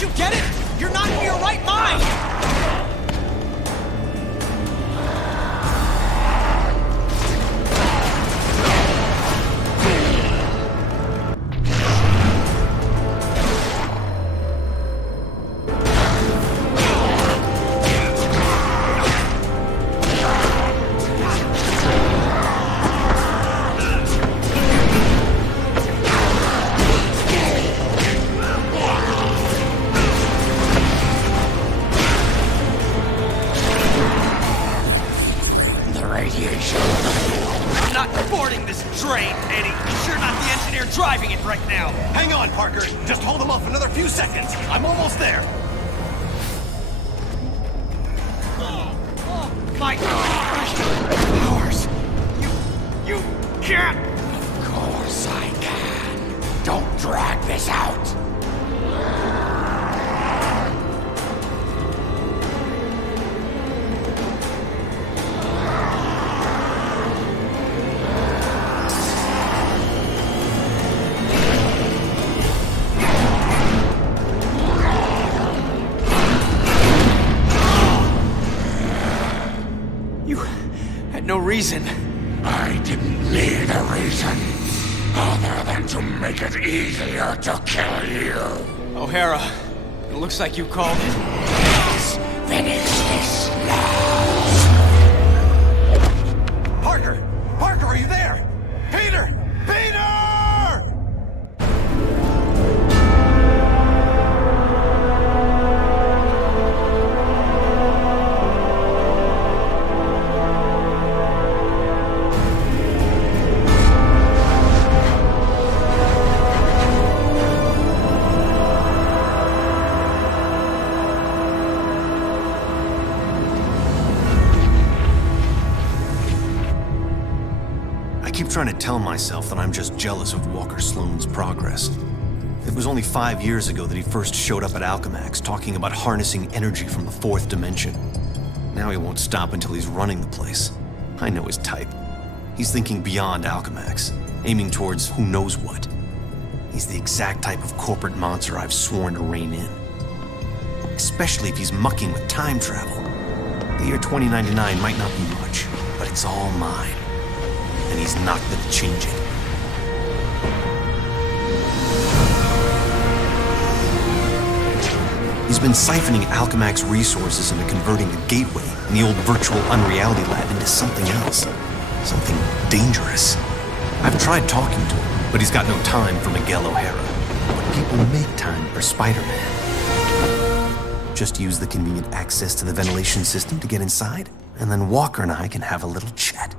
Don't you get it? You're not in your right mind! I'm not boarding this train, Eddie. You're not the engineer driving it right now. Hang on, Parker. Just hold them off another few seconds. I'm almost there. My powers. You can't. Of course I can. Don't drag this out. No reason. I didn't need a reason, other than to make it easier to kill you. O'Hara, it looks like you called it. Let's finish this now. Parker! Parker, are you there? Peter! Peter! I keep trying to tell myself that I'm just jealous of Walker Sloane's progress. It was only 5 years ago that he first showed up at Alchemax talking about harnessing energy from the fourth dimension. Now he won't stop until he's running the place. I know his type. He's thinking beyond Alchemax, aiming towards who knows what. He's the exact type of corporate monster I've sworn to rein in. Especially if he's mucking with time travel. The year 2099 might not be much, but it's all mine. And he's not gonna change it. He's been siphoning Alchemax resources into converting the gateway in the old virtual unreality lab into something else. Something dangerous. I've tried talking to him, but he's got no time for Miguel O'Hara. But people make time for Spider-Man. Just use the convenient access to the ventilation system to get inside, and then Walker and I can have a little chat.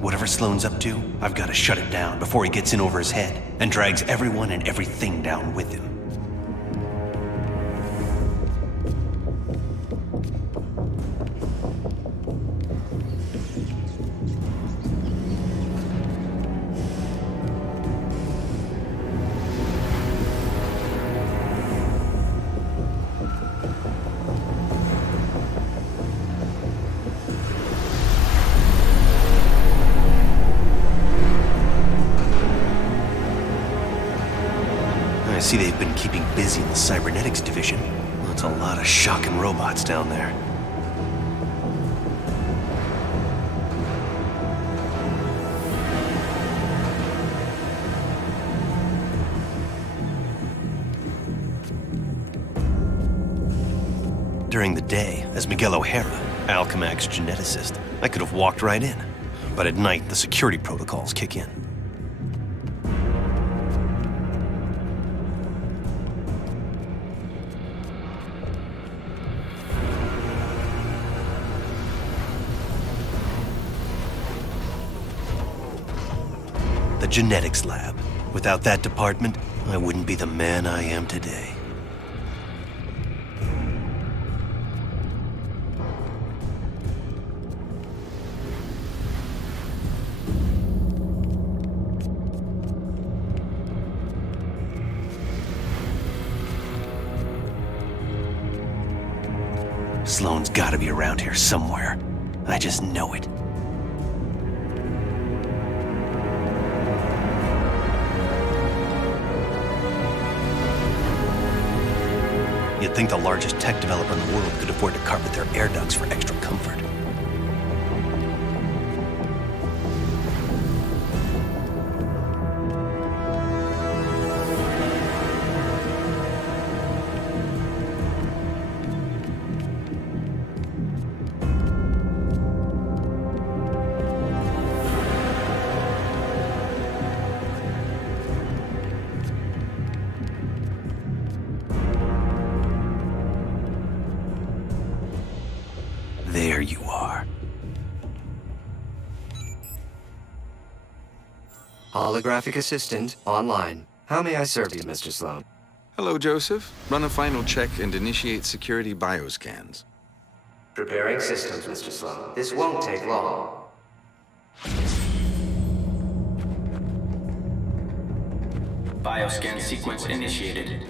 Whatever Sloane's up to, I've got to shut it down before he gets in over his head and drags everyone and everything down with him. see they've been keeping busy in the cybernetics division. That's a lot of shocking robots down there. During the day, as Miguel O'Hara, Alchemag's geneticist, I could have walked right in. But at night, the security protocols kick in. The genetics lab. Without that department, I wouldn't be the man I am today. Sloane's gotta be around here somewhere. I just know it. You'd think the largest tech developer in the world could afford to carpet their air ducts for extra comfort. There you are. Holographic assistant online. How may I serve you, Mr. Sloan? Hello, Joseph. Run a final check and initiate security bioscans. Preparing systems, Mr. Sloan. This won't take long. Bioscan sequence initiated.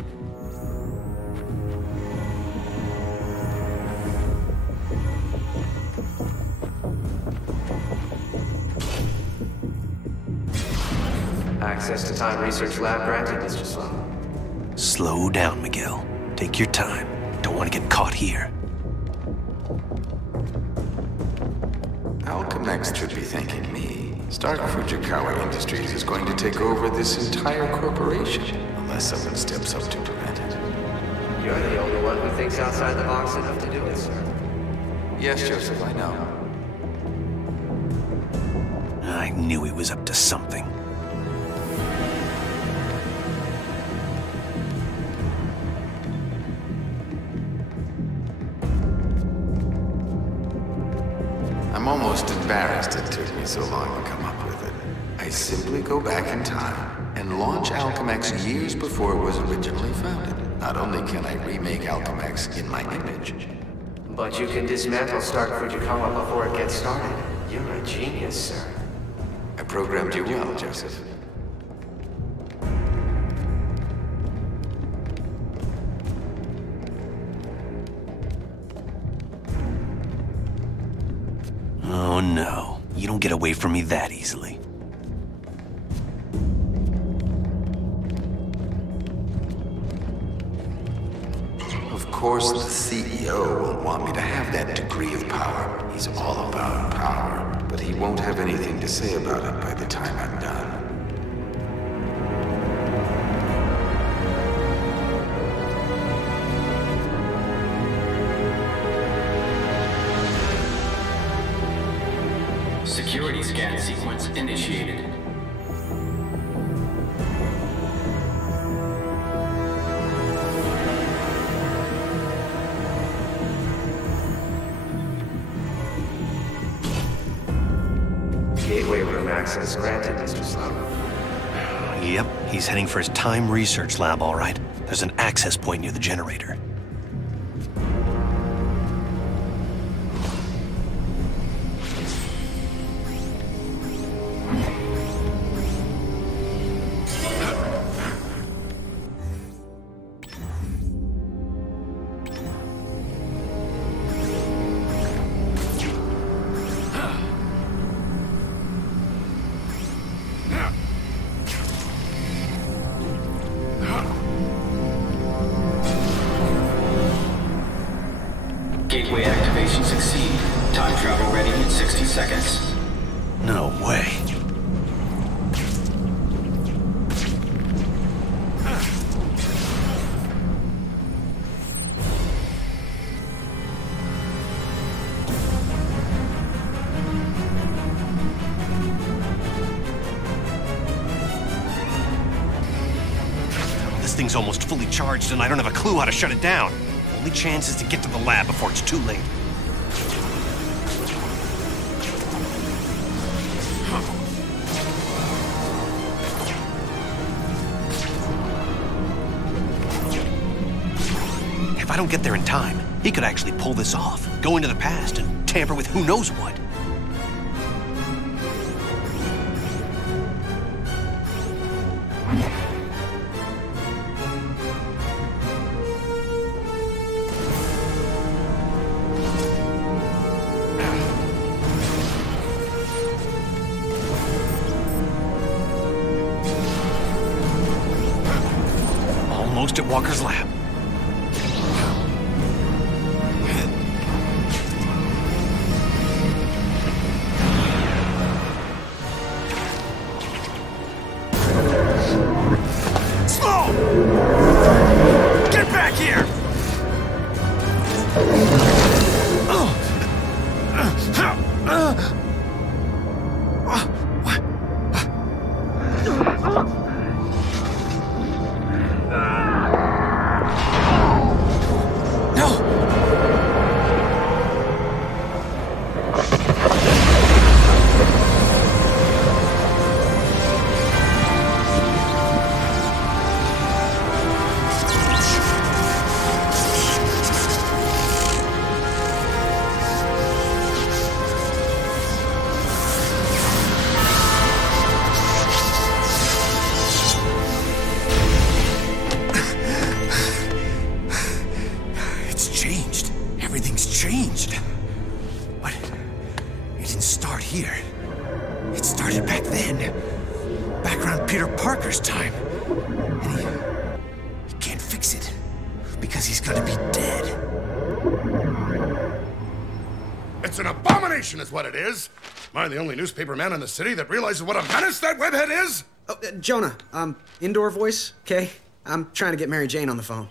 Access to Time Research Lab granted, Mr. Sloan. Slow down, Miguel. Take your time. Don't want to get caught here. Alchemex should be thanking me. Stark Fujikawa Industries is going to take over this entire corporation, unless someone steps up to prevent it. You're the only one who thinks outside the box enough to do it, sir. Yes, Joseph, I know. I knew he was up to something. I'm almost embarrassed it took me so long to come up with it. I simply go back in time and launch Alchemex years before it was originally founded. Not only can I remake Alchemex in my image, But you can dismantle Stark Fujikawa before it gets started. You're a genius, sir. I programmed you well, Joseph. Oh no, you don't get away from me that easily. Of course, the CEO won't want me to have that degree of power. He's all about power, but he won't have anything to say about it by the time I'm done. Security scan sequence initiated. Gateway room access granted, Mr. Sloan. Yep, he's heading for his Time Research Lab, all right. There's an access point near the generator. gateway activation succeed. Time travel ready in 60 seconds. No way. This thing's almost fully charged and I don't have a clue how to shut it down. Only chance is to get to the lab before it's too late. If I don't get there in time, he could actually pull this off, go into the past and tamper with who knows what. Almost at Walker's lab. Slow! Get back here! Changed. But it didn't start here. It started back then. Back around Peter Parker's time. And he can't fix it. Because he's gonna be dead. It's an abomination is what it is. Am I the only newspaper man in the city that realizes what a menace that webhead is? Oh, Jonah, indoor voice, okay? I'm trying to get Mary Jane on the phone.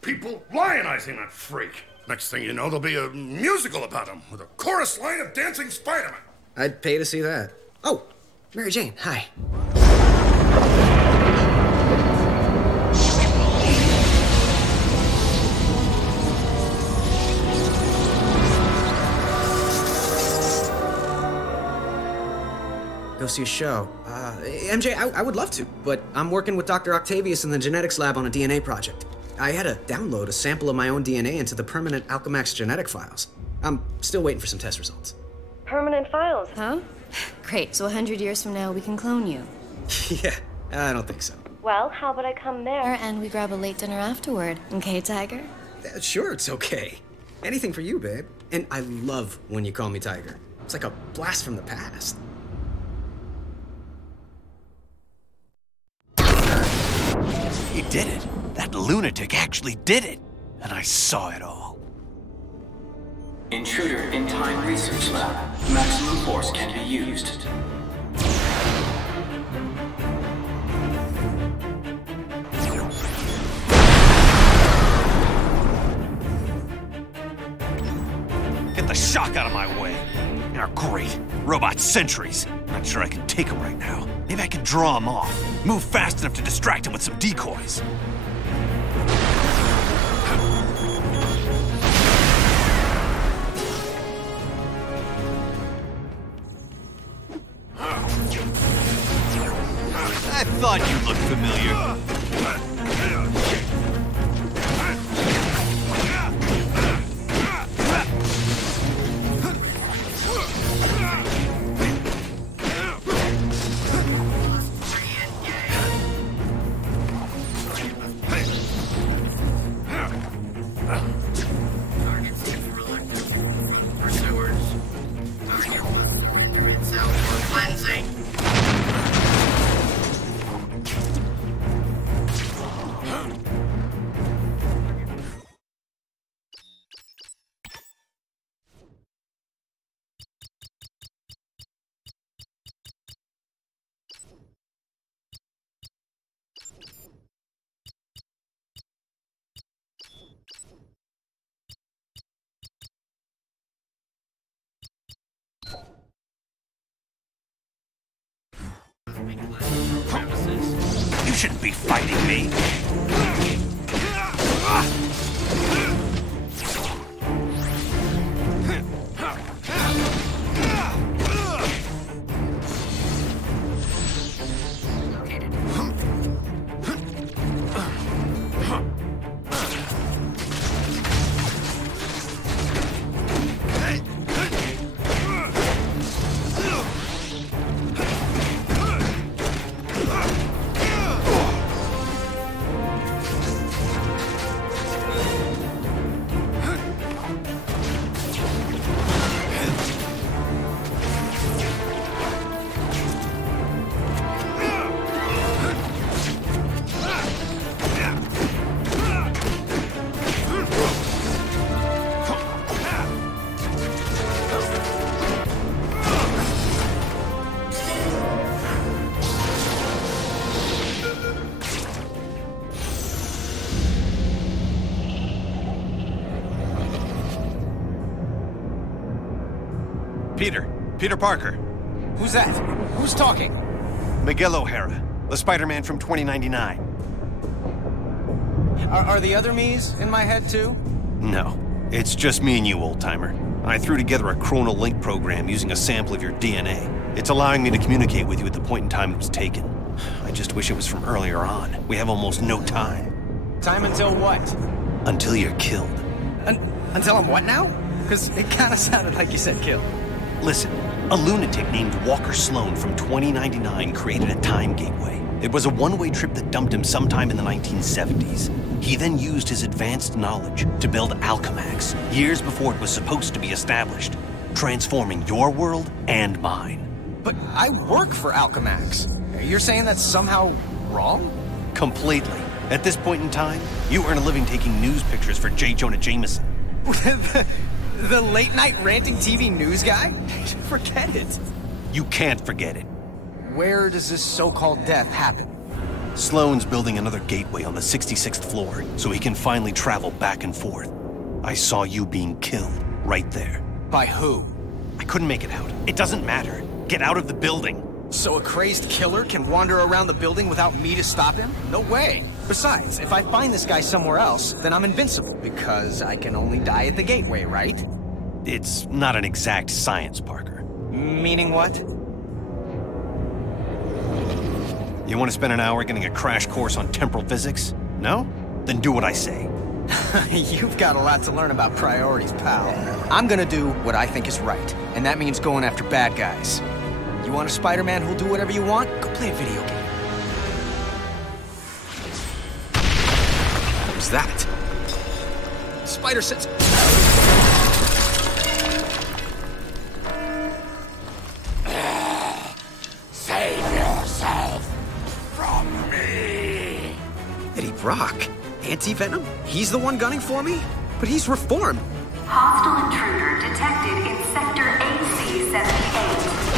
People lionizing that freak. Next thing you know, there'll be a musical about him with a chorus line of dancing Spider-Man. I'd pay to see that. Oh, Mary Jane, hi. Go see a show. MJ, I would love to, but I'm working with Dr. Octavius in the genetics lab on a DNA project. I had to download a sample of my own DNA into the permanent Alchemax genetic files. I'm still waiting for some test results. Permanent files, huh? Great, so 100 years from now we can clone you. Yeah, I don't think so. Well, how about I come there and we grab a late dinner afterward, okay, Tiger? Sure, it's okay. Anything for you, babe. And I love when you call me Tiger. It's like a blast from the past. He did it. That lunatic actually did it. And I saw it all. Intruder in time research lab. Maximum force can be used. Get the shock out of my way. Oh, great. Robot sentries. Not sure I can take them right now. Maybe I can draw them off. Move fast enough to distract them with some decoys. I thought you looked familiar. shouldn't be fighting me. Peter Parker. Who's that? Who's talking? Miguel O'Hara, the Spider-Man from 2099. Are the other me's in my head too? No, it's just me and you, old-timer. I threw together a chronal link program using a sample of your DNA. It's allowing me to communicate with you at the point in time it was taken. I just wish it was from earlier on. We have almost no time. Time until what? Until you're killed. Until I'm what now? Because it kind of sounded like you said kill. Listen, a lunatic named Walker Sloan from 2099 created a time gateway. It was a one-way trip that dumped him sometime in the 1970s. He then used his advanced knowledge to build Alchemax, years before it was supposed to be established, transforming your world and mine. But I work for Alchemax. You're saying that's somehow wrong? Completely. At this point in time, you earn a living taking news pictures for J. Jonah Jameson. The late-night ranting TV news guy? Forget it. You can't forget it. Where does this so-called death happen? Sloan's building another gateway on the 66th floor, so he can finally travel back and forth. I saw you being killed, right there. By who? I couldn't make it out. It doesn't matter. Get out of the building. So a crazed killer can wander around the building without me to stop him? No way. Besides, if I find this guy somewhere else, then I'm invincible, because I can only die at the gateway, right? It's not an exact science, Parker. Meaning what? You want to spend an hour getting a crash course on temporal physics? No? Then do what I say. You've got a lot to learn about priorities, pal. I'm gonna do what I think is right, and that means going after bad guys. You want a Spider-Man who'll do whatever you want? Go play a video game. What was that? Spider sense. Save yourself from me. Eddie Brock? Anti-Venom? He's the one gunning for me? But he's reformed. Hostile intruder detected in Sector AC-78.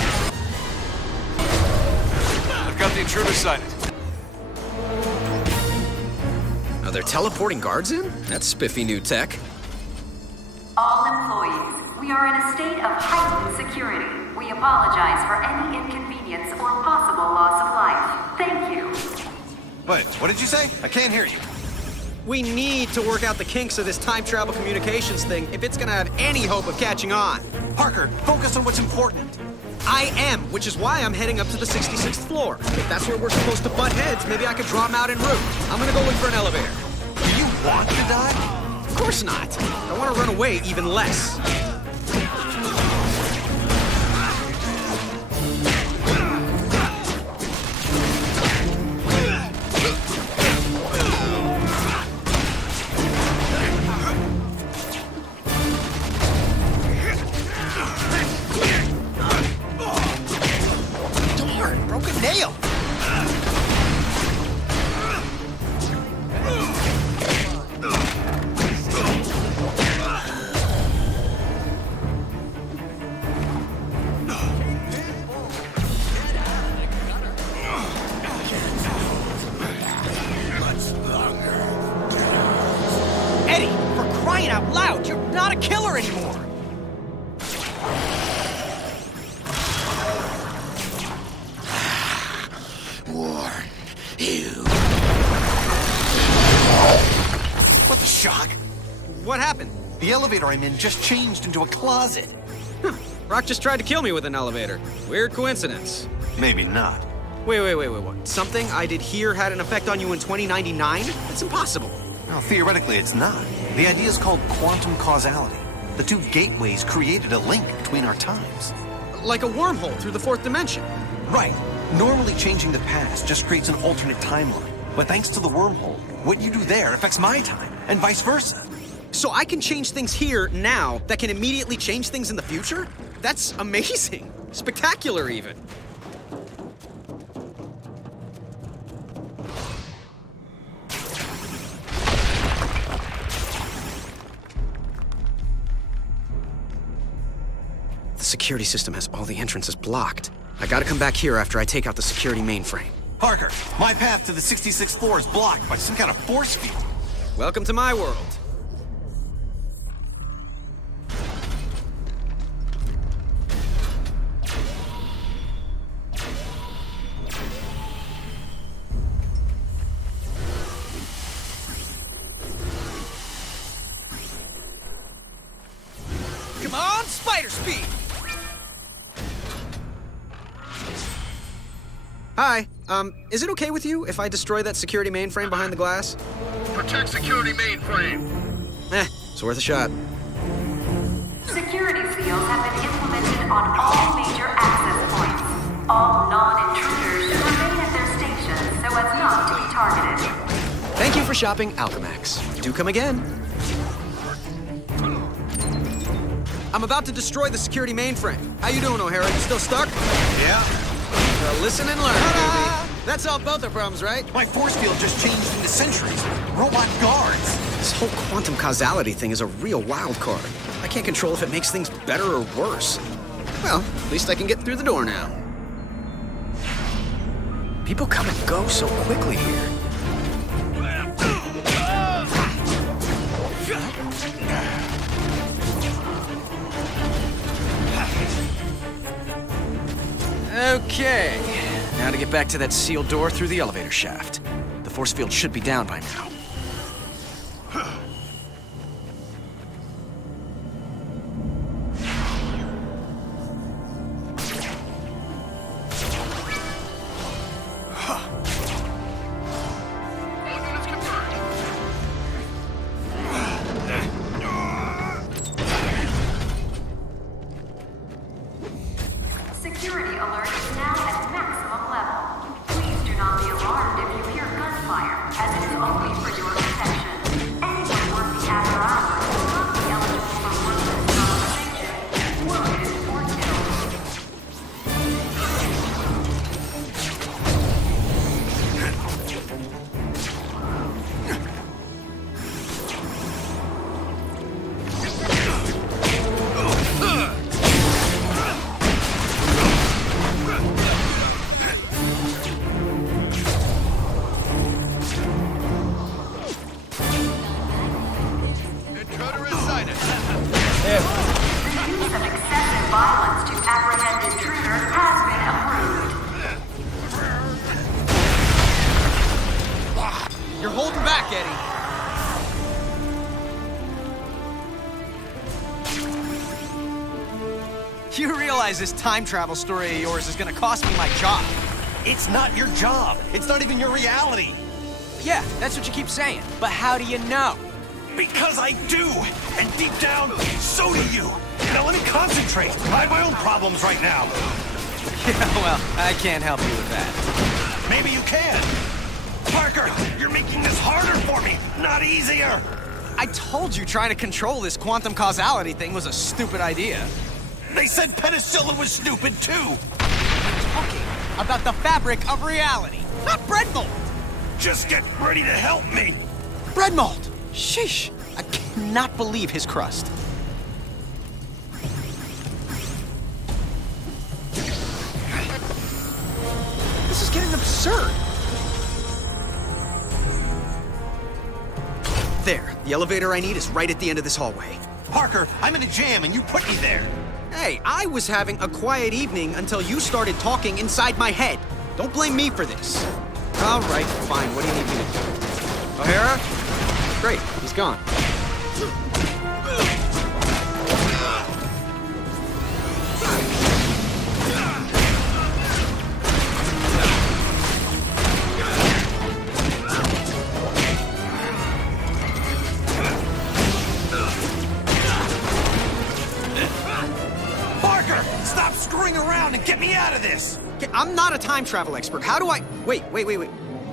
I've got the intruder sighted. Are there teleporting guards in? That's spiffy new tech. All employees, we are in a state of heightened security. We apologize for any inconvenience or possible loss of life. Thank you. Wait, what did you say? I can't hear you. We need to work out the kinks of this time travel communications thing if it's gonna have any hope of catching on. Parker, focus on what's important. I am, which is why I'm heading up to the 66th floor. If that's where we're supposed to butt heads, maybe I could draw them out en route. I'm gonna go look for an elevator. Do you want to die? Of course not. I want to run away even less. Nail! Eddie, for crying out loud, you're not a killer anymore! Warn you. shock? What happened? The elevator I'm in just changed into a closet. Rock just tried to kill me with an elevator. Weird coincidence. Maybe not. Wait, what? Something I did here had an effect on you in 2099? That's impossible. Well, theoretically, it's not. The idea is called quantum causality. The two gateways created a link between our times. Like a wormhole through the fourth dimension. Right. Normally changing the past just creates an alternate timeline. But thanks to the wormhole, what you do there affects my time, and vice versa. So I can change things here, now, that can immediately change things in the future? That's amazing. Spectacular, even. The security system has all the entrances blocked. I gotta come back here after I take out the security mainframe. Parker, my path to the 66th floor is blocked by some kind of force field. Welcome to my world. Come on, spider speed! Hi, is it okay with you if I destroy that security mainframe behind the glass? Protect security mainframe. It's worth a shot. Security seals have been implemented on all major access points. All non-intruders should remain at their stations so as not to be targeted. Thank you for shopping Alchemax. Do come again. I'm about to destroy the security mainframe. How you doing, O'Hara? You still stuck? Yeah. Well, listen and learn, baby. That's all both our problems, right? My force field just changed into sentries. Robot guards. This whole quantum causality thing is a real wild card. I can't control if it makes things better or worse. Well, at least I can get through the door now. People come and go so quickly here. Okay, now to get back to that sealed door through the elevator shaft. The force field should be down by now. Security alert is now at maximum level. Please do not be alarmed if you hear gunfire, as it is only for your protection. Anyone working after hours will not be eligible for workplace compensation. Wounded or killed. The use of excessive violence to apprehend intruders has been approved. You're holding back, Eddie. You realize this time travel story of yours is gonna cost me my job. It's not your job. It's not even your reality. Yeah, that's what you keep saying. But how do you know? Because I do. And deep down, so do you. Now let me concentrate. I have my own problems right now. Yeah, well, I can't help you with that. Maybe you can. Parker, you're making this harder for me, not easier. I told you trying to control this quantum causality thing was a stupid idea. They said penicillin was stupid, too. I'm talking about the fabric of reality, not bread mold. Just get ready to help me. Bread mold. Sheesh. I cannot believe his crust. This is getting absurd. There. The elevator I need is right at the end of this hallway. Parker, I'm in a jam and you put me there. Hey, I was having a quiet evening until you started talking inside my head. Don't blame me for this. All right, fine. What do you need me to do? O'Hara? Great. He's gone. Stop screwing around and get me out of this! Okay, I'm not a time travel expert. How do I... Wait.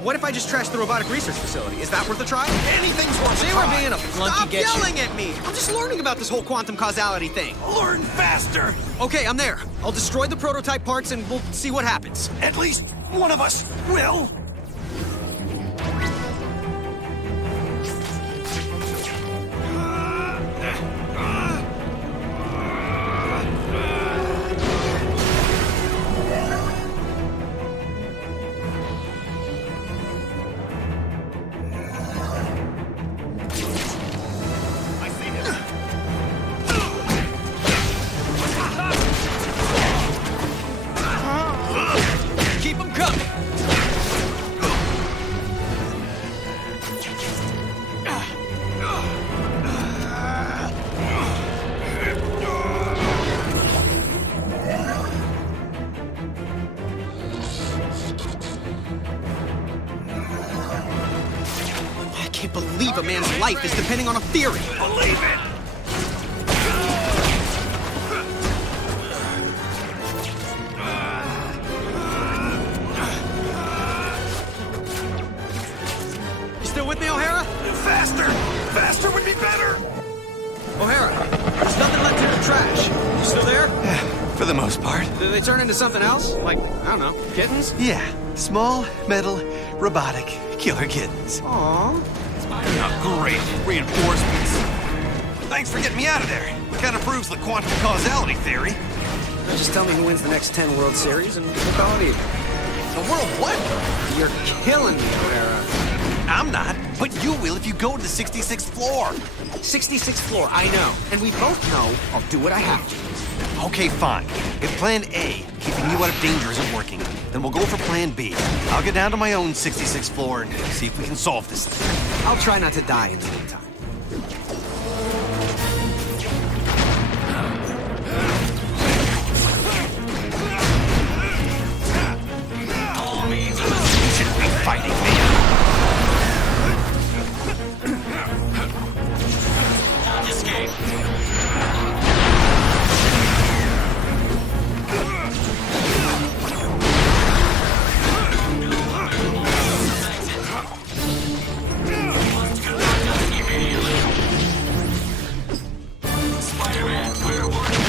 What if I just trashed the robotic research facility? Is that worth a try? Anything's worth a try! See, we're being a flunky. Stop yelling at me! I'm just learning about this whole quantum causality thing. Learn faster! Okay, I'm there. I'll destroy the prototype parts and we'll see what happens. At least one of us will! Keep them coming! I can't believe a man's life is depending on a theory. Believe it! You still with me, O'Hara? Faster! Faster would be better! O'Hara, there's nothing left in the trash. You still there? For the most part. Did they turn into something else? Like, I don't know, kittens? Yeah. Small, metal, robotic, killer kittens. Aww. Oh, great. Reinforcements. Thanks for getting me out of there. Kind of proves the quantum causality theory. Now just tell me who wins the next 10 World Series and we'll call it even. The world what? You're killing me, O'Hara. I'm not, but you will if you go to the 66th floor. 66th floor, I know. And we both know I'll do what I have to. Okay, fine. If plan A, keeping you out of danger, isn't working, then we'll go for plan B. I'll get down to my own 66th floor and see if we can solve this thing. I'll try not to die in the meantime. You shouldn't be fighting me. Escape. Spider-Man, we're warning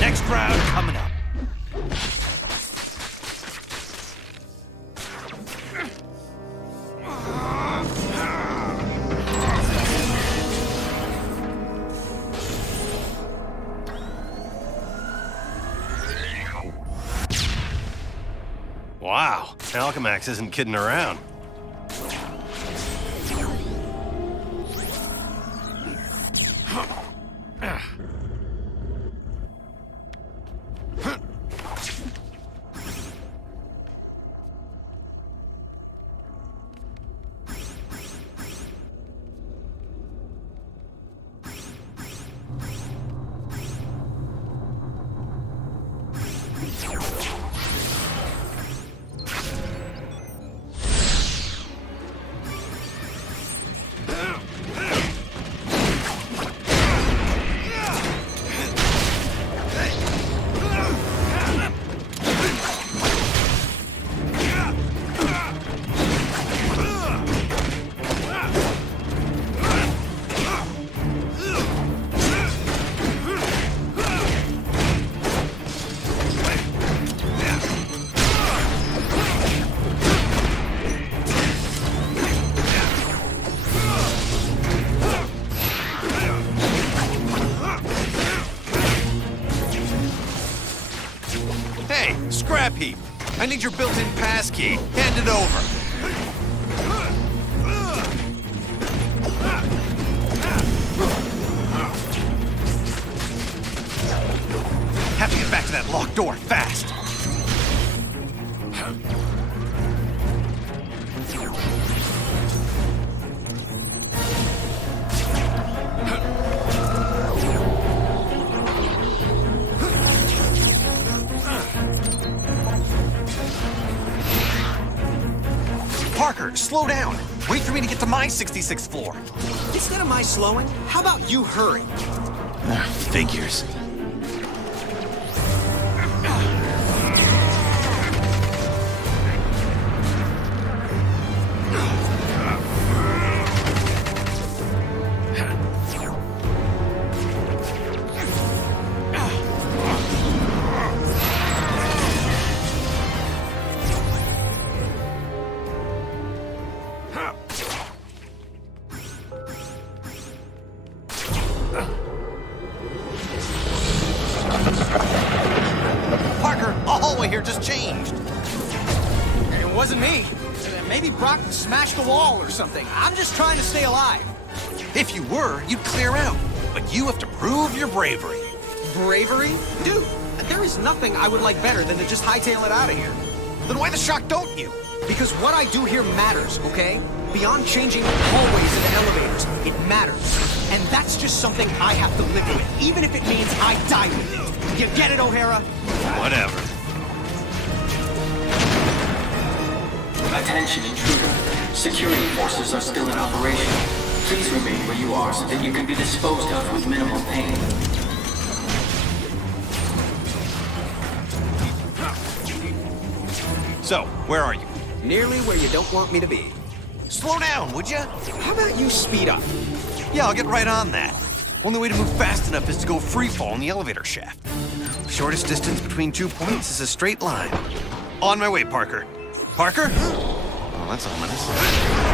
Next round coming up. Wow, Alchemax isn't kidding around. Hey, scrap heap. I need your built-in passkey. Hand it over. Have to get back to that locked door fast. Parker, slow down. Wait for me to get to my 66th floor. Instead of my slowing, how about you hurry? Figures. Smash the wall or something. I'm just trying to stay alive. If you were, you'd clear out. But you have to prove your bravery. Bravery? Dude, there is nothing I would like better than to just hightail it out of here. Then why the shock don't you? Because what I do here matters, okay? Beyond changing hallways into elevators, it matters. And that's just something I have to live with, even if it means I die with it. You get it, O'Hara? Whatever. Attention, intruder. Security forces are still in operation. Please remain where you are so that you can be disposed of with minimal pain. So, where are you? Nearly where you don't want me to be. Slow down, would ya? How about you speed up? Yeah, I'll get right on that. Only way to move fast enough is to go free fall in the elevator shaft. Shortest distance between 2 points is a straight line. On my way, Parker. Parker? Oh, that's ominous.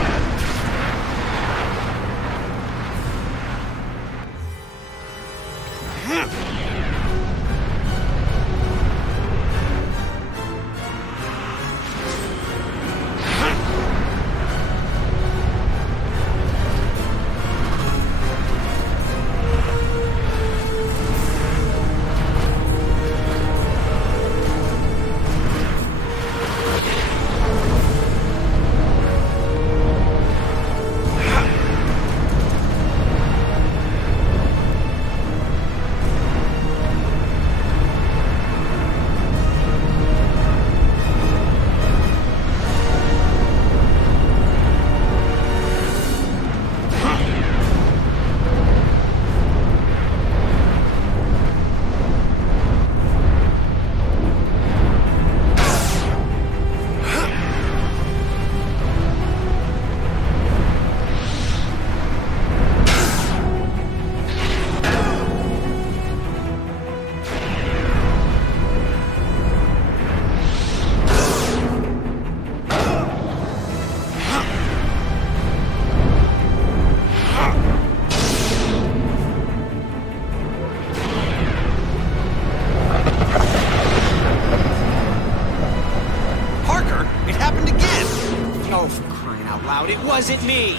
It wasn't me!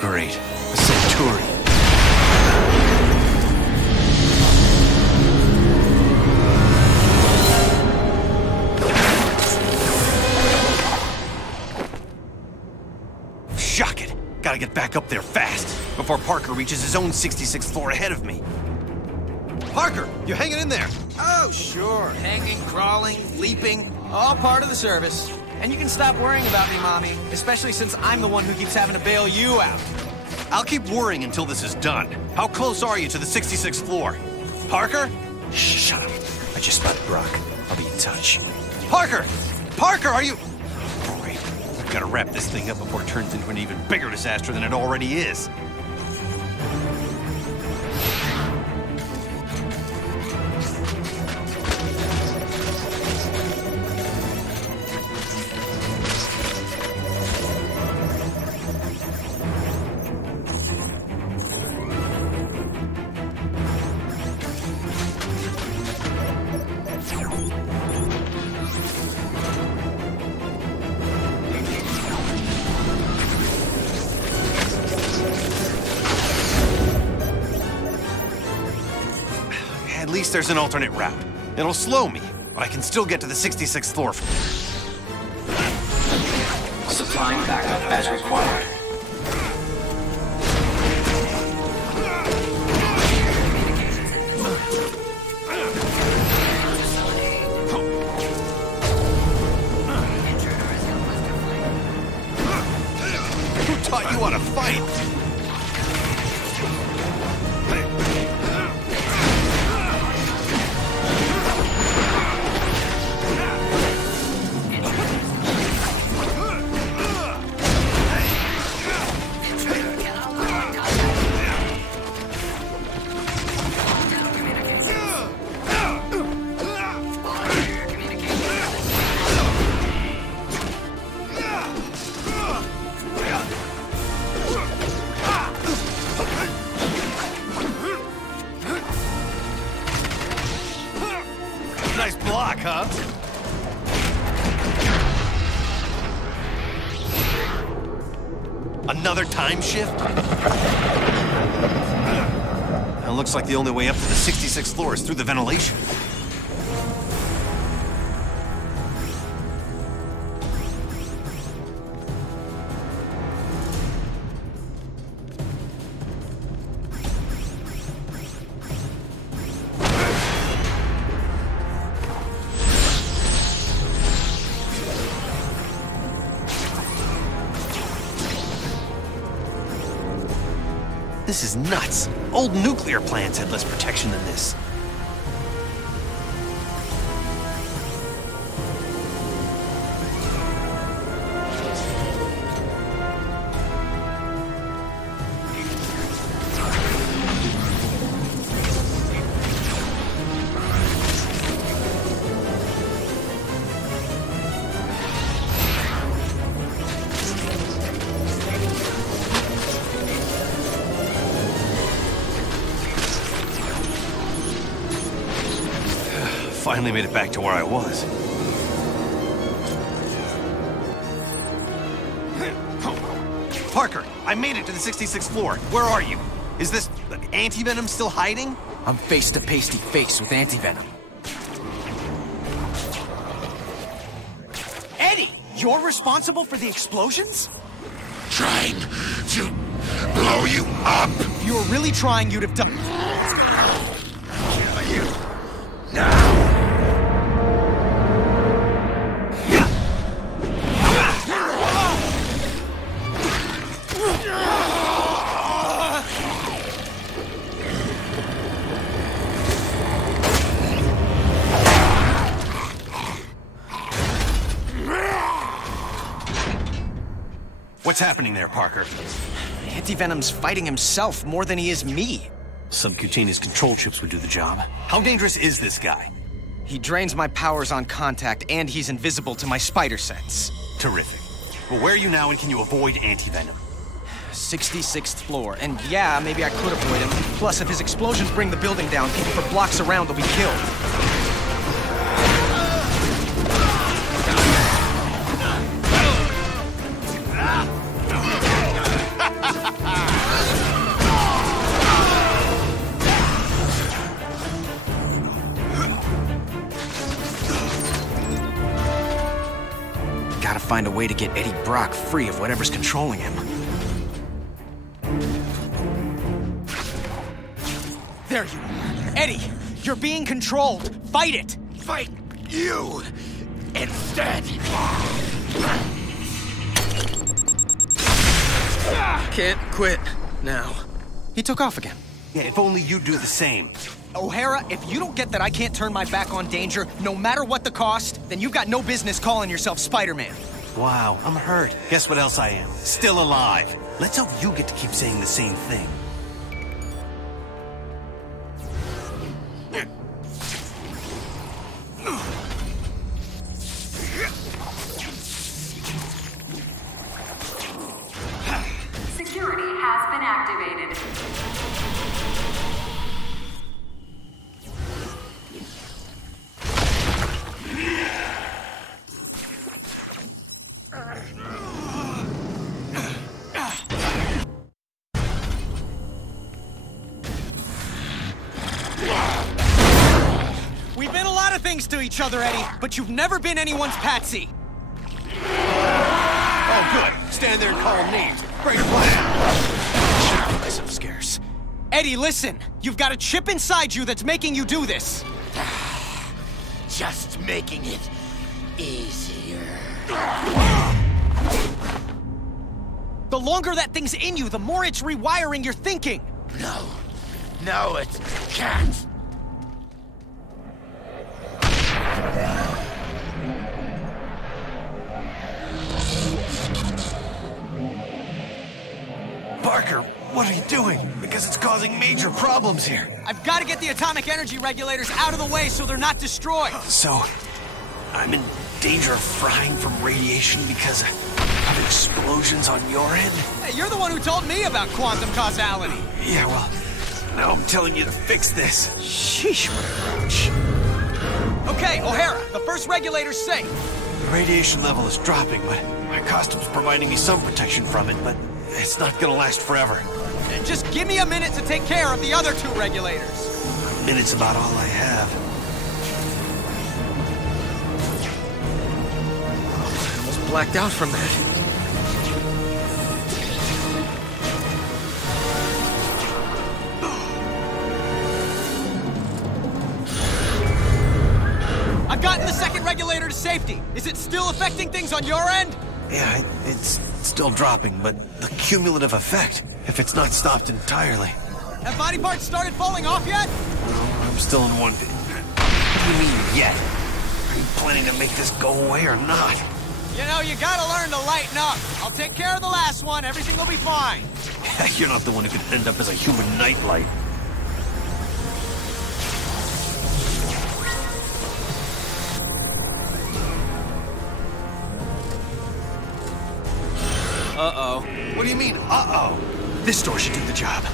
Great. A Centurion. Shock it! Gotta get back up there fast, before Parker reaches his own 66th floor ahead of me. Parker, you hanging in there? Oh, sure. Hanging, crawling, leaping, all part of the service. And you can stop worrying about me, Mommy, especially since I'm the one who keeps having to bail you out. I'll keep worrying until this is done. How close are you to the 66th floor? Parker? Shh, shut up. I just spotted Brock. I'll be in touch. Parker! Parker, are you... Great. They're gotta wrap this thing up before it turns into an even bigger disaster than it already is. At least there's an alternate route. It'll slow me, but I can still get to the 66th floor from here. Supplying backup as required. Who taught you how to fight? Nice block, huh? Another time shift? It looks like the only way up to the 66th floor is through the ventilation. This is nuts. Old nuclear plants had less protection than this. Finally made it back to where I was. Parker, I made it to the 66th floor. Where are you? Is this anti-venom still hiding? I'm face to face with anti-venom. Eddie, you're responsible for the explosions? Trying to blow you up. If you were really trying, you'd have done. Kill you now. What's happening there, Parker? Anti-venom's fighting himself more than he is me. Subcutaneous control chips would do the job. How dangerous is this guy? He drains my powers on contact, and he's invisible to my spider sense. Terrific. Well, where are you now, and can you avoid anti-venom? 66th floor, and yeah, maybe I could avoid him. Plus, if his explosions bring the building down, people for blocks around will be killed. Gotta find a way to get Eddie Brock free of whatever's controlling him. There you are. Eddie, you're being controlled. Fight it! Fight you instead. Can't quit now. He took off again. Yeah, if only you'd do the same. O'Hara, if you don't get that I can't turn my back on danger, no matter what the cost, then you've got no business calling yourself Spider-Man. Wow, I'm hurt. Guess what else I am? Still alive. Let's hope you get to keep saying the same thing. Security has been activated. We've been a lot of things to each other, Eddie, but you've never been anyone's patsy. Oh, good. Stand there and call them names. Great plan. Should've kept myself scarce. Eddie, listen. You've got a chip inside you that's making you do this. Just making it easier. The longer that thing's in you, the more it's rewiring your thinking. No, it can't. Parker, what are you doing? Because it's causing major problems here. I've got to get the atomic energy regulators out of the way so they're not destroyed. So, I'm in danger of frying from radiation because of explosions on your end? Hey, you're the one who told me about quantum causality. Yeah, well, now I'm telling you to fix this. Sheesh, what a roach. Okay, O'Hara, the first regulator's safe. The radiation level is dropping, but my costume's providing me some protection from it, but it's not gonna last forever. Just give me a minute to take care of the other two regulators. A minute's about all I have. I almost blacked out from that. I've gotten the second regulator to safety. Is it still affecting things on your end? Yeah, it's still dropping, but the cumulative effect, if it's not stopped entirely. Have body parts started falling off yet? No, I'm still in one. What do you mean, yet? Are you planning to make this go away or not? You know, you gotta learn to lighten up. I'll take care of the last one. Everything will be fine. You're not the one who could end up as a human nightlight. Uh-oh. What do you mean, uh-oh? This door should do the job.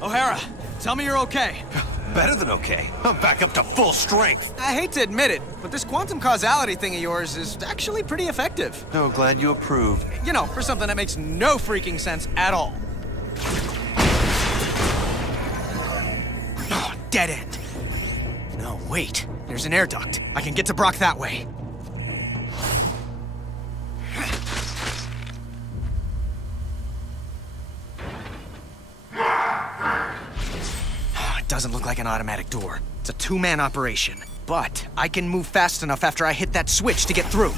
O'Hara, tell me you're okay. Better than okay. I'm back up to full strength. I hate to admit it, but this quantum causality thing of yours is actually pretty effective. Oh, glad you approve. You know, for something that makes no freaking sense at all. Oh, dead end. No, wait. There's an air duct. I can get to Brock that way. It doesn't look like an automatic door. It's a two-man operation. But I can move fast enough after I hit that switch to get through.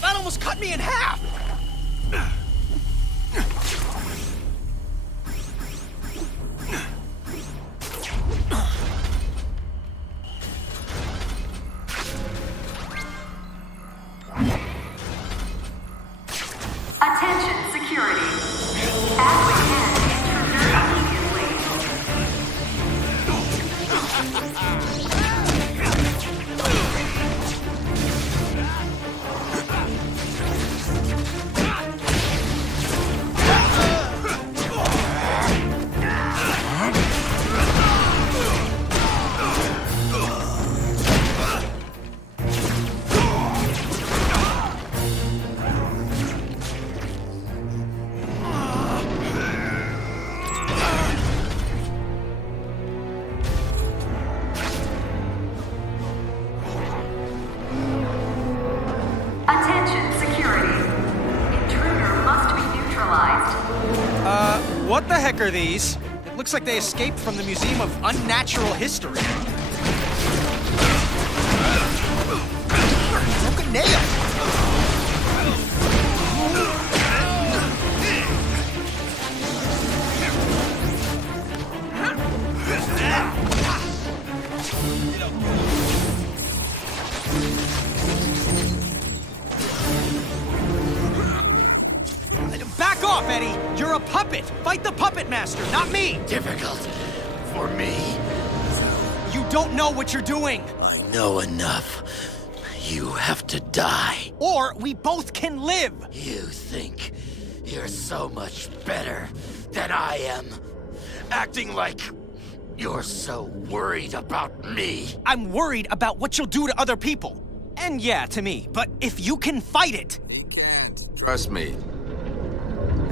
That almost cut me in half! Attention, security. Apprehend intruder immediately. Attention, security. Intruder must be neutralized. What the heck are these? It looks like they escaped from the Museum of Unnatural History. a puppet! Fight the puppet master, not me! Difficult for me. You don't know what you're doing! I know enough. You have to die. Or we both can live! You think you're so much better than I am. Acting like you're so worried about me. I'm worried about what you'll do to other people. And yeah, to me. But if you can fight it... He can't. Trust me.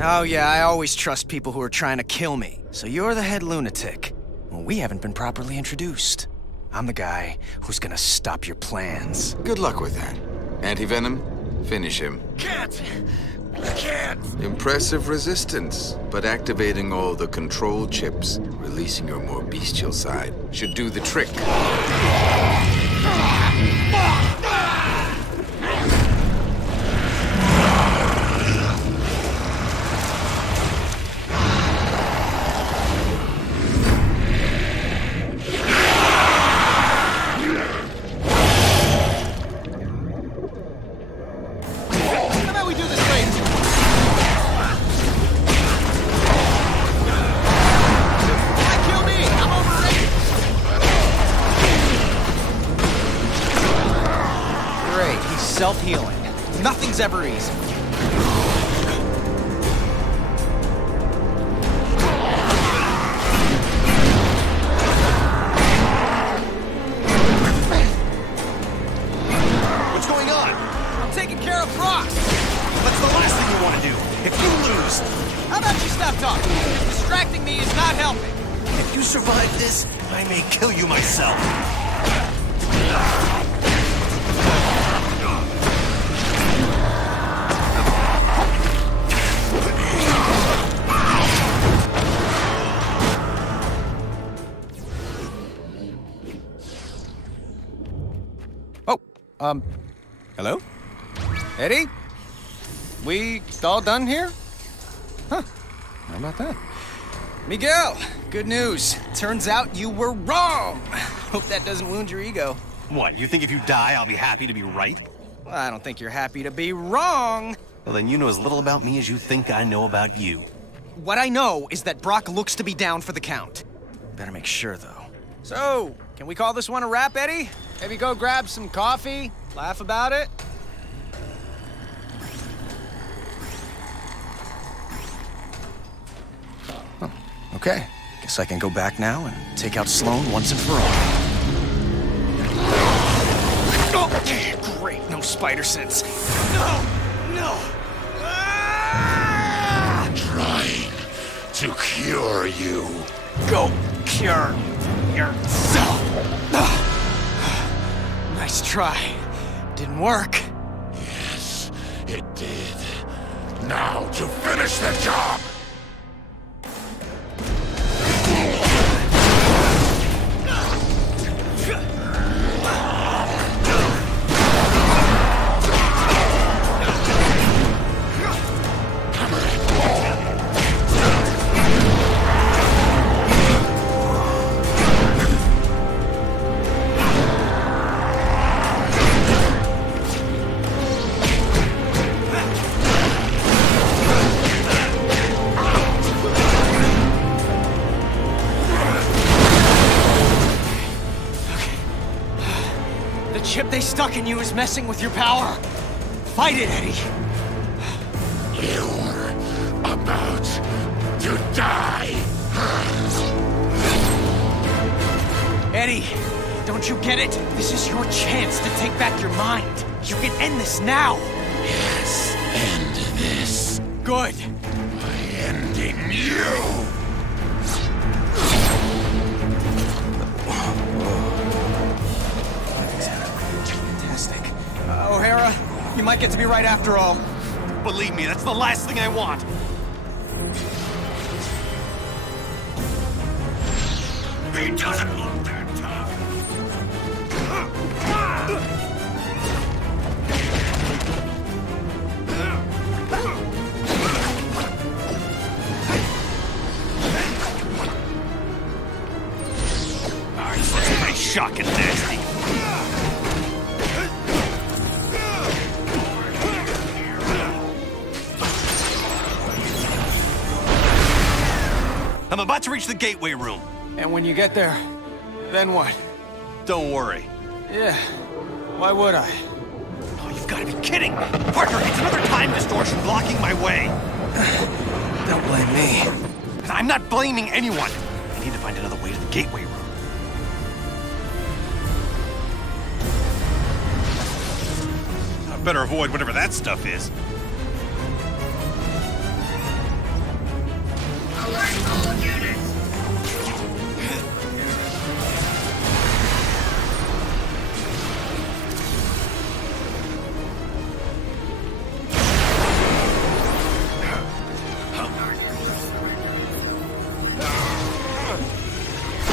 Oh yeah, I always trust people who are trying to kill me. So you're the head lunatic. Well, we haven't been properly introduced. I'm the guy who's gonna stop your plans. Good luck with that. Anti-venom, finish him. Can't! Impressive resistance, but activating all the control chips, releasing your more bestial side, should do the trick. Self-healing. Nothing's ever easy. What's going on? I'm taking care of Brock. That's the last thing you want to do. If you lose... How about you stop talking? Distracting me is not helping. If you survive this, I may kill you myself. Hello? Eddie? We all done here? Huh. How about that? Miguel, good news. Turns out you were wrong. Hope that doesn't wound your ego. What, you think if you die, I'll be happy to be right? Well, I don't think you're happy to be wrong. Well, then you know as little about me as you think I know about you. What I know is that Brock looks to be down for the count. Better make sure, though. So, can we call this one a wrap, Eddie? Maybe go grab some coffee, laugh about it? Oh, okay. Guess I can go back now and take out Sloan once and for all. Oh, great, no spider sense. No, no. Ah! Trying to cure you. Go cure yourself. Nice try. Didn't work. Yes, it did. Now to finish the job. Chip they stuck in you is messing with your power. Fight it, Eddie. You're about to die. Eddie, don't you get it? This is your chance to take back your mind. You can end this now. Yes, end this. Good. By ending you. O'Hara, you might get to be right after all. Believe me, that's the last thing I want. He doesn't look that tough. Nice shock and nasty. I'm about to reach the gateway room. And when you get there, then what? Don't worry. Yeah, why would I? Oh, you've got to be kidding me. Parker, it's another time distortion blocking my way. Don't blame me. I'm not blaming anyone. I need to find another way to the gateway room. I better avoid whatever that stuff is. Alert all units!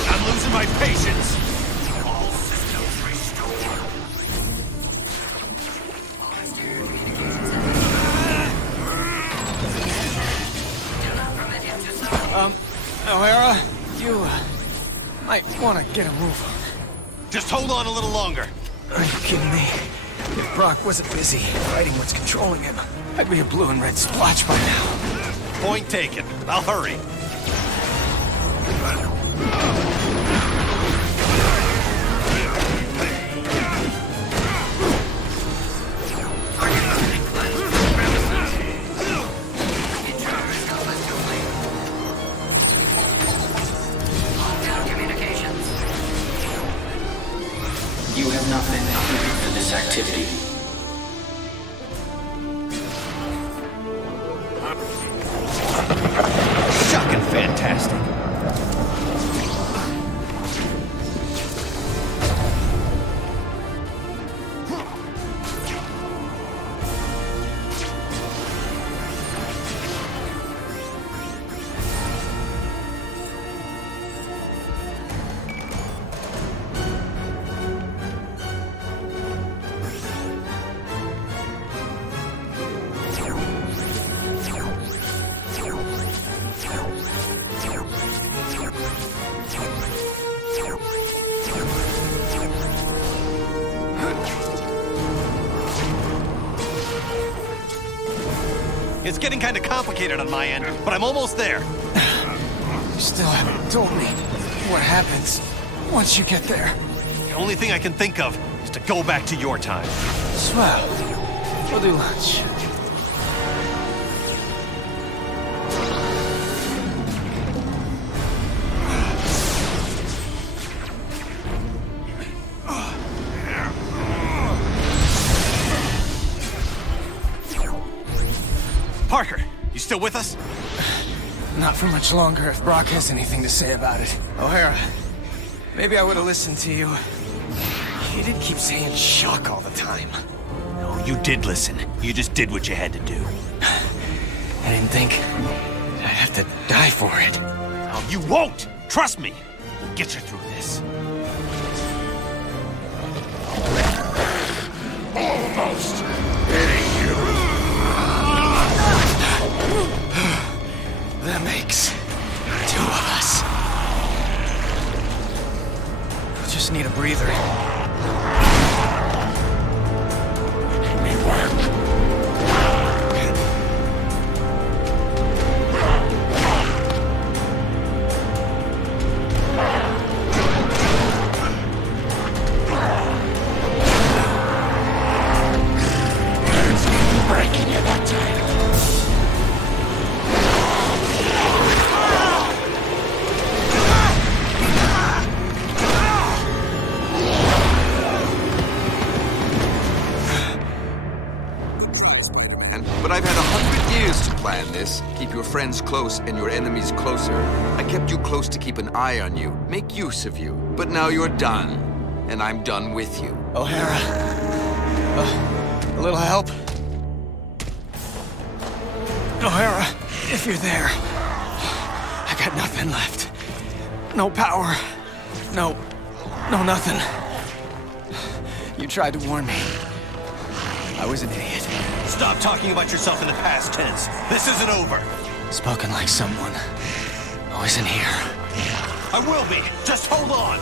I'm losing my patience. All systems restored. O'Hara, you might want to get a move on. Just hold on a little longer. Are you kidding me? If Brock wasn't busy fighting what's controlling him, I'd be a blue and red splotch by now. Point taken. I'll hurry. You have not been cleared for this activity. Shocking fantastic. It's getting kind of complicated on my end, but I'm almost there. You still haven't told me what happens once you get there. The only thing I can think of is to go back to your time. Swell. We'll do lunch. Parker, you still with us? Not for much longer if Brock has anything to say about it. O'Hara, maybe I would have listened to you. You did keep saying shock all the time. No, you did listen. You just did what you had to do. I didn't think I'd have to die for it. Oh, you won't! Trust me! We'll get you through this. Almost hitting you. That makes two of us. I just need a breather. Breaking you that time. But I've had 100 years to plan this. Keep your friends close and your enemies closer. I kept you close to keep an eye on you, make use of you. But now you're done, and I'm done with you. O'Hara. A little help? O'Hara, if you're there. I got nothing left. No power. No nothing. You tried to warn me. I was an idiot. Stop talking about yourself in the past tense. This isn't over. Spoken like someone who isn't here. I will be. Just hold on.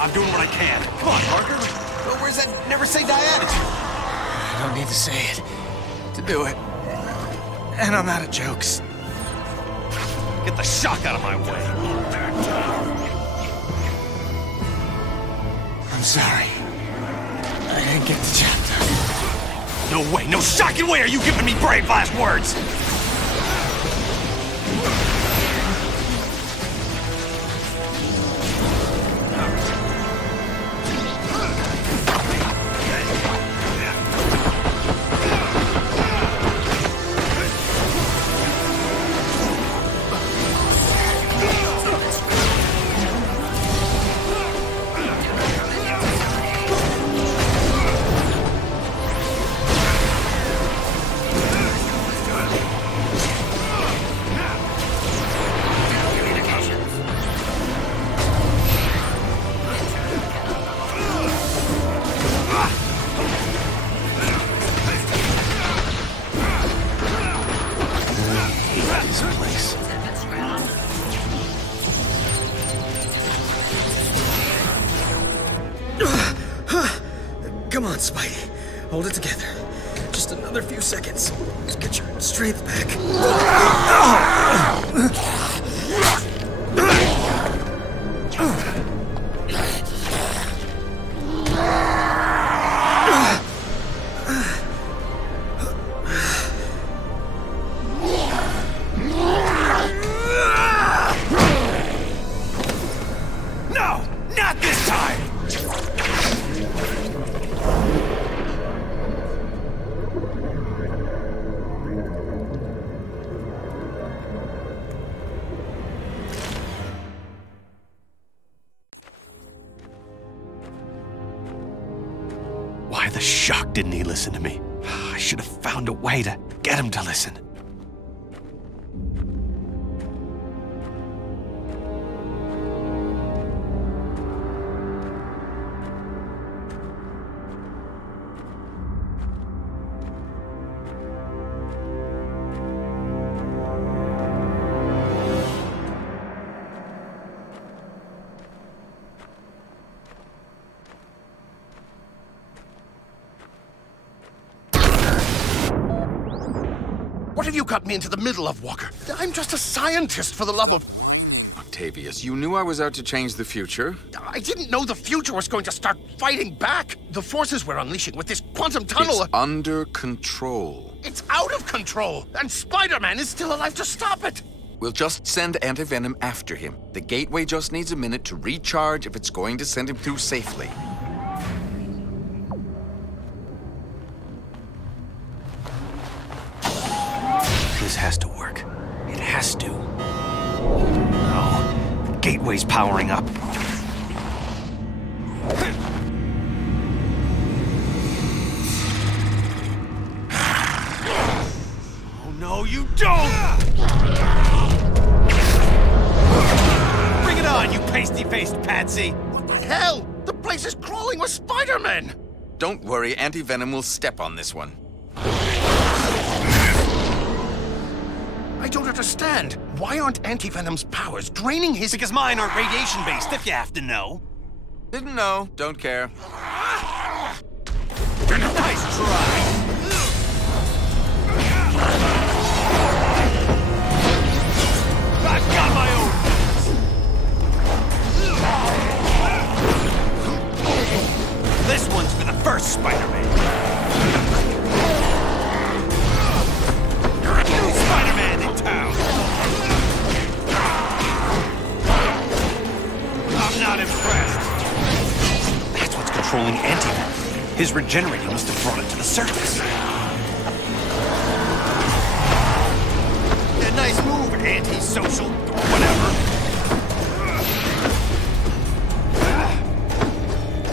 I'm doing what I can. Come on, Parker. Well, where's that never say die attitude? I don't need to say it to do it. And I'm out of jokes. Get the shock out of my way. I'm sorry. I didn't get the job done. No way, no shocking way are you giving me brave last words! Come on, Spidey. Hold it together. Just another few seconds. Just get your strength back. No! Not this time! Why the shock didn't he listen to me? I should have found a way to get him to listen. What have you got me into the middle of, Walker? I'm just a scientist, for the love of... Octavius, you knew I was out to change the future. I didn't know the future was going to start fighting back. The forces we're unleashing with this quantum tunnel... It's under control. It's out of control, and Spider-Man is still alive to stop it. We'll just send Anti-Venom after him. The gateway just needs a minute to recharge if it's going to send him through safely. This has to work. It has to. No. The gateway's powering up. Oh no, you don't! Bring it on, you pasty-faced patsy! What the hell? The place is crawling with Spider-Men! Don't worry, Anti-Venom will step on this one. I don't understand. Why aren't Anti-Venom's powers draining his... Because mine aren't radiation-based, if you have to know. Didn't know. Don't care. Nice try. I've got my own. This one's for the first Spider-Man. New Spider-Man in town. I'm not impressed. That's what's controlling Anti-Venom. His regenerating must have brought it to the surface. Yeah, nice move, anti-social, whatever.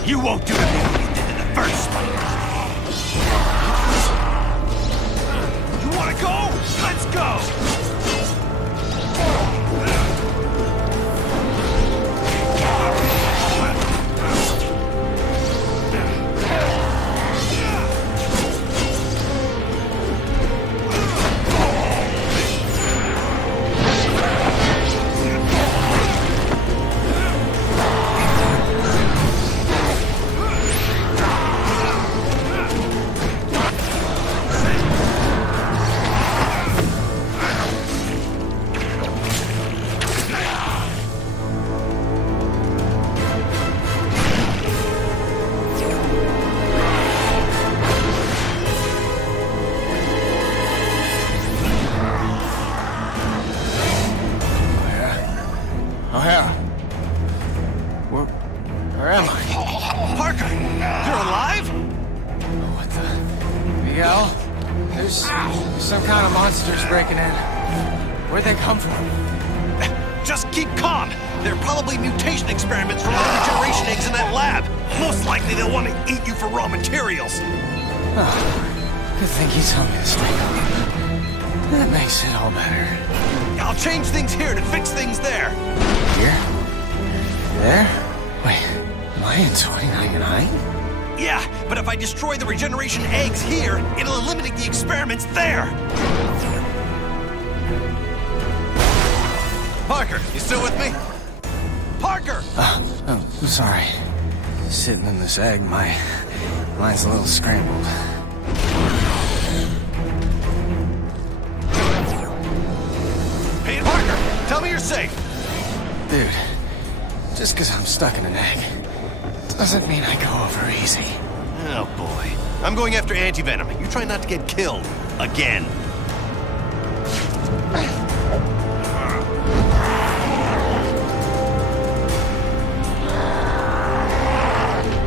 You won't do to me what you did to the first Spider-Man. You wanna go? Let's go! O'Hara. Where am I? Parker, you're alive? What the... Miguel? There's some kind of monsters breaking in. Where'd they come from? Just keep calm. They're probably mutation experiments from one of the regeneration eggs in that lab. Most likely they'll want to eat you for raw materials. Oh, good thing you told me to stay calm. That makes it all better. I'll change things here and fix things there. Here? There? Wait, am I in 2099? Yeah, but if I destroy the regeneration eggs here, it'll eliminate the experiments there. Parker, you still with me? Parker! I'm sorry. Sitting in this egg, my mind's a little scrambled. Hey, Parker, tell me you're safe. Dude, just because I'm stuck in an egg doesn't mean I go over easy. Oh, boy. I'm going after anti-venom. You try not to get killed. Again.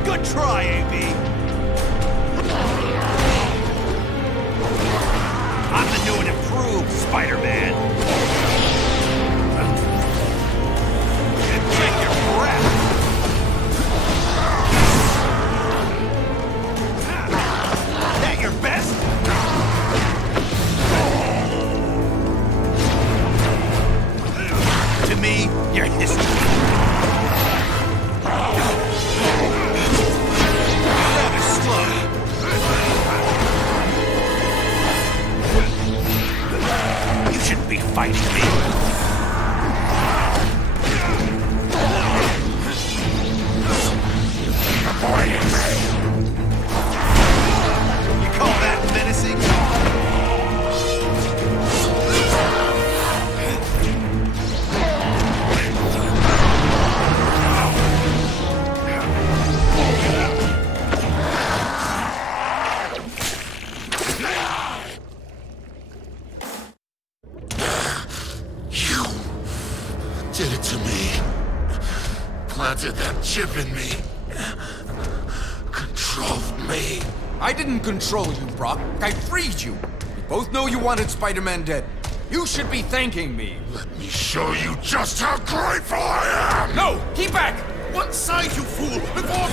Good try, AB. I'm the new and improved Spider-Man. And take your breath. That your best? To me, you're history. Rather slow. You shouldn't be fighting me. You call that menacing? Did it to me. Planted that chip in me. Controlled me. I didn't control you, Brock. I freed you. We both know you wanted Spider-Man dead. You should be thanking me. Let me show you just how grateful I am! No! Keep back! One side, you fool! Before...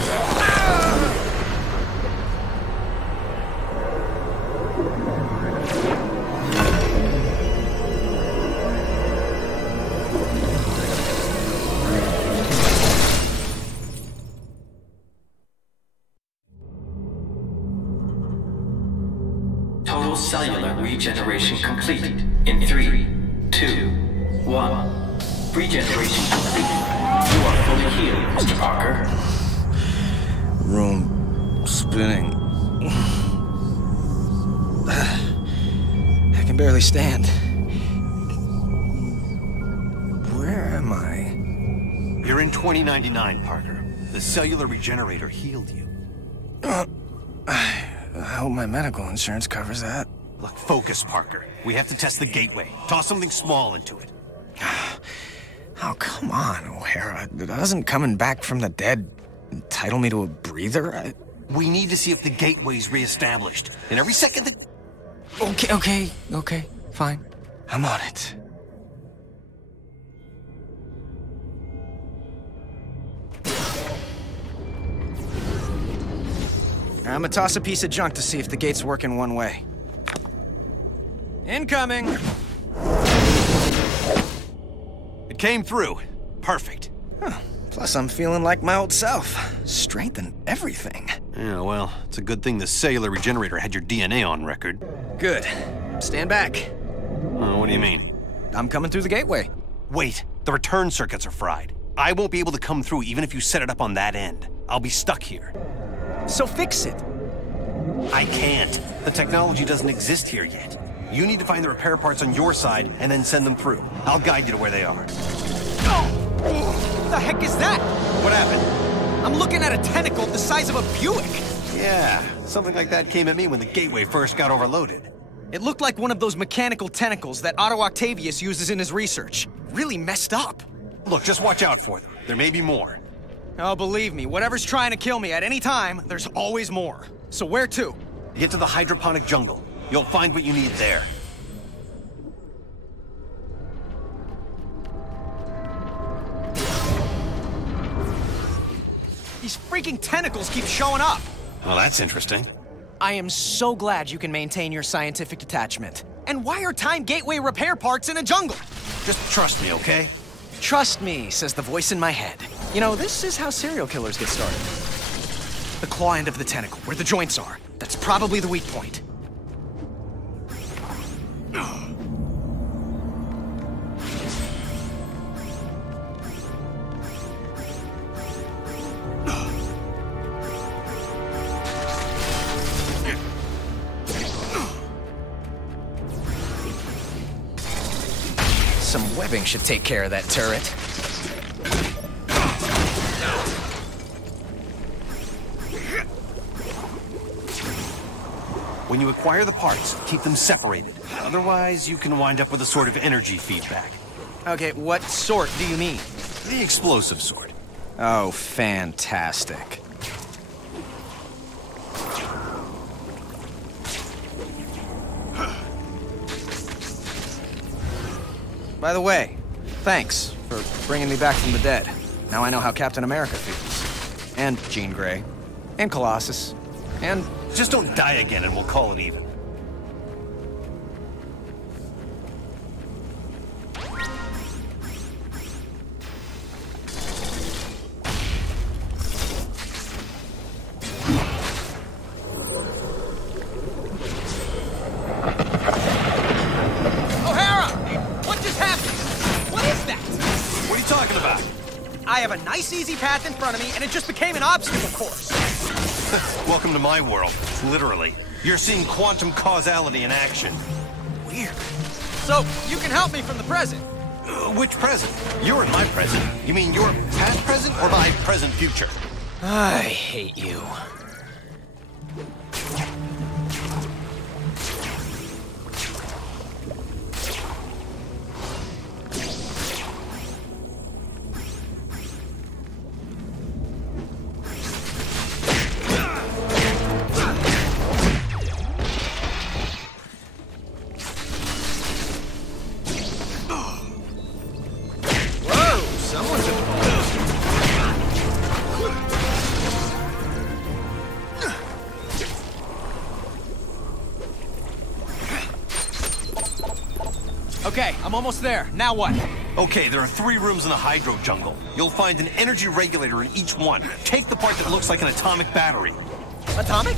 Total cellular regeneration completed in 3, 2, 1. Regeneration complete. You are fully healed, Mr. Parker. Room spinning. I can barely stand. Where am I? You're in 2099, Parker. The cellular regenerator healed you. I hope my medical insurance covers that. Look, focus, Parker. We have to test the gateway. Toss something small into it. Oh, come on, O'Hara. Doesn't coming back from the dead entitle me to a breather? We need to see if the gateway's reestablished. And every second that... Okay, fine. I'm on it. I'm gonna toss a piece of junk to see if the gate's working one way. Incoming! It came through. Perfect. Huh. Plus, I'm feeling like my old self. Strength and everything. Yeah, well, it's a good thing the cellular regenerator had your DNA on record. Good. Stand back. What do you mean? I'm coming through the gateway. Wait, the return circuits are fried. I won't be able to come through even if you set it up on that end. I'll be stuck here. So fix it. I can't. The technology doesn't exist here yet. You need to find the repair parts on your side and then send them through. I'll guide you to where they are. What the heck is that? What happened? I'm looking at a tentacle the size of a Buick. Yeah, something like that came at me when the gateway first got overloaded. It looked like one of those mechanical tentacles that Otto Octavius uses in his research. Really messed up. Look, just watch out for them. There may be more. Oh, believe me, whatever's trying to kill me at any time, there's always more. So where to? Get to the hydroponic jungle. You'll find what you need there. These freaking tentacles keep showing up. Well, that's interesting. I am so glad you can maintain your scientific detachment. And why are Time Gateway repair parts in a jungle? Just trust me, okay? Trust me, says the voice in my head. You know, this is how serial killers get started. The claw end of the tentacle, where the joints are. That's probably the weak point. Some webbing should take care of that turret. When you acquire the parts, keep them separated. Otherwise, you can wind up with a sort of energy feedback. Okay, what sort do you mean? The explosive sort. Oh, fantastic. By the way, thanks for bringing me back from the dead. Now I know how Captain America feels. And Jean Grey. And Colossus. And... Just don't die again and we'll call it even. I have a nice, easy path in front of me, and it just became an obstacle course. Welcome to my world, literally. You're seeing quantum causality in action. Weird. So, you can help me from the present. Which present? You're in my present. You mean your past present or my present future? I hate you. Okay, I'm almost there. Now what? Okay, there are 3 rooms in the hydro jungle. You'll find an energy regulator in each one. Take the part that looks like an atomic battery. Atomic?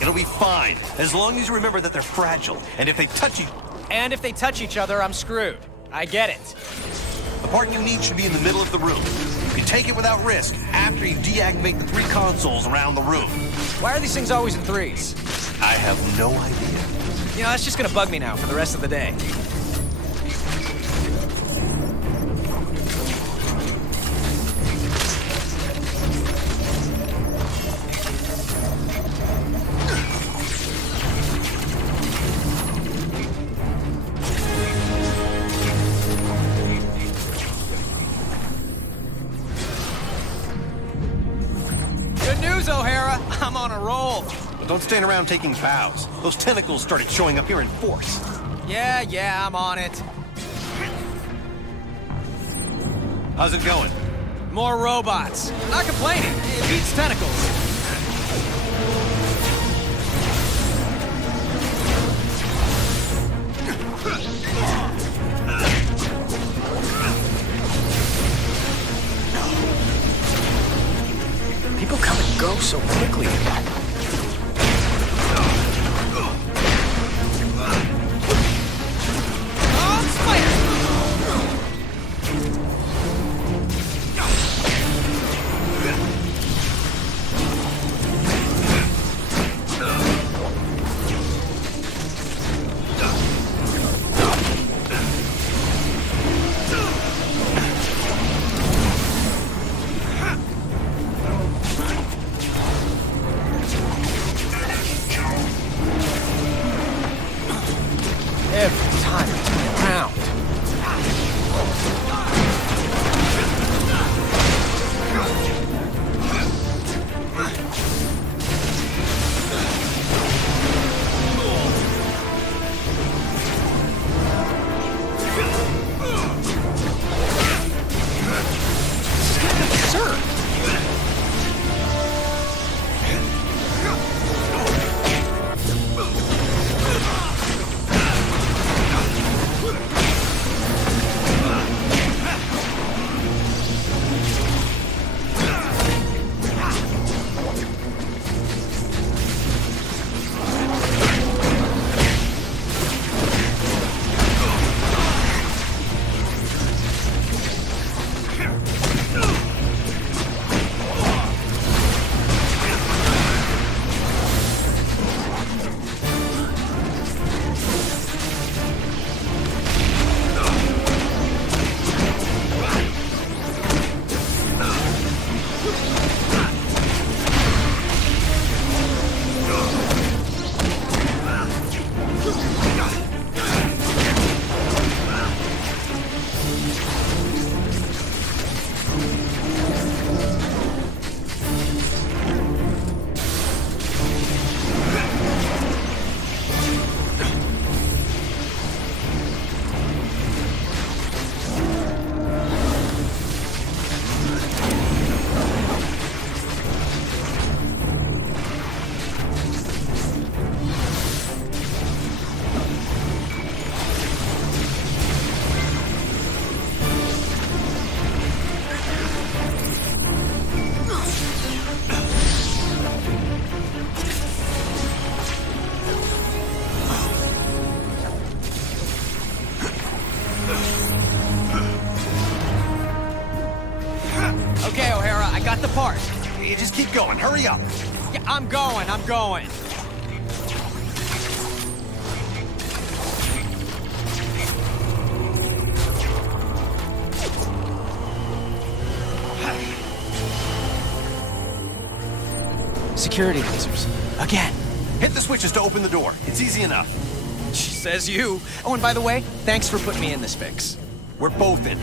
It'll be fine, as long as you remember that they're fragile, and if they touch each other, I'm screwed. I get it. The part you need should be in the middle of the room. You can take it without risk after you deactivate the 3 consoles around the room. Why are these things always in 3s? I have no idea. You know, that's just gonna bug me now for the rest of the day. I'm on a roll. But don't stand around taking bows. Those tentacles started showing up here in force. Yeah, I'm on it. How's it going? More robots. Not complaining. It beats tentacles. People come and go so quickly. Okay, O'Hara, I got the part. You just keep going. Hurry up. Yeah, I'm going. Security lasers. Again. Hit the switches to open the door. It's easy enough. Says you. Oh, and by the way, thanks for putting me in this fix. We're both in.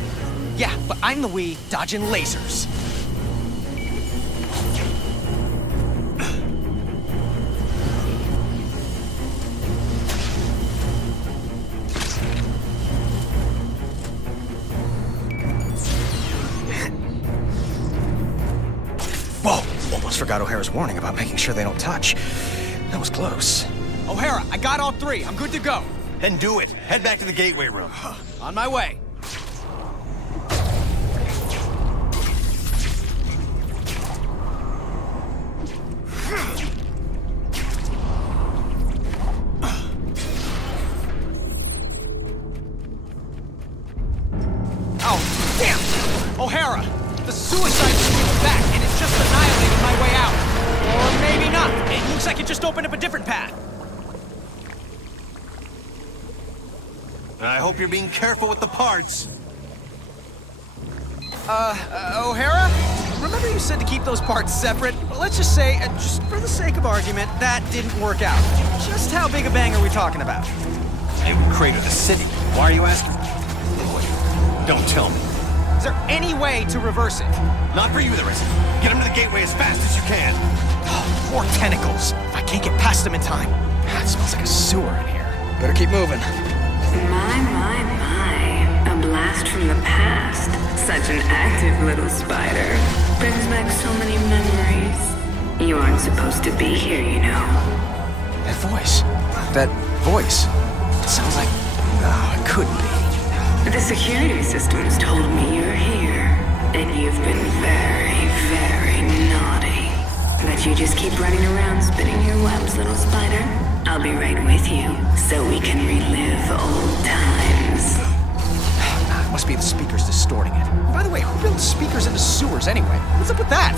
Yeah, but I'm the Wii dodging lasers. Whoa! Almost forgot O'Hara's warning about making sure they don't touch. That was close. O'Hara, I got all three. I'm good to go. Then do it. Head back to the gateway room. On my way. Oh, damn! O'Hara, the suicide is back, and it's just annihilated my way out. Or maybe not. It looks like it just opened up a different path. I hope you're being careful with the parts. O'Hara? Remember you said to keep those parts separate? Well, let's just say, just for the sake of argument, that didn't work out. Just how big a bang are we talking about? It would crater the city. Why are you asking? Wait, don't tell me. Is there any way to reverse it? Not for you, there isn't. Get him to the gateway as fast as you can. Oh, more tentacles. I can't get past them in time. It smells like a sewer in here. Better keep moving. My. A blast from the past. Such an active little spider. Brings back so many memories. You aren't supposed to be here, you know. That voice. It sounds like... Oh, it couldn't be. The security systems told me you're here. And you've been very, very naughty. But you just keep running around spinning your webs, little spider. I'll be right with you, so we can relive old times. It must be the speakers distorting it. By the way, who built speakers into sewers anyway? What's up with that?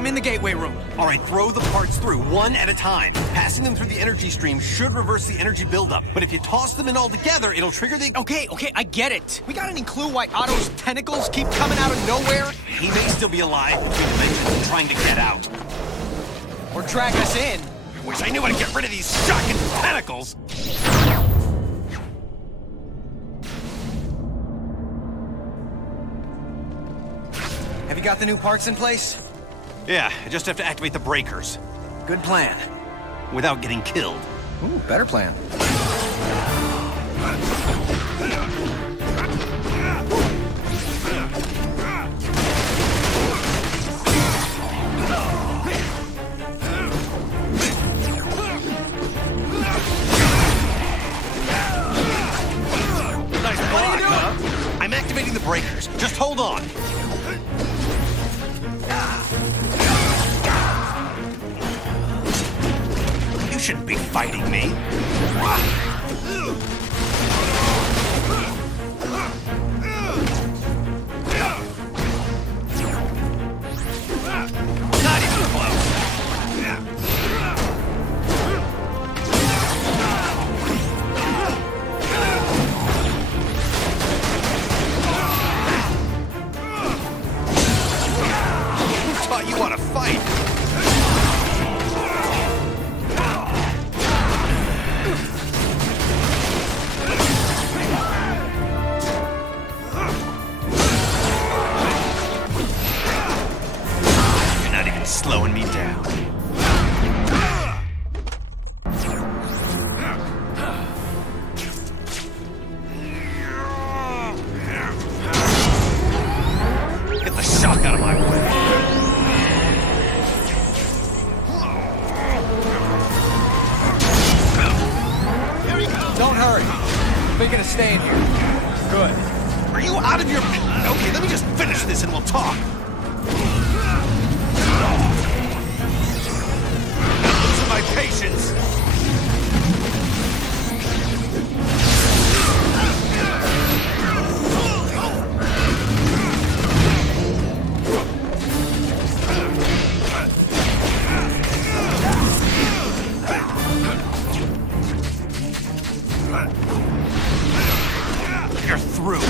I'm in the gateway room. All right, throw the parts through, one at a time. Passing them through the energy stream should reverse the energy buildup. But if you toss them in all together, it'll trigger the... Okay, I get it. We got any clue why Otto's tentacles keep coming out of nowhere? He may still be alive between dimensions and trying to get out. Or drag us in. I wish I knew how to get rid of these shocking tentacles. Have you got the new parts in place? Yeah, I just have to activate the breakers. Good plan. Without getting killed. Ooh, better plan. Nice block, huh? I'm activating the breakers. Just hold on. You shouldn't be fighting me. Don't hurry. We're gonna stay in here. Good. Are you out of your... Okay, let me just finish this and we'll talk. Losing my patience. You're through.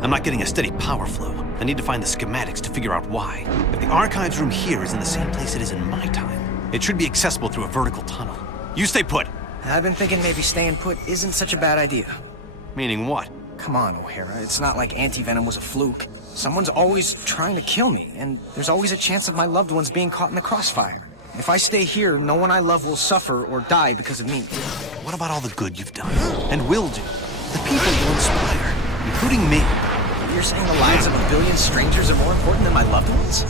I'm not getting a steady power flow. I need to find the schematics to figure out why. If the archives room here is in the same place it is in my time, it should be accessible through a vertical tunnel. You stay put. I've been thinking maybe staying put isn't such a bad idea. Meaning what? Come on, O'Hara. It's not like anti-venom was a fluke. Someone's always trying to kill me, and there's always a chance of my loved ones being caught in the crossfire. If I stay here, no one I love will suffer or die because of me. What about all the good you've done, and will do? The people you inspire, including me. You're saying the lives of a billion strangers are more important than my loved ones?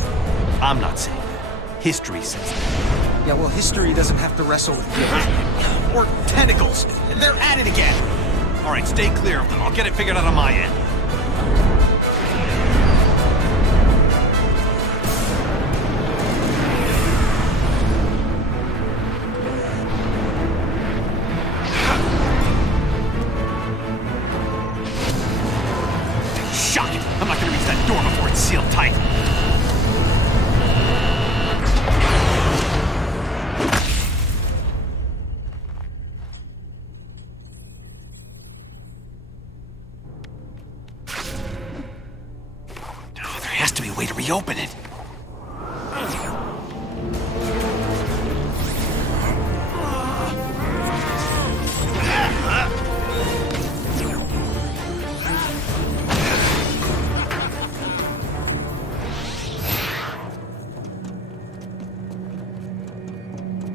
I'm not saying that. History says that. Yeah, well, history doesn't have to wrestle with guilt. Or tentacles. They're at it again. All right, stay clear of them. I'll get it figured out on my end. Shot! I'm not gonna reach that door before it's sealed tight. Way to reopen it.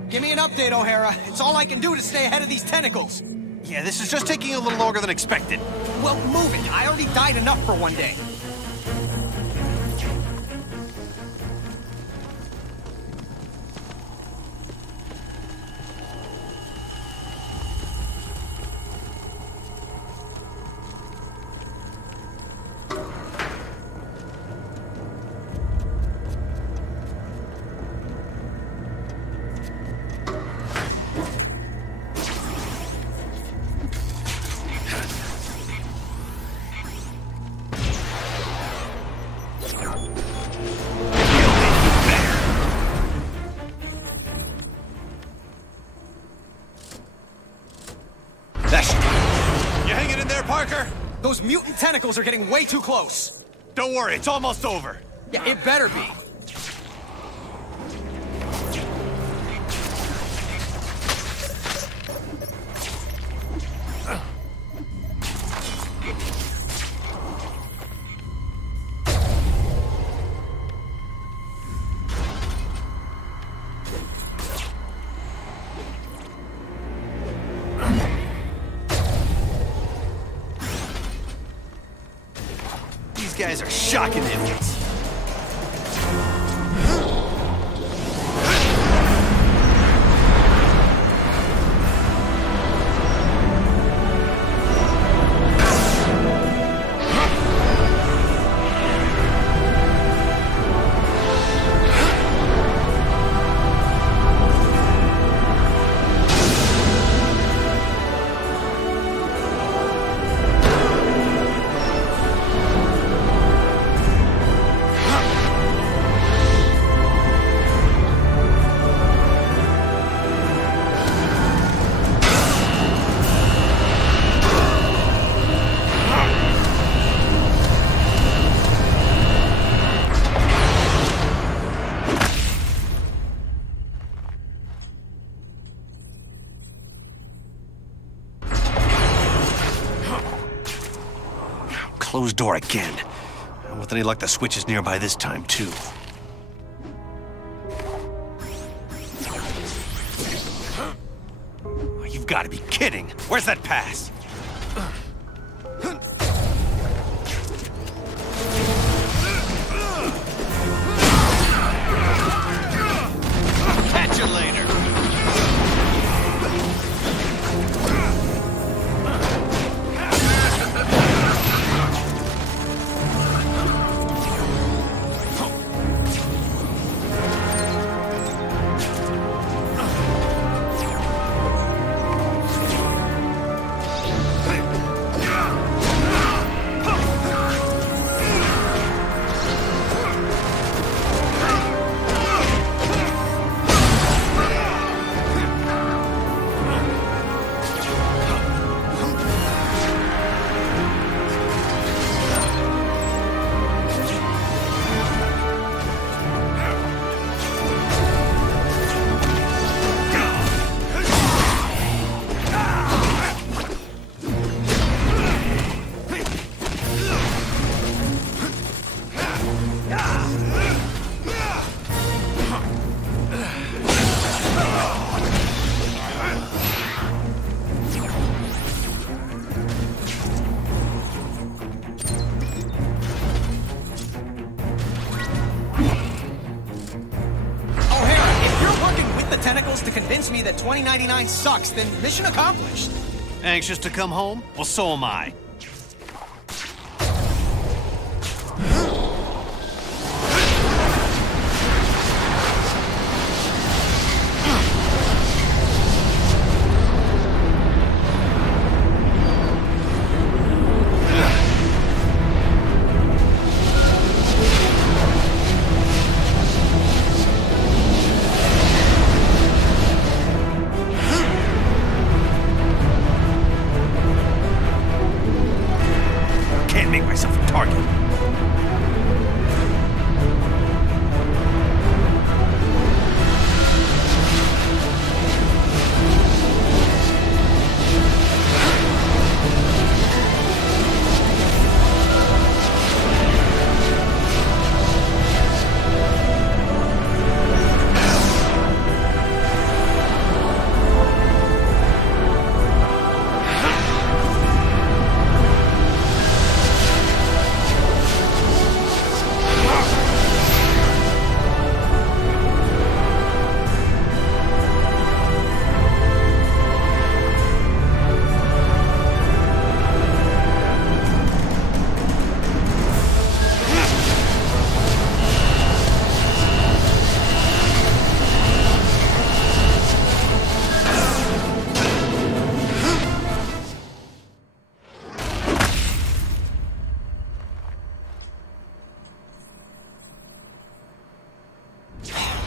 Give me an update, O'Hara. It's all I can do to stay ahead of these tentacles. Yeah, this is just taking a little longer than expected. Well, move it. I already died enough for one day. You hanging in there, Parker? Those mutant tentacles are getting way too close. Don't worry, it's almost over. Yeah, it better be. guys are shocking idiots. Closed door again. With any luck, the switch is nearby this time, too. Oh, you've got to be kidding. Where's that pass? Catch you later. To convince me that 2099 sucks, then mission accomplished. Anxious to come home? Well, so am I.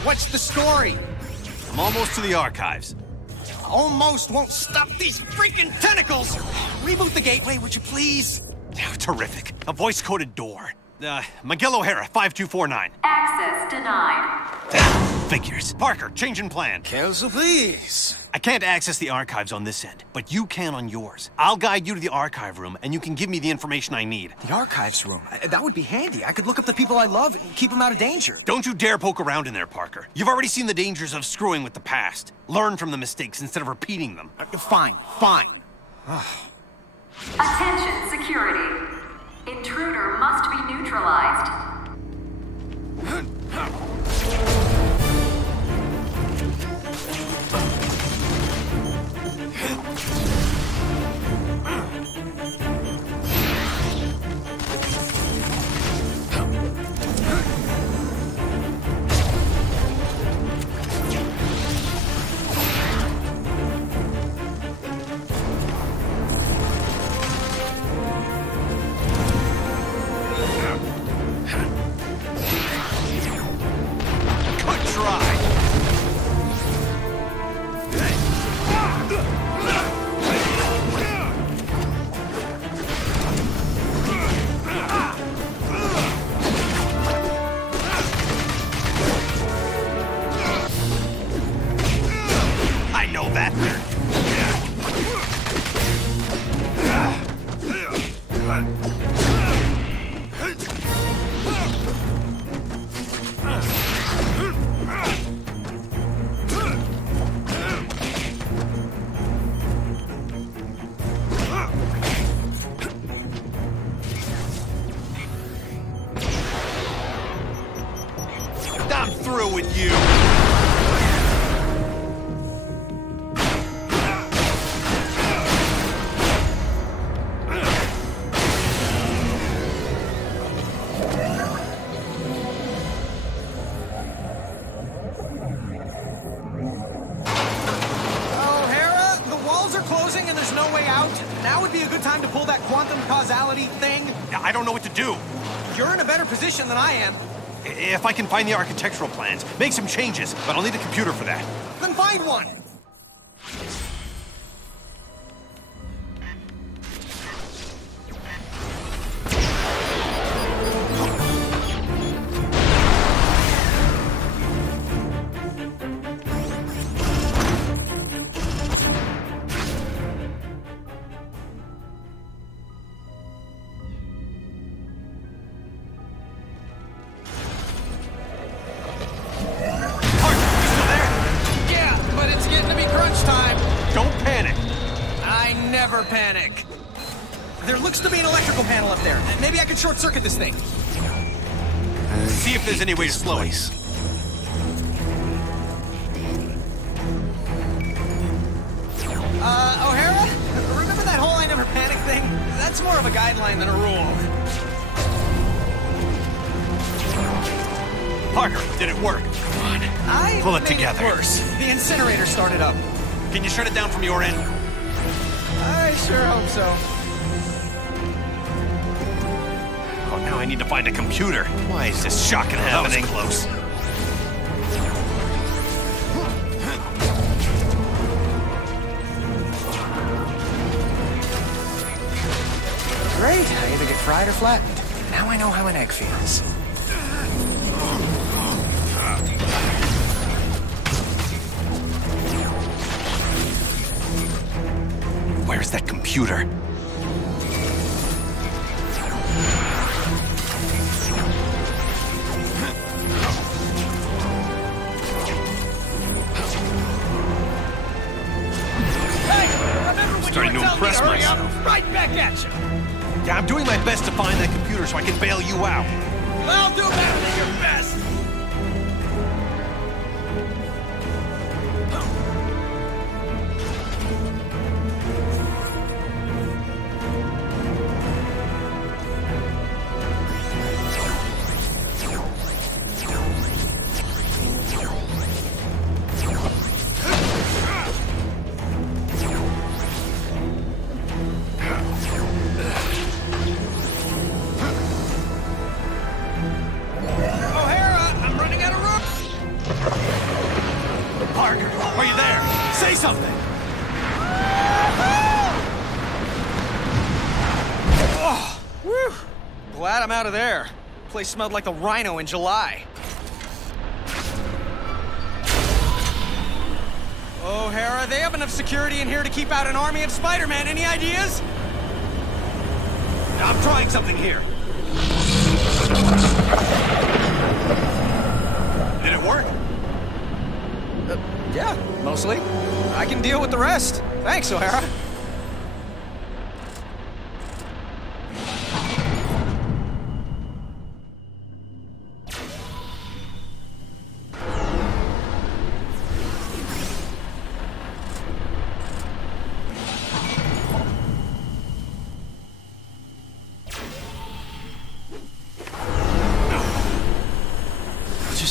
What's the story? I'm almost to the archives. Almost won't stop these freaking tentacles! Reboot the gateway, would you please? Terrific. A voice-coded door. Miguel O'Hara, 5249. Access denied. Figures. Parker, change in plan. Cancel, please. I can't access the archives on this end, but you can on yours. I'll guide you to the archive room, and you can give me the information I need. The archives room? That would be handy. I could look up the people I love and keep them out of danger. Don't you dare poke around in there, Parker. You've already seen the dangers of screwing with the past. Learn from the mistakes instead of repeating them. Fine. Attention, security. Intruder must be neutralized. I'm through with you! Now would be a good time to pull that quantum causality thing. I don't know what to do. You're in a better position than I am. If I can find the architectural plans, make some changes, but I'll need a computer for that. Then find one! Panic. There looks to be an electrical panel up there. Maybe I could short-circuit this thing. See if there's any way to slow it. O'Hara? Remember that whole I never panic thing? That's more of a guideline than a rule. Parker, did it work? Come on. Pull it together. Worse. The incinerator started up. Can you shut it down from your end? I sure hope so. Oh, now I need to find a computer. Why is this shocking happening? That was close. Great. I either get fried or flattened. Now I know how an egg feels. Where's that computer? Starting to impress myself. Right back at you. Yeah, I'm doing my best to find that computer so I can bail you out. I'll do better than your best. Glad I'm out of there. Place smelled like the Rhino in July. O'Hara, they have enough security in here to keep out an army of Spider-Man. Any ideas? I'm trying something here. Did it work? Yeah, mostly. I can deal with the rest. Thanks, O'Hara.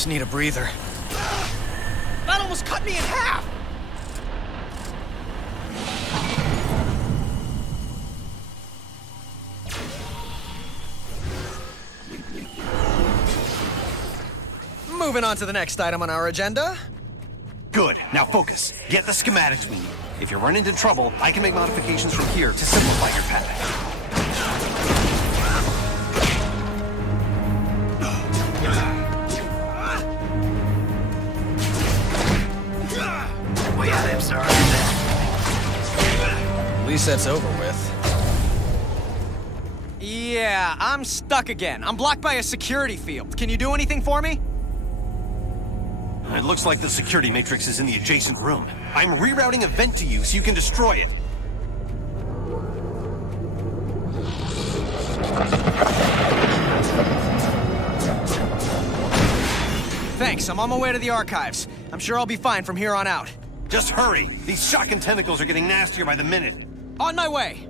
just need a breather. That almost cut me in half! Moving on to the next item on our agenda. Good. Now focus. Get the schematics we need. If you run into trouble, I can make modifications from here to simplify your path. We got him, sir. At least that's over with. Yeah, I'm stuck again. I'm blocked by a security field. Can you do anything for me? It looks like the security matrix is in the adjacent room. I'm rerouting a vent to you so you can destroy it. Thanks, I'm on my way to the archives. I'm sure I'll be fine from here on out. Just hurry! These shotgun tentacles are getting nastier by the minute. On my way!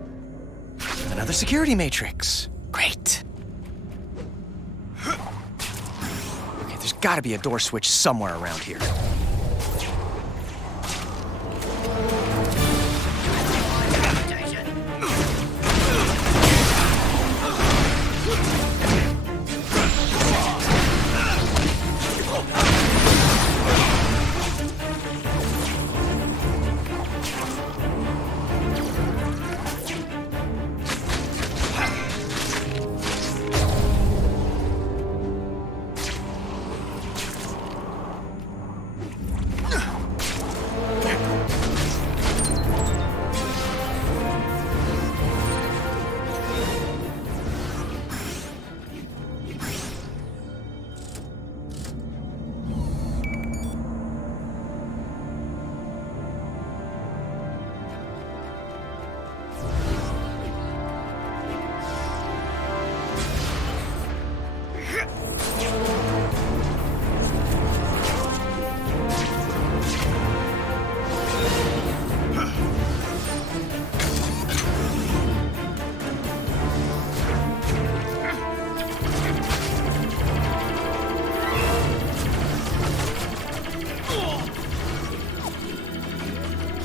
Another security matrix. Great. Okay, there's gotta be a door switch somewhere around here.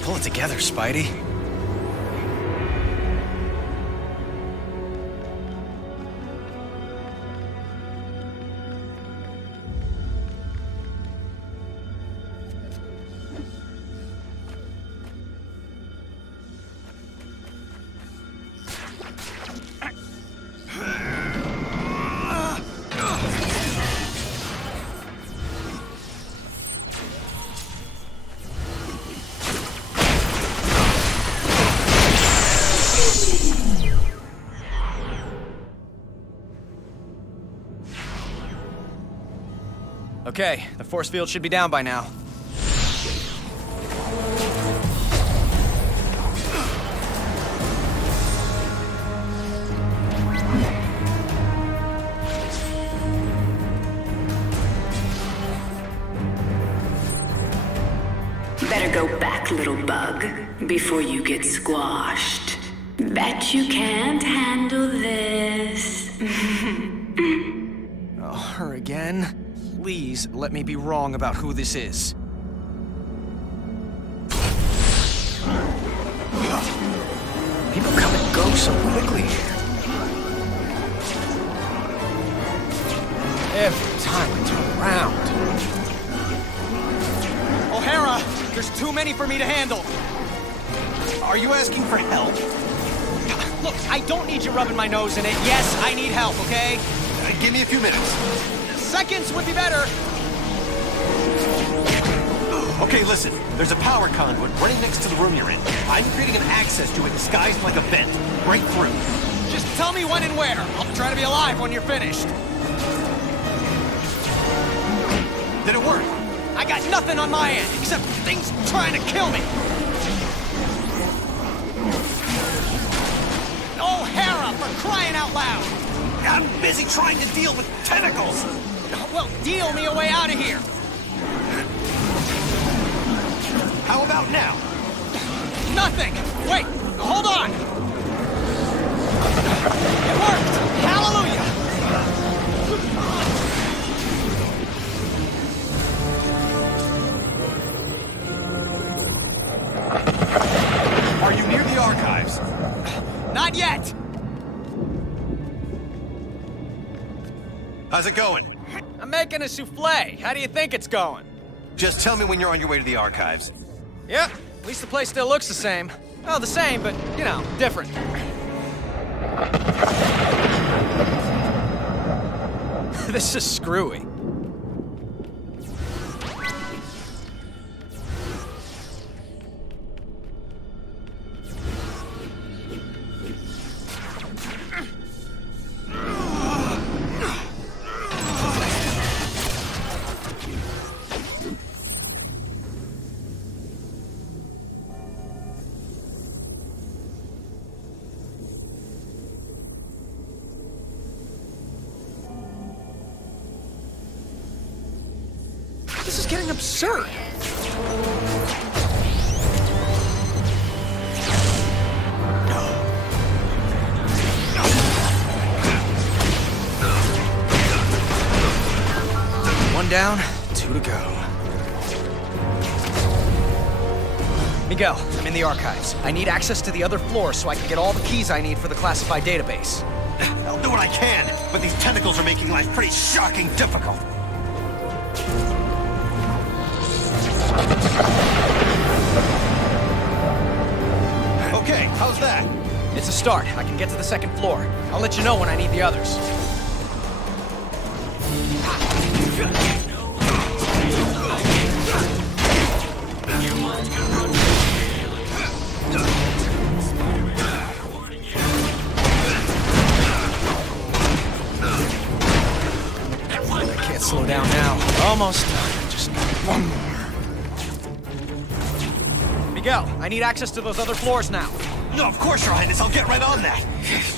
Pull it together, Spidey. Okay, the force field should be down by now. Better go back, little bug, before you get squashed. Bet you can't handle this. Oh, her again? Please let me be wrong about who this is. People come and go so quickly here. Every time I turn around. O'Hara, there's too many for me to handle. Are you asking for help? Look, I don't need you rubbing my nose in it. Yes, I need help, okay? Give me a few minutes. Seconds would be better. Okay, listen. There's a power conduit running next to the room you're in. I'm creating an access to it disguised like a vent. Right through. Just tell me when and where. I'll try to be alive when you're finished. Did it work? I got nothing on my end, except things trying to kill me. O'Hara, for crying out loud! I'm busy trying to deal with tentacles! Well, deal me a way out of here! How about now? Nothing! Wait, hold on! It worked! Hallelujah! archives. Not yet! How's it going? I'm making a souffle. How do you think it's going? Just tell me when you're on your way to the archives. Yep, at least the place still looks the same. Oh, the same, but, you know, different. This is screwy. This is getting absurd. One down, 2 to go. Miguel, I'm in the archives. I need access to the other floor so I can get all the keys I need for the classified database. I'll do what I can, but these tentacles are making life pretty shocking difficult. Okay, how's that? It's a start. I can get to the second floor. I'll let you know when I need the others. I can't slow down now. Almost. Just one more. Miguel, I need access to those other floors now. No, of course, Your Highness. I'll get right on that.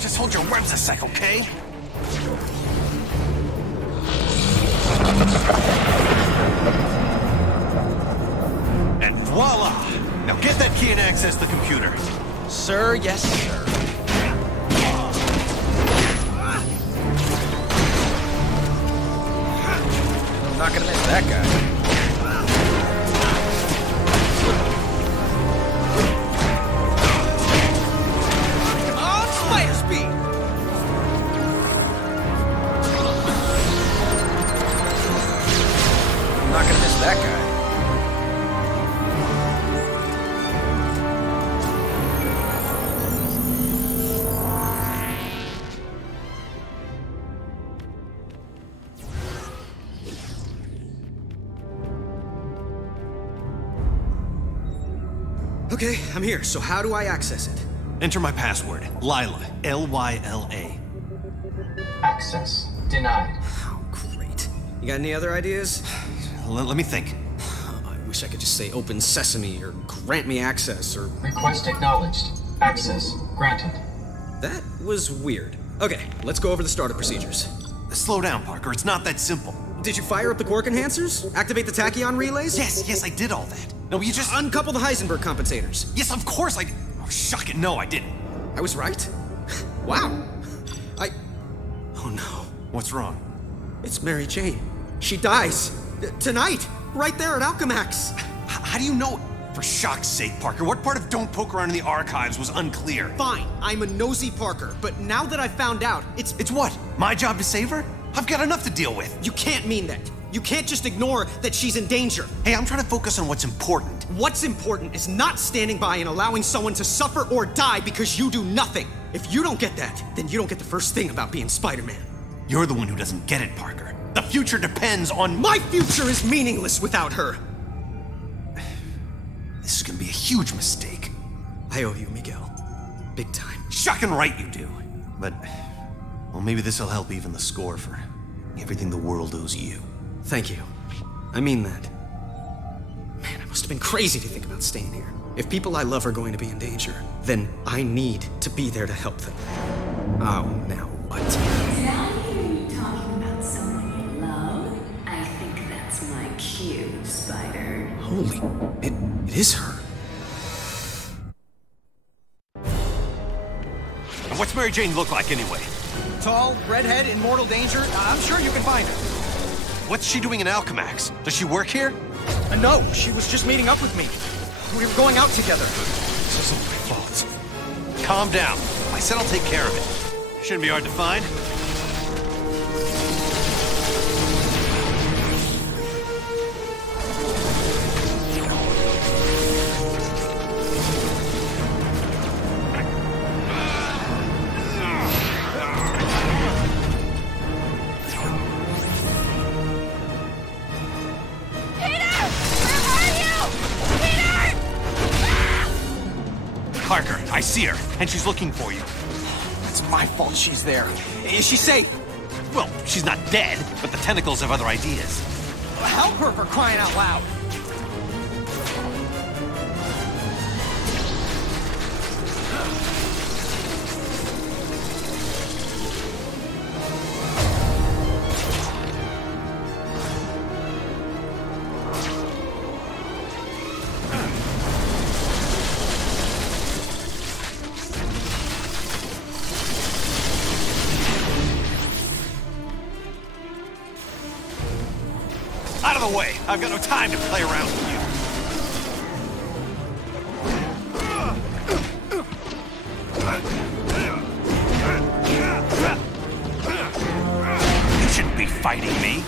Just hold your webs a sec, okay? And voila! Now get that key and access the computer. Sir, yes, sir. I'm not gonna miss that guy. Not gonna miss that guy. Okay, I'm here, so how do I access it? Enter my password. Lila. L-Y-L-A. Access denied. Oh, great. You got any other ideas? Let me think. I wish I could just say open sesame or grant me access or... Request acknowledged. Access granted. That was weird. Okay, let's go over the startup procedures. Slow down, Parker. It's not that simple. Did you fire up the quark enhancers? Activate the tachyon relays? Yes, I did all that. No, you just... Uncouple the Heisenberg compensators. Yes, of course I... Oh, shuck it. No, I didn't. I was right? Wow. Oh no. What's wrong? It's Mary Jane. She dies. Tonight. Right there at Alchemax. How do you know? For shock's sake, Parker, what part of Don't Poke Around in the Archives was unclear? Fine, I'm a nosy Parker, but now that I've found out, it's what? My job to save her? I've got enough to deal with. You can't mean that. You can't just ignore that she's in danger. Hey, I'm trying to focus on what's important. What's important is not standing by and allowing someone to suffer or die because you do nothing. If you don't get that, then you don't get the first thing about being Spider-Man. You're the one who doesn't get it, Parker. The future depends on... My future is meaningless without her. This is gonna be a huge mistake. I owe you, Miguel. Big time. Shocking right you do. But, well, maybe this'll help even the score for everything the world owes you. Thank you. I mean that. Man, I must have been crazy to think about staying here. If people I love are going to be in danger, then I need to be there to help them. Oh, now what? Now you're talking about someone you love? I think that's my cue, Spider. Holy, it is her. And what's Mary Jane look like anyway? Tall, redhead, in mortal danger. I'm sure you can find her. What's she doing in Alchemax? Does she work here? No, she was just meeting up with me. We were going out together. This isn't my fault. calm down. I said I'll take care of it. Shouldn't be hard to find. Parker, I see her, and she's looking for you. It's my fault she's there. Is she safe? Well, she's not dead, but the tentacles have other ideas. Help her for crying out loud. Out of the way! I've got no time to play around with you. You shouldn't be fighting me.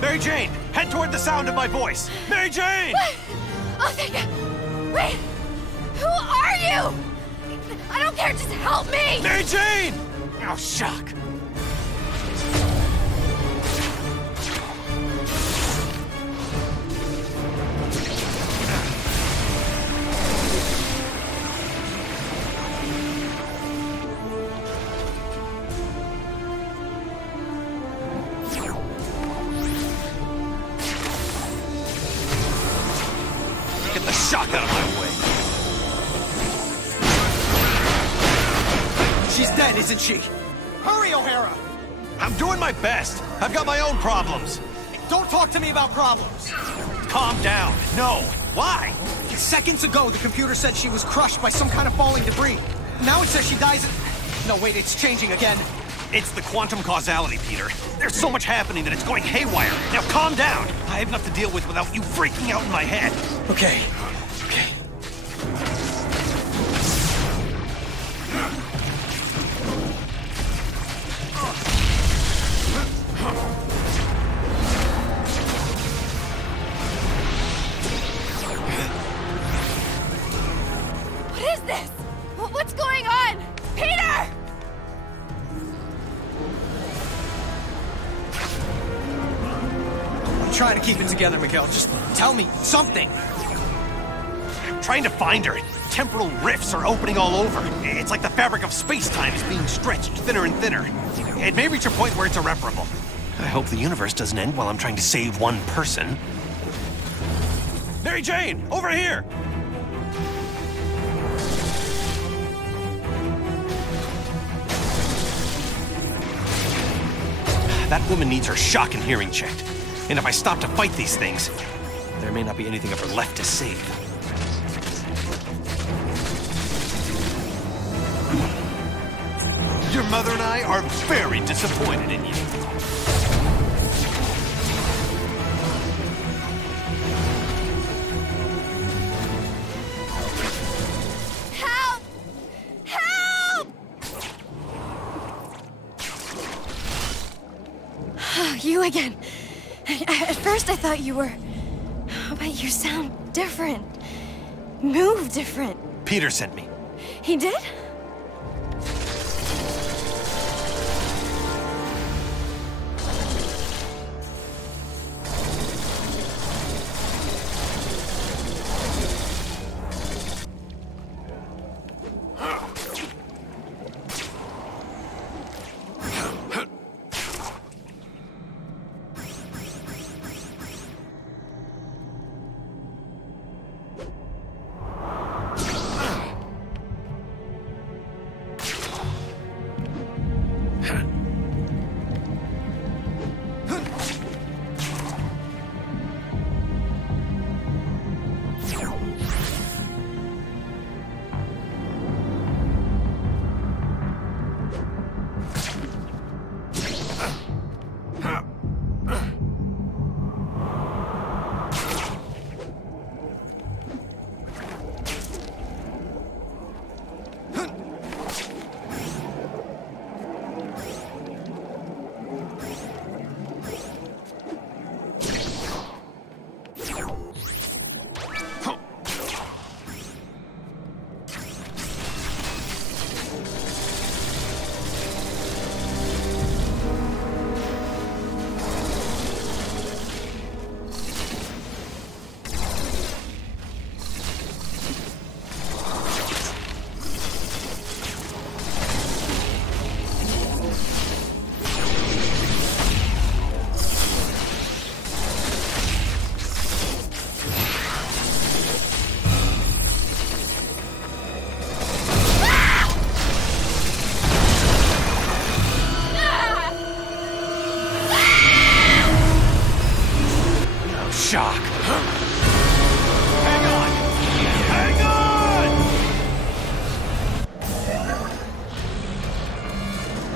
Mary Jane, head toward the sound of my voice. Mary Jane! What? Oh, thank God. Wait! Who are you? I don't care, just help me! Mary Jane! Oh, shock. Get the shock out of my way. She's dead, isn't she? Hurry, O'Hara! I'm doing my best. I've got my own problems. Don't talk to me about problems. Calm down. No. Why? Seconds ago, the computer said she was crushed by some kind of falling debris. Now it says she dies in... No, wait, it's changing again. It's the quantum causality, Peter. There's so much happening that it's going haywire. Now calm down. I have enough to deal with without you freaking out in my head. Okay. What is this? What's going on? Peter! I'm trying to keep it together, Miguel. Just tell me something. I'm trying to find her. Temporal rifts are opening all over. It's like the fabric of space-time is being stretched thinner and thinner. It may reach a point where it's irreparable. I hope the universe doesn't end while I'm trying to save one person. Mary Jane, over here! That woman needs her shock and hearing checked. And if I stop to fight these things, there may not be anything of her left to save. Your mother and I are very disappointed in you. Help! Help! You again. At first I thought you were... But you sound different. Move different. Peter sent me. He did?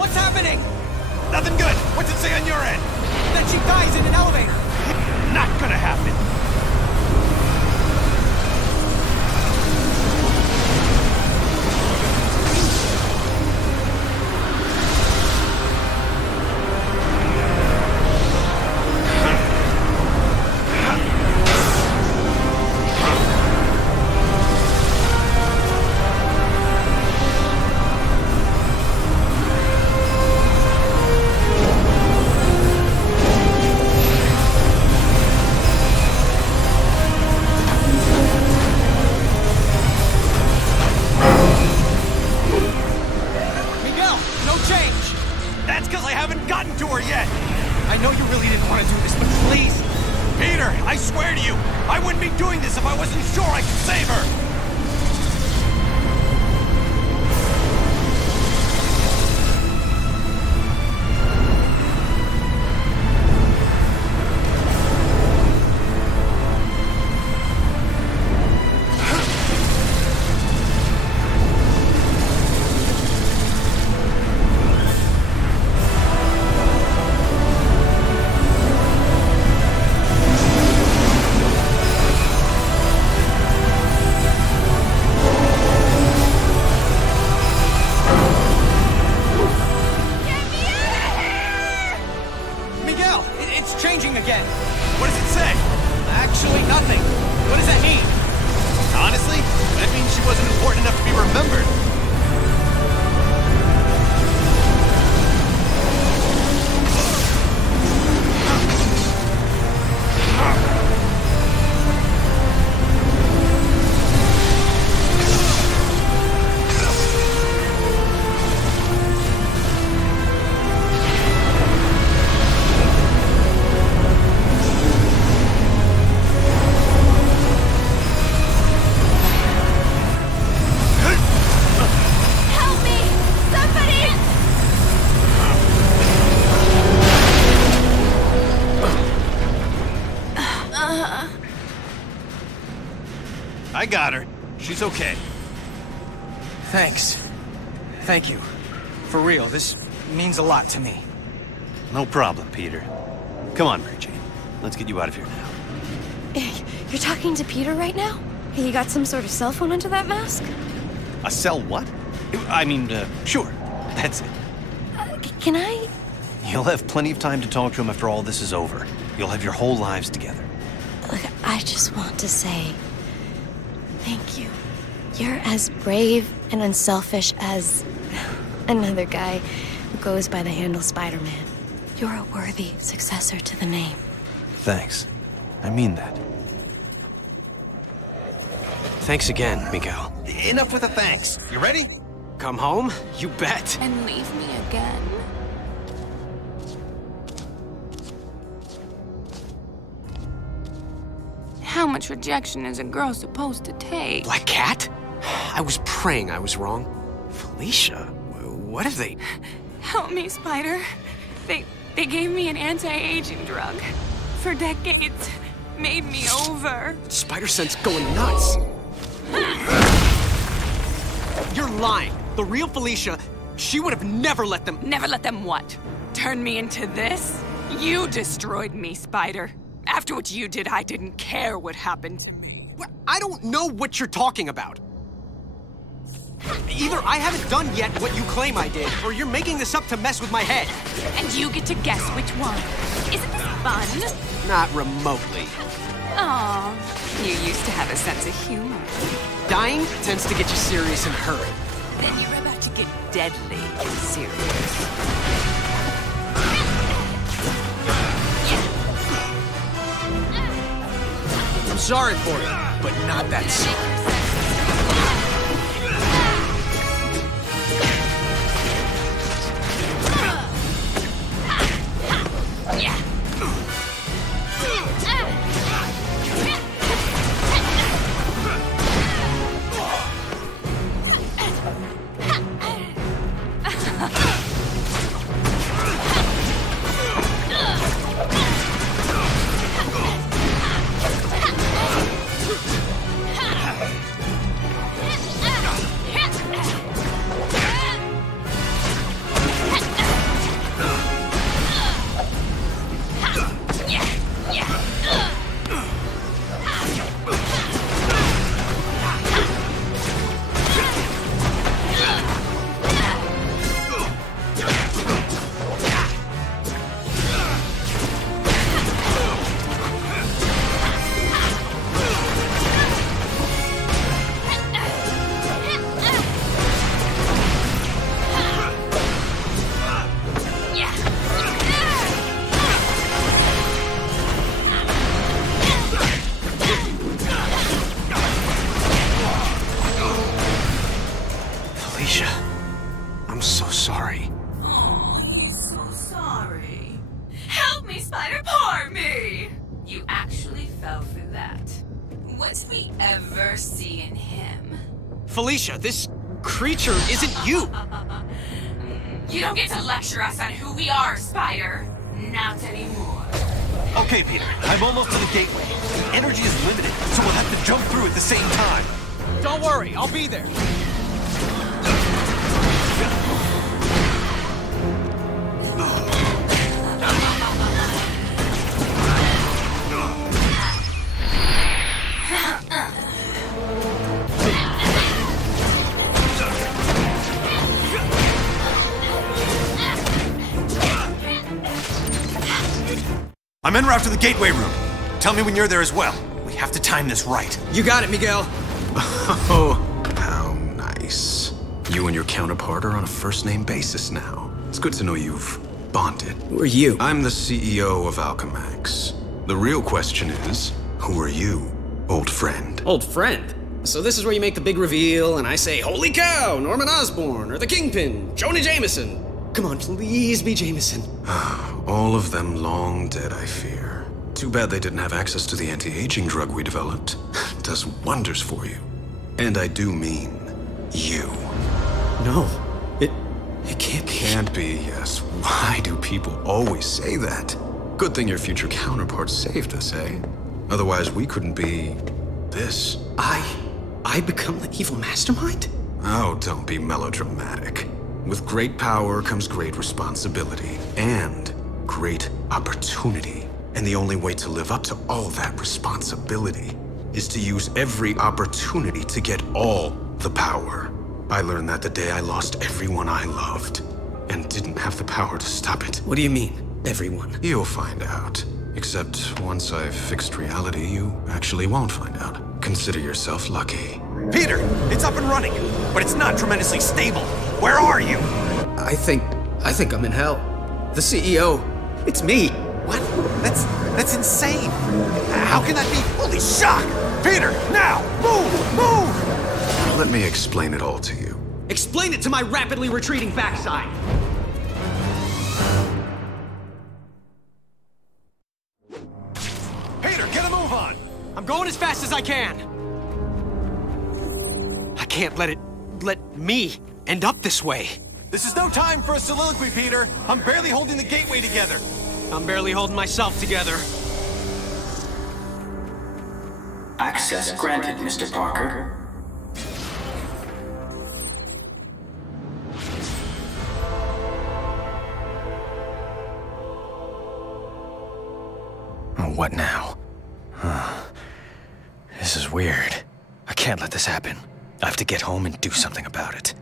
what's happening? Nothing good. What's it say on your end? That she dies in an elevator. Not gonna happen. I got her. She's okay. Thanks. Thank you. For real, this means a lot to me. No problem, Peter. Come on, Mary Jane. Let's get you out of here now. You're talking to Peter right now? You got some sort of cell phone under that mask? A cell what? I mean, sure. That's it. Can I? You'll have plenty of time to talk to him after all this is over. You'll have your whole lives together. Look, I just want to say thank you. You're as brave and unselfish as another guy who goes by the handle Spider-Man. You're a worthy successor to the name. Thanks. I mean that. Thanks again, Miguel. Enough with the thanks. You ready? Come home? You bet. And leave me again? How much rejection is a girl supposed to take? Black Cat? I was praying I was wrong. Felicia? What have they... Help me, Spider. They gave me an anti-aging drug. For decades. Made me over. Spider sense going nuts. You're lying. The real Felicia, she would have never let them... Never let them what? Turn me into this? You destroyed me, Spider. After what you did, I didn't care what happened to me. I don't know what you're talking about. Either I haven't done yet what you claim I did, or you're making this up to mess with my head. And you get to guess which one. Isn't this fun? Not remotely. Aw, you used to have a sense of humor. Dying tends to get you serious in a hurry. Then you're about to get deadly serious. I'm sorry for it, but not that sorry. I'm so sorry. Oh, he's so sorry. Help me, Spider, poor me! You actually fell for that. What's we ever see in him? Felicia, this creature isn't you! You don't get to lecture us on who we are, Spider. Not anymore. Okay, Peter, I'm almost to the gateway. The energy is limited, so we'll have to jump through at the same time. Don't worry, I'll be there. I'm en route to the gateway room. Tell me when you're there as well. We have to time this right. You got it, Miguel. Oh, how nice. You and your counterpart are on a first-name basis now. It's good to know you've bonded. Who are you? I'm the CEO of Alchemax. The real question is, who are you, old friend? Old friend? So this is where you make the big reveal, and I say, holy cow, Norman Osborn, or the Kingpin, Jonah Jameson. Come on, please be Jameson. All of them long dead, I fear. Too bad they didn't have access to the anti-aging drug we developed. Does wonders for you. And I do mean you. No, it can't be. Can't be, yes. Why do people always say that? Good thing your future counterpart saved us, eh? Otherwise, we couldn't be this. I become the evil mastermind? Oh, don't be melodramatic. With great power comes great responsibility and great opportunity. And the only way to live up to all that responsibility is to use every opportunity to get all the power. I learned that the day I lost everyone I loved and didn't have the power to stop it. What do you mean, everyone? You'll find out. Except once I've fixed reality, you actually won't find out. Consider yourself lucky. Peter, it's up and running, but it's not tremendously stable. Where are you? I think I'm in hell. The CEO, it's me. What? That's insane. How can that be? Holy shock! Peter, now! Move! Let me explain it all to you. Explain it to my rapidly retreating backside. Peter, get a move on! I'm going as fast as I can. I can't let me end up this way. This is no time for a soliloquy, Peter. I'm barely holding the gateway together. I'm barely holding myself together. Access granted, Mr. Parker. Oh, what now? This is weird. I can't let this happen. I have to get home and do something about it.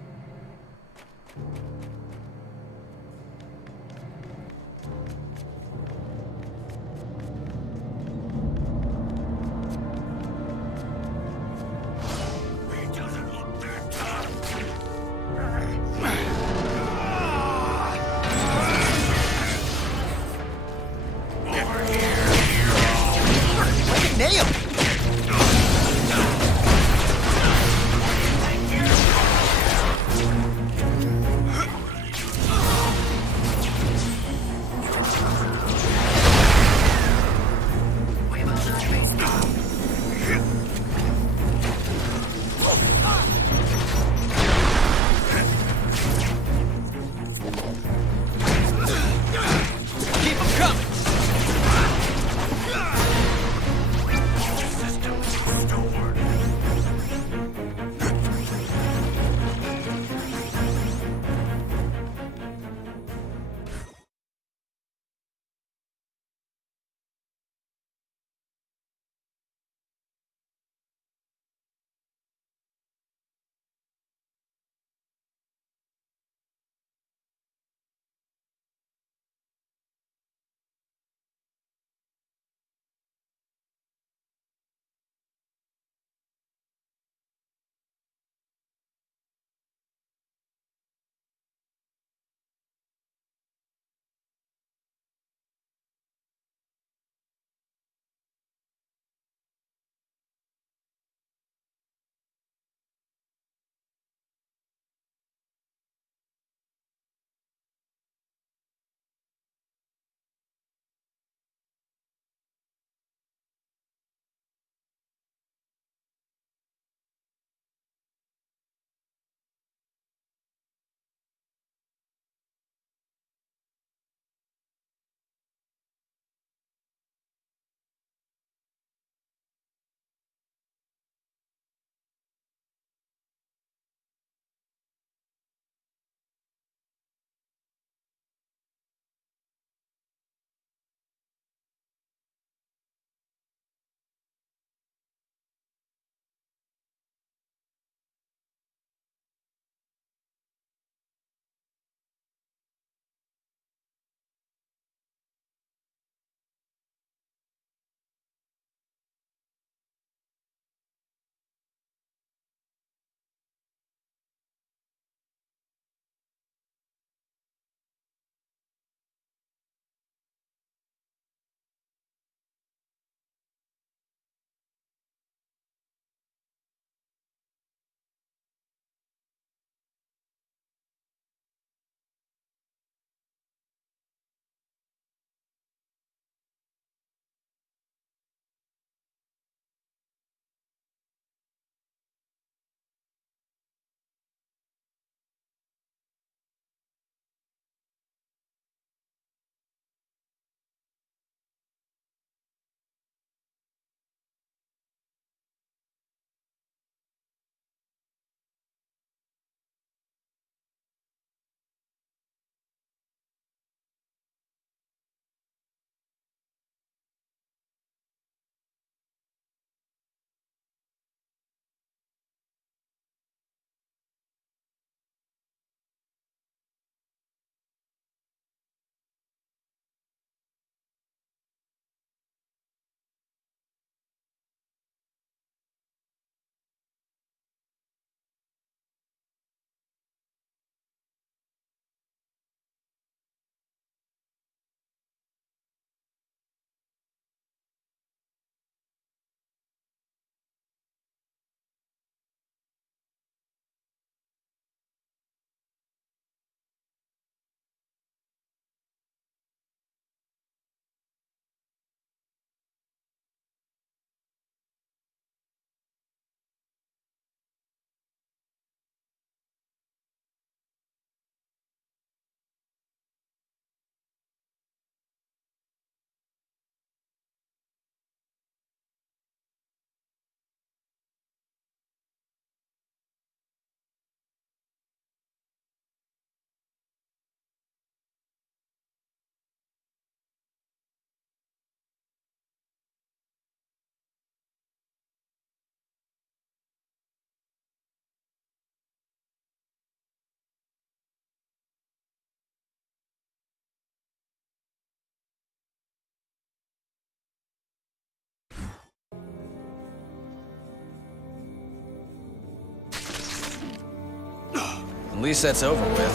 At least that's over with.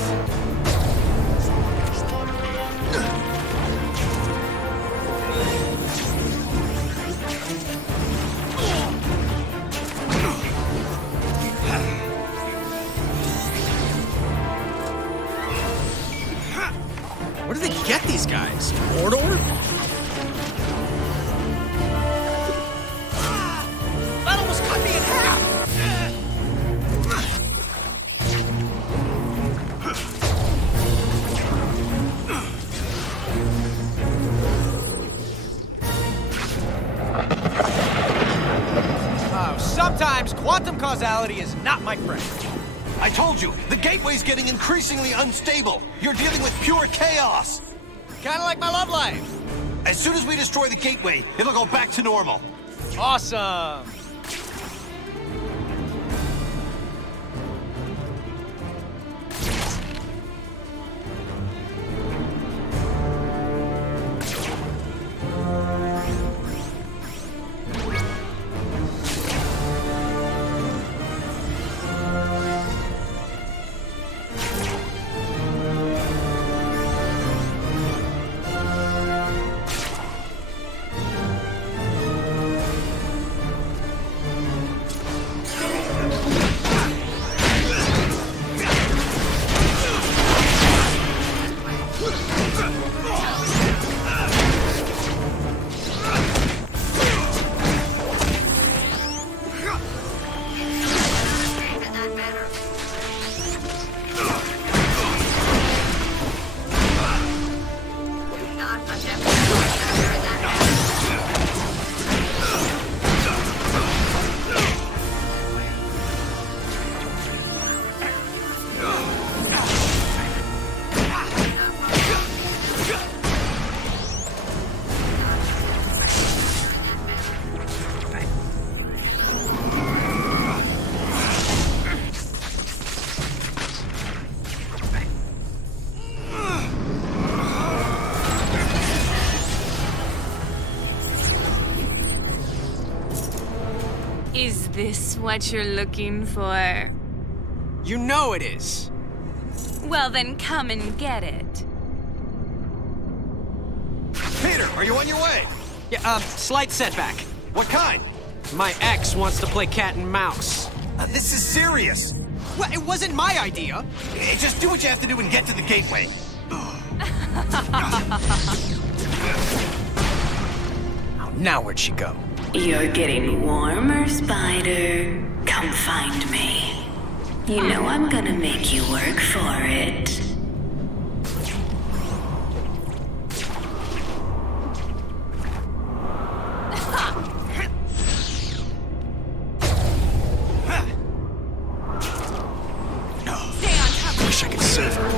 Where do they get these guys? Mordor? That almost cut me in half! Sometimes quantum causality is not my friend. I told you, the gateway's getting increasingly unstable. You're dealing with pure chaos. Kinda like my love life. As soon as we destroy the gateway, it'll go back to normal. Awesome. Is this what you're looking for? You know it is. Well, then come and get it. Peter, are you on your way? Yeah, slight setback. What kind? My ex wants to play cat and mouse. This is serious. Well, it wasn't my idea. Just do what you have to do and get to the gateway. Oh, now where'd she go? You're getting warmer, Spider. Come find me. You know I'm gonna make you work for it. Wish I could save her.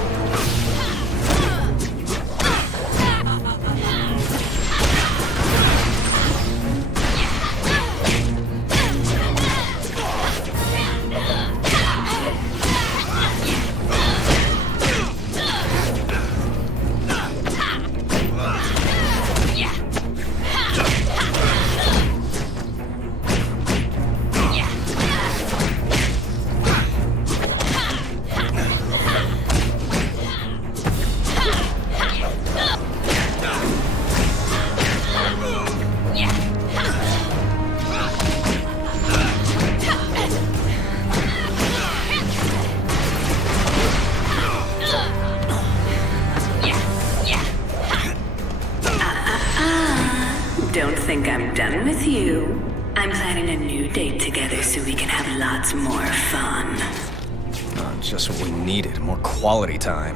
Don't think I'm done with you. I'm planning a new date together so we can have lots more fun. Just what we needed, more quality time.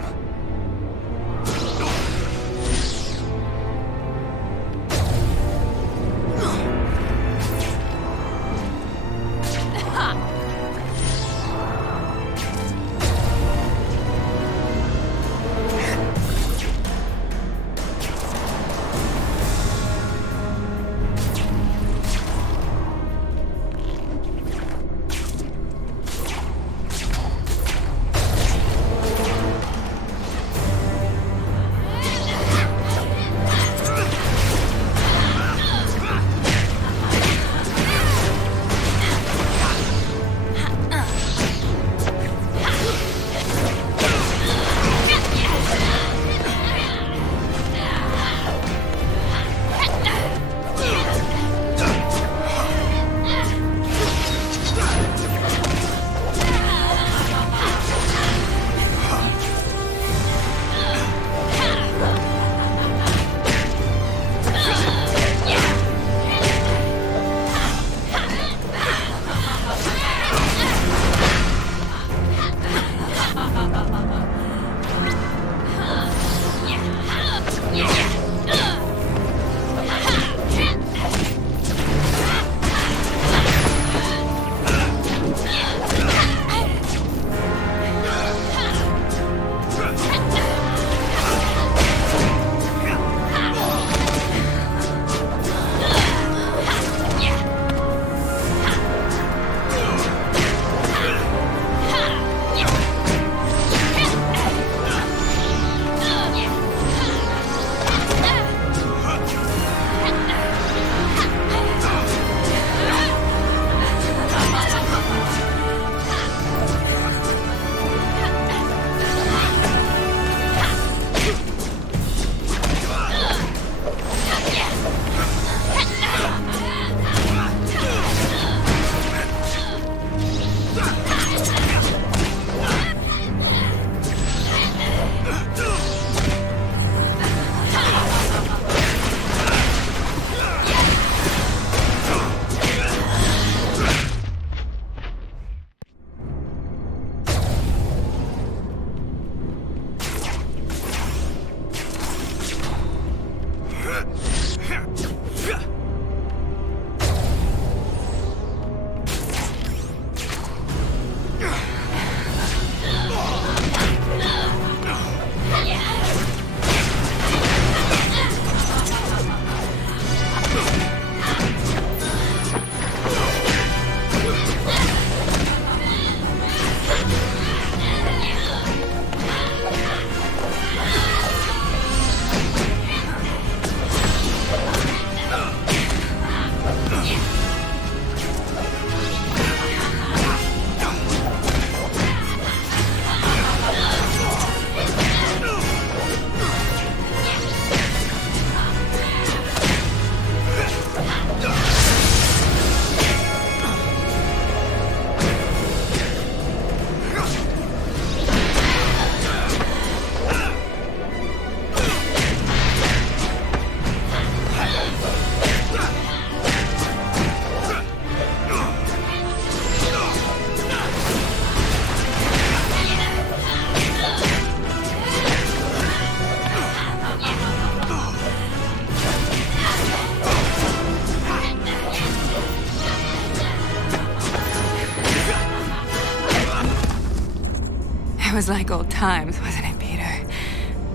It was like old times, wasn't it, Peter?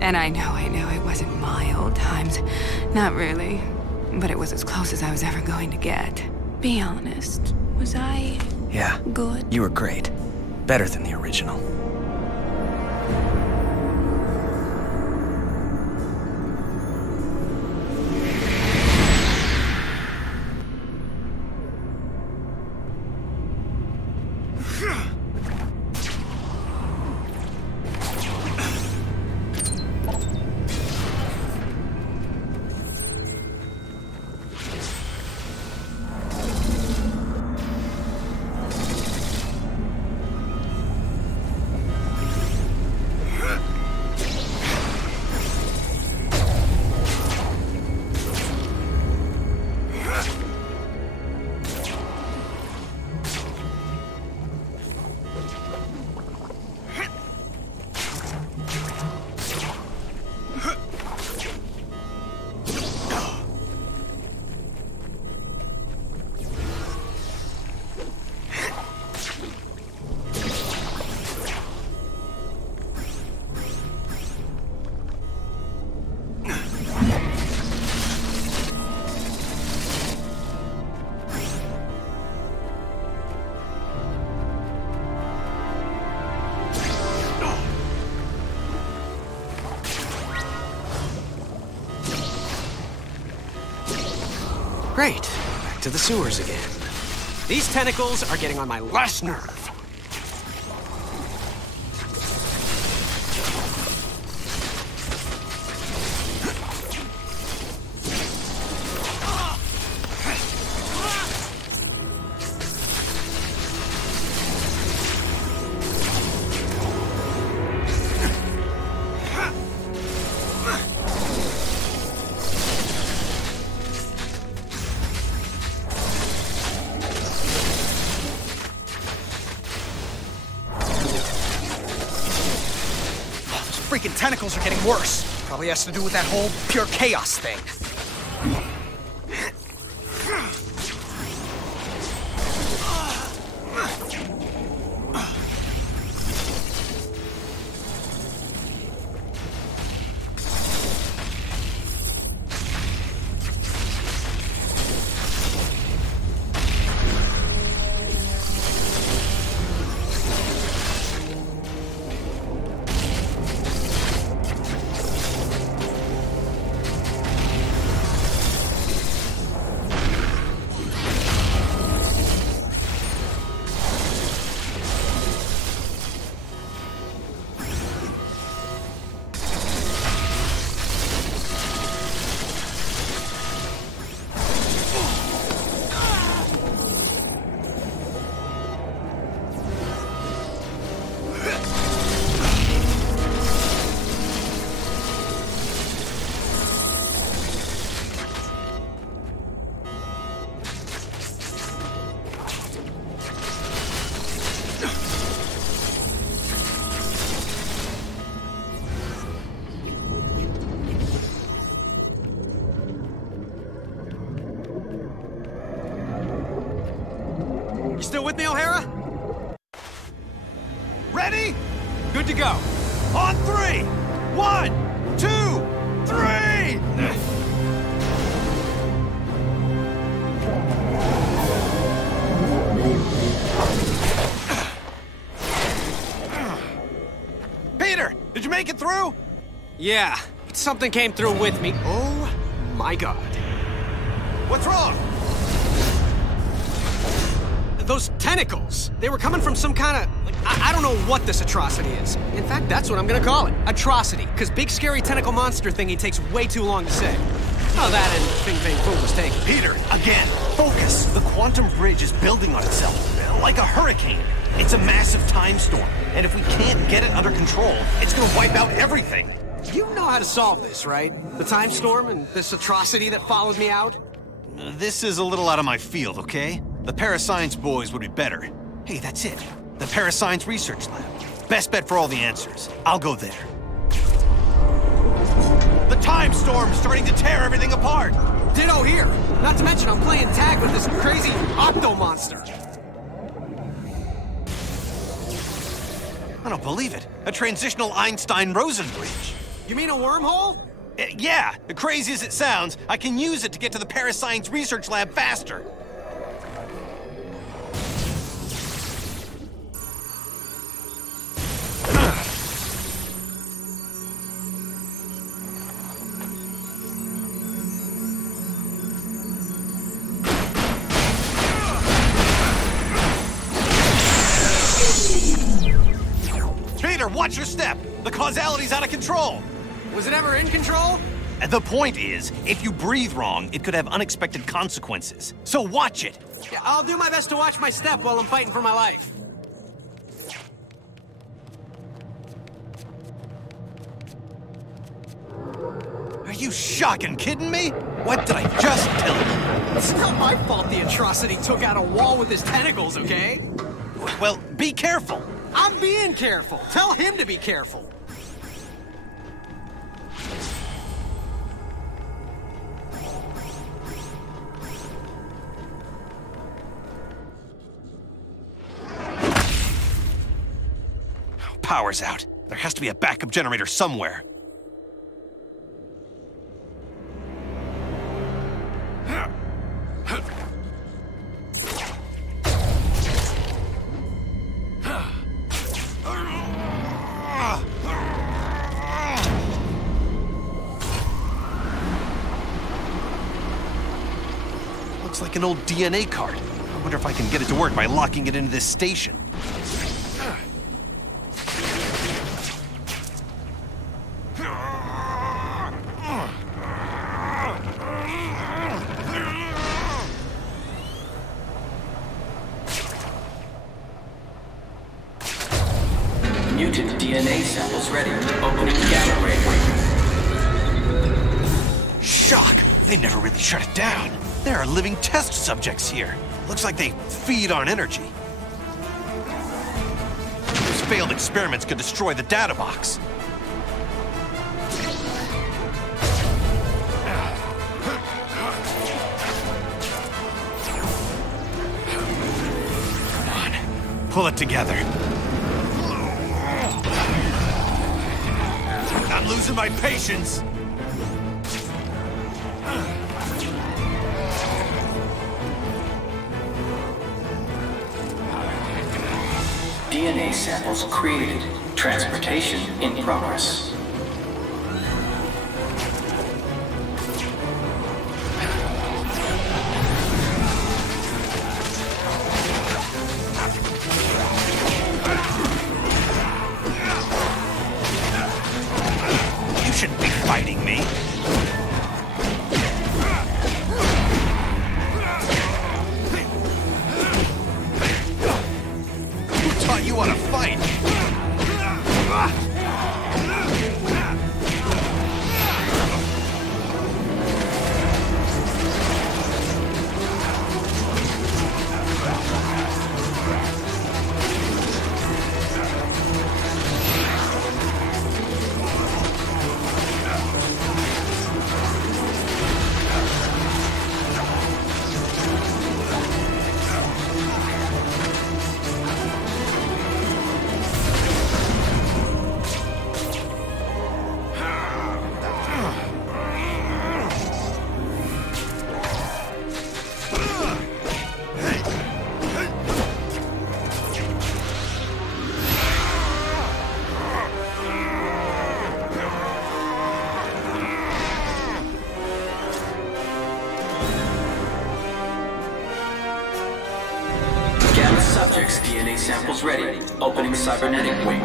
And I know it wasn't my old times. Not really. But it was as close as I was ever going to get. Be honest. Was I... Yeah. Good? You were great. Better than the original. Great. Back to the sewers again. These tentacles are getting on my last nerve. Freaking tentacles are getting worse. Probably has to do with that whole pure chaos thing. You still with me, O'Hara? Ready? Good to go. On 3! 1, 2, 3! Peter, did you make it through? Yeah, but something came through with me. Oh my god. What's wrong? Those tentacles, they were coming from some kind of... I don't know what this atrocity is. In fact, that's what I'm gonna call it. Atrocity. Because big scary tentacle monster thingy takes way too long to say. Oh, that and Fing Fang Foom was taken. Peter, again, focus. The quantum bridge is building on itself, like a hurricane. It's a massive time storm, and if we can't get it under control, it's gonna wipe out everything. You know how to solve this, right? The time storm and this atrocity that followed me out? This is a little out of my field, okay? The parascience boys would be better. Hey, that's it. The parascience research lab. Best bet for all the answers. I'll go there. The time storm's starting to tear everything apart. Ditto here. Not to mention I'm playing tag with this crazy octo monster. I don't believe it. A transitional Einstein-Rosen bridge. You mean a wormhole? Yeah, crazy as it sounds, I can use it to get to the Parascience Research Lab faster. Watch your step! The causality's out of control! Was it ever in control? The point is, if you breathe wrong, it could have unexpected consequences. So watch it! Yeah, I'll do my best to watch my step while I'm fighting for my life. Are you shocking kidding me? What did I just tell you? It's not my fault the atrocity took out a wall with his tentacles, okay? Well, be careful! I'm being careful. Tell him to be careful. Power's out. There has to be a backup generator somewhere. Looks like an old DNA card. I wonder if I can get it to work by locking it into this station. Mutant DNA samples ready. Opening gamma ray. Shock! They never really shut it down. There are living test subjects here. Looks like they feed on energy. Those failed experiments could destroy the data box. Come on, pull it together. I'm losing my patience. DNA samples created. Transportation in progress. You shouldn't be fighting me. Who taught you how to fight? Subject's DNA samples ready. Opening cybernetic wing.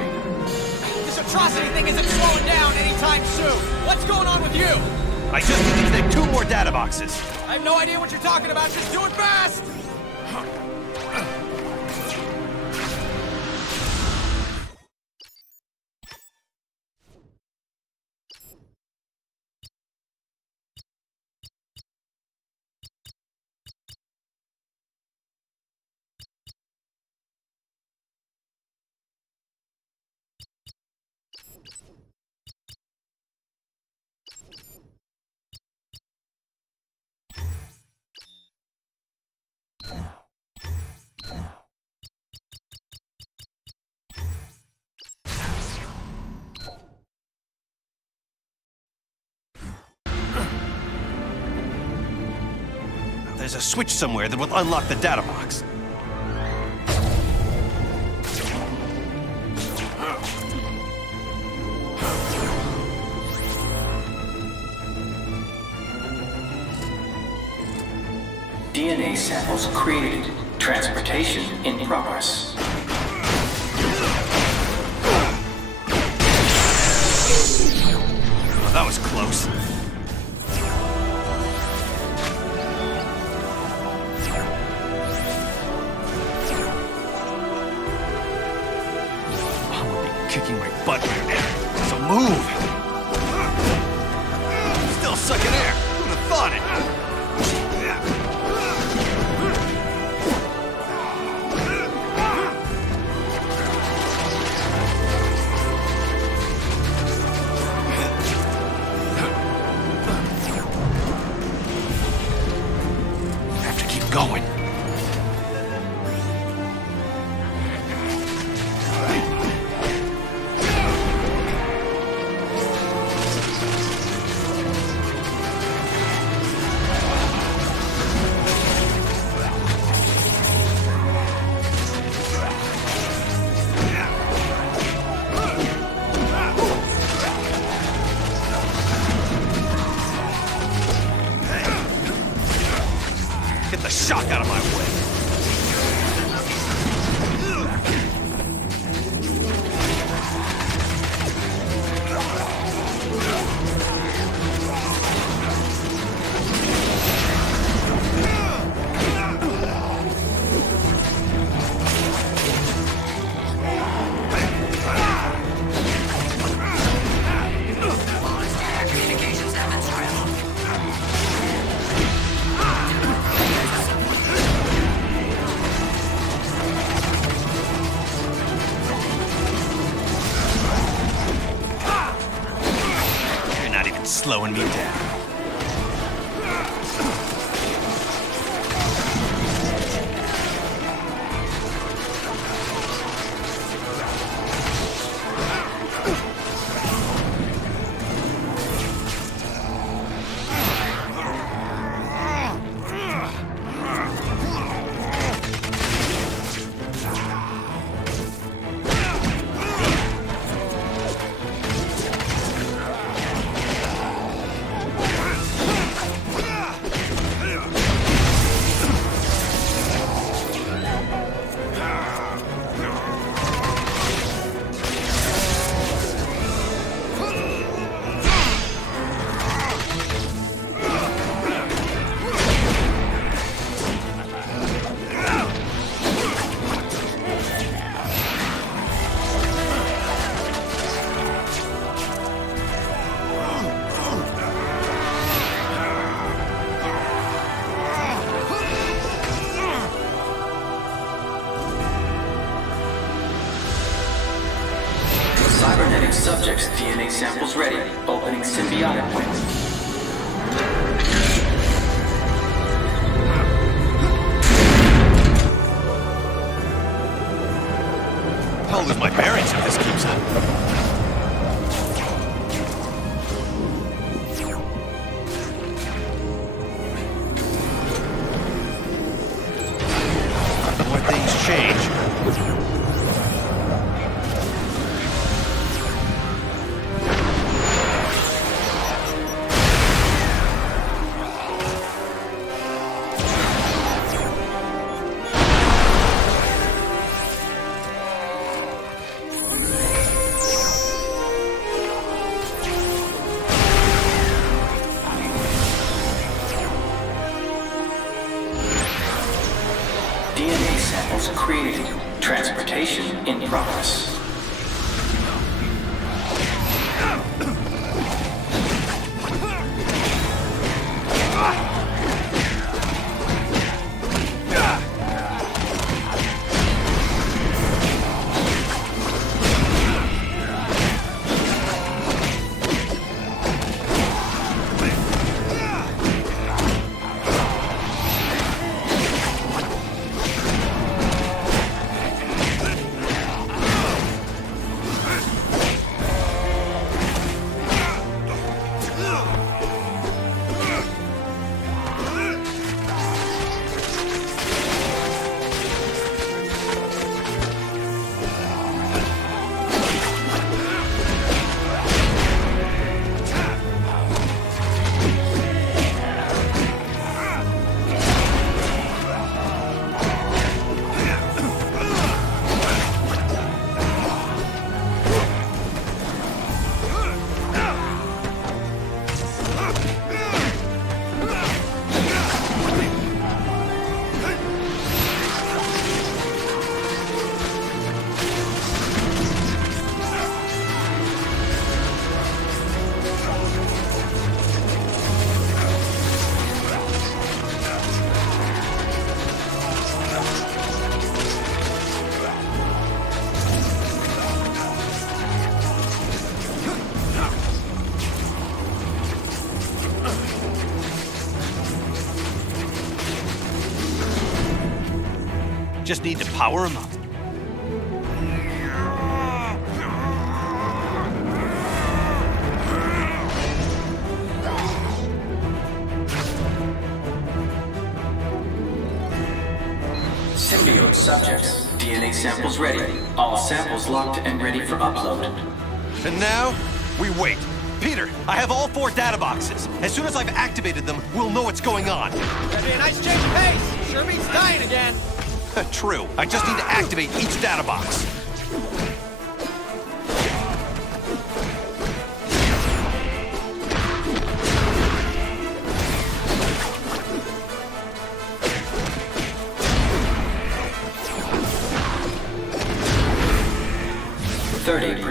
This atrocity thing isn't slowing down anytime soon. What's going on with you? I just need to connect 2 more data boxes. I have no idea what you're talking about. Just do it fast! there's a switch somewhere that will unlock the data box. DNA samples created. Transportation in progress. Well, that was close. I'm gonna be kicking my butt right now. So move! Still sucking air. Who'd have thought it? Going. Get the shock out of my way. Slowing me down. Cybernetic subjects' DNA samples ready. Opening symbiotic wing. I'll lose my bearings if this keeps up. More things change. DNA samples created. Transportation in progress. Just need to power them up. Symbiote subjects. DNA samples ready. All samples locked and ready for upload. And now, we wait. Peter, I have all 4 data boxes. As soon as I've activated them, we'll know what's going on. That'd be a nice change of pace. Sure beats dying again. True. I just need to activate each data box.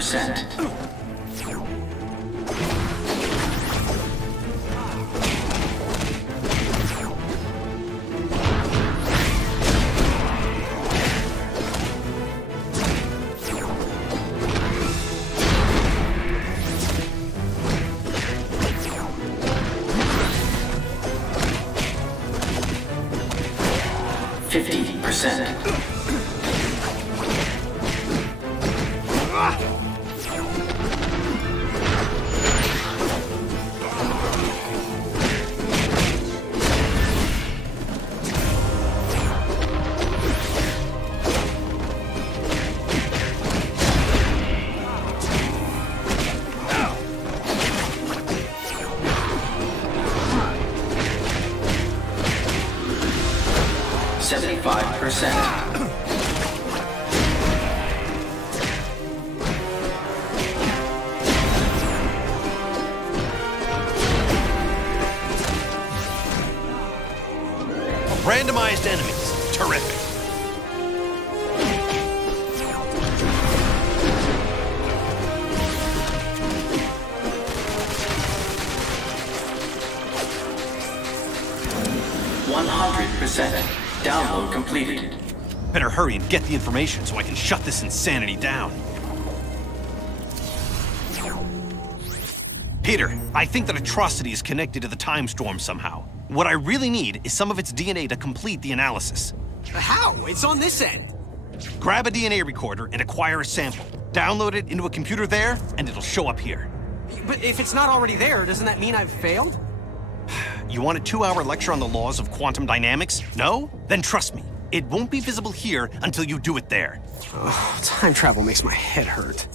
%. 50%. 75%. Randomized enemies. Terrific. Download completed. Better hurry and get the information so I can shut this insanity down. Peter, I think that Atrocity is connected to the time storm somehow. What I really need is some of its DNA to complete the analysis. How? It's on this end. Grab a DNA recorder and acquire a sample. Download it into a computer there, and it'll show up here. But if it's not already there, doesn't that mean I've failed? You want a 2-hour lecture on the laws of quantum dynamics? No? Then trust me, it won't be visible here until you do it there. Oh, time travel makes my head hurt.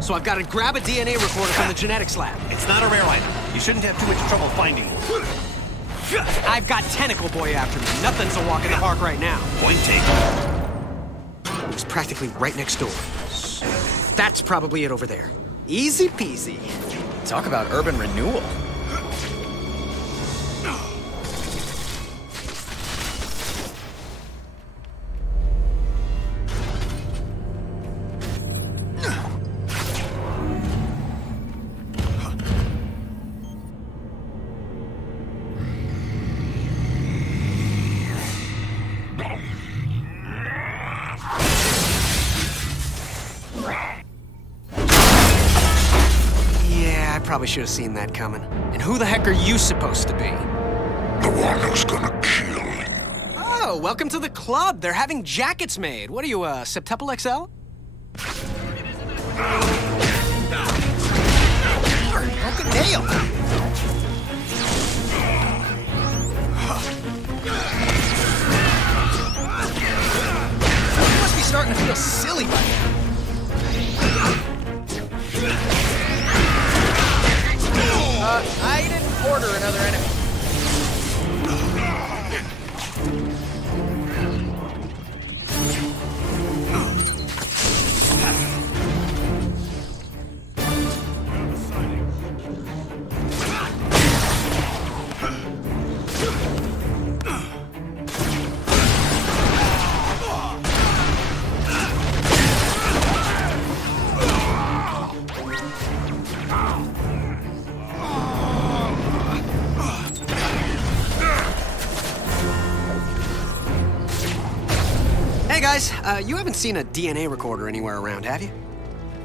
So I've got to grab a DNA recorder from the genetics lab. It's not a rare item. You shouldn't have too much trouble finding one. I've got Tentacle Boy after me. Nothing's a walk in the park right now. Point taken. It was practically right next door. That's probably it over there. Easy peasy. Talk about urban renewal. Probably should have seen that coming. And who the heck are you supposed to be? The one who's gonna kill. Oh, welcome to the club. They're having jackets made. What are you, Septuple XL? Broken nail. You must be starting to feel silly by now. I didn't order another enemy. Hey guys, you haven't seen a DNA recorder anywhere around, have you?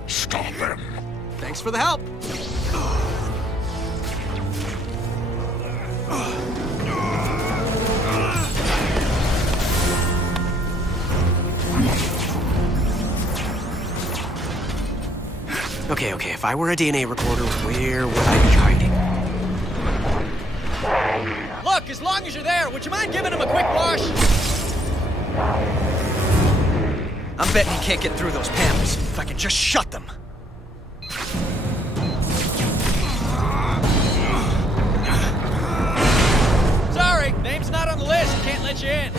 Stop them. Thanks for the help. Okay, if I were a DNA recorder, where would I be hiding? Look, as long as you're there, would you mind giving him a quick wash? I'm betting he can't get through those panels. If I can just shut them. Sorry, name's not on the list. Can't let you in.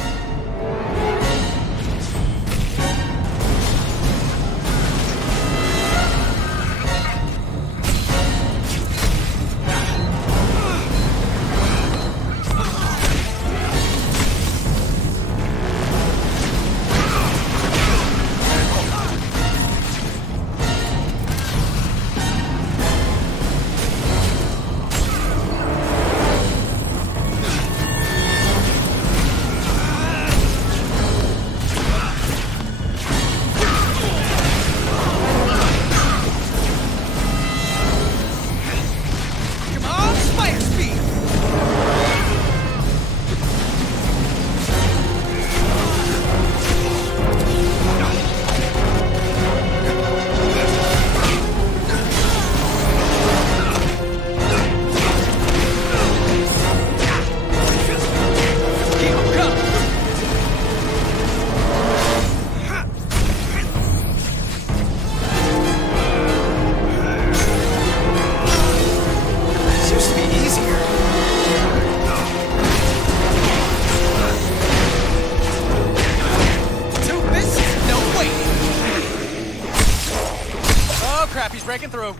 Breaking through.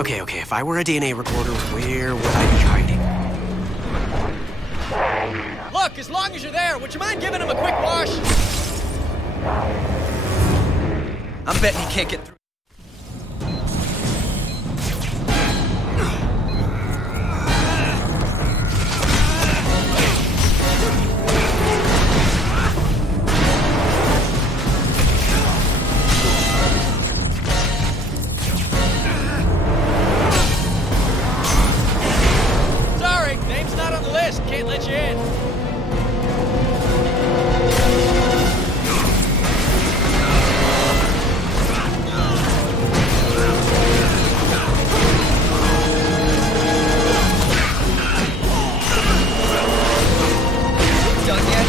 Okay, if I were a DNA recorder, where would I be hiding? Look, as long as you're there, would you mind giving him a quick wash? I'm betting he can't get through. Can't let you in. Done yet?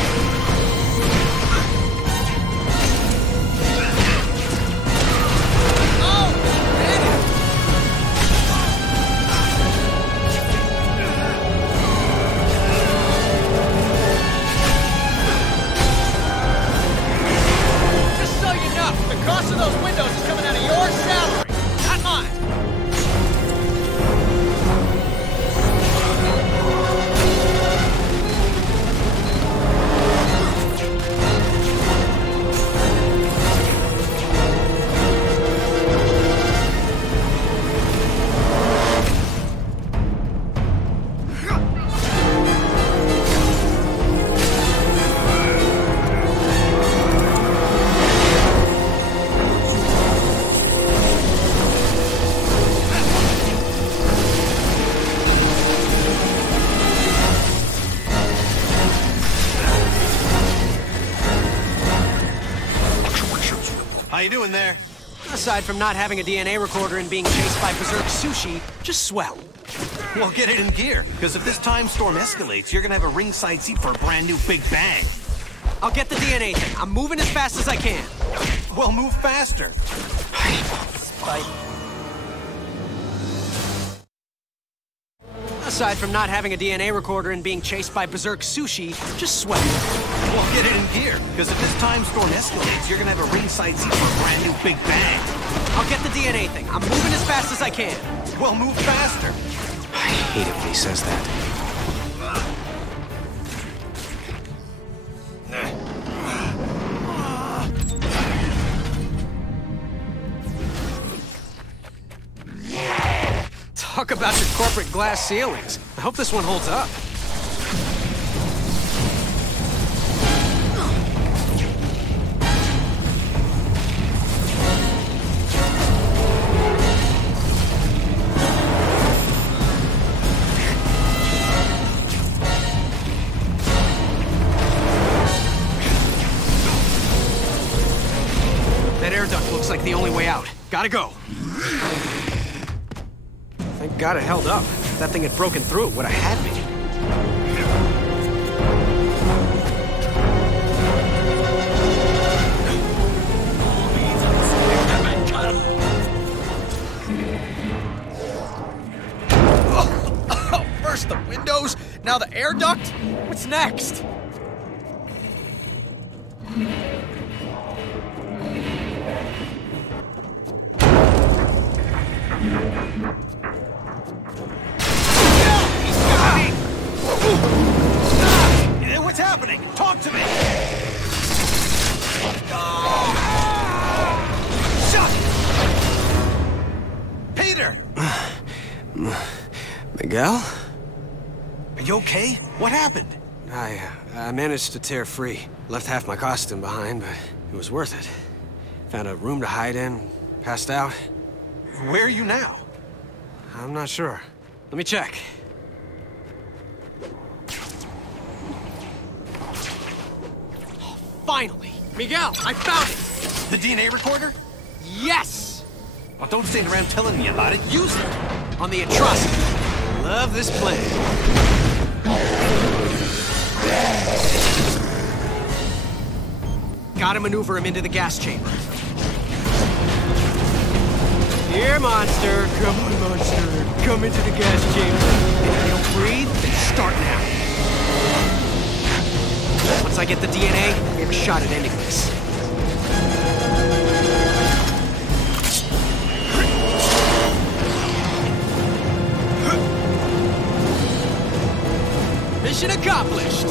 How you doing there? Aside from not having a DNA recorder and being chased by berserk sushi, just swell. Well, get it in gear, because if this time storm escalates, you're gonna have a ringside seat for a brand new Big Bang. I'll get the DNA thing. I'm moving as fast as I can. Well, move faster. Aside from not having a DNA recorder and being chased by berserk sushi, just swell. Well, get it in gear, because if this time storm escalates, you're gonna have a ringside seat for a brand new Big Bang. I'll get the DNA thing. I'm moving as fast as I can. Well, move faster. I hate it when he says that. Talk about your corporate glass ceilings. I hope this one holds up. Gotta go. Thank God it held up. If that thing had broken through, it would have had me. First the windows, now the air duct? What's next? What's happening? Talk to me! Shut! Peter! Miguel? Are you okay? What happened? I managed to tear free. Left half my costume behind, but it was worth it. Found a room to hide in, passed out. Where are you now? I'm not sure. Let me check. Finally! Miguel, I found it! The DNA recorder? Yes! Well, don't stand around telling me about it. Use it! On the atrocity. Love this plan. Gotta maneuver him into the gas chamber. Here, monster. Come on, monster. Come into the gas chamber. If you don't breathe, then start now. Once I get the DNA, we have a shot at ending this. Mission accomplished!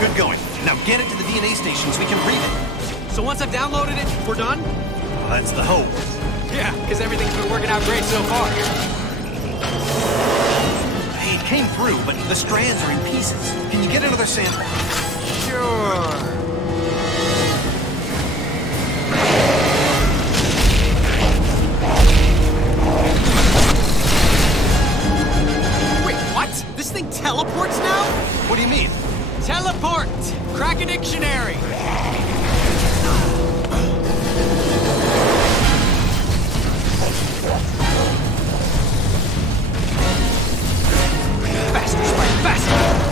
Good going. Now get it to the DNA station so we can read it. So once I've downloaded it, we're done? Well, that's the hope. Yeah, because everything's been working out great so far. Hey, it came through, but the strands are in pieces. Can you get another sample? Sure. Wait, what? This thing teleports now? What do you mean? Teleport! Crack a dictionary! Faster, Spike, faster!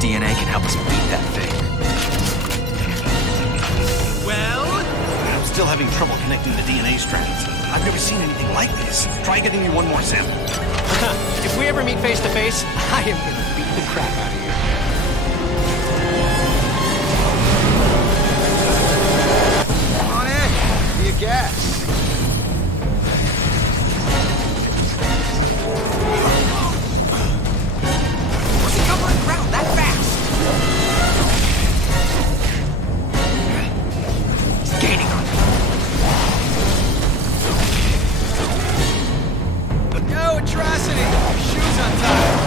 DNA can help us beat that thing. Well? I'm still having trouble connecting the DNA strands. I've never seen anything like this. Try getting me one more sample. If we ever meet face to face, I am gonna beat the crap out of you. Come on in. Be a gas. What's he covering ground that fast? He's gaining on me. No atrocity! Shoes untied!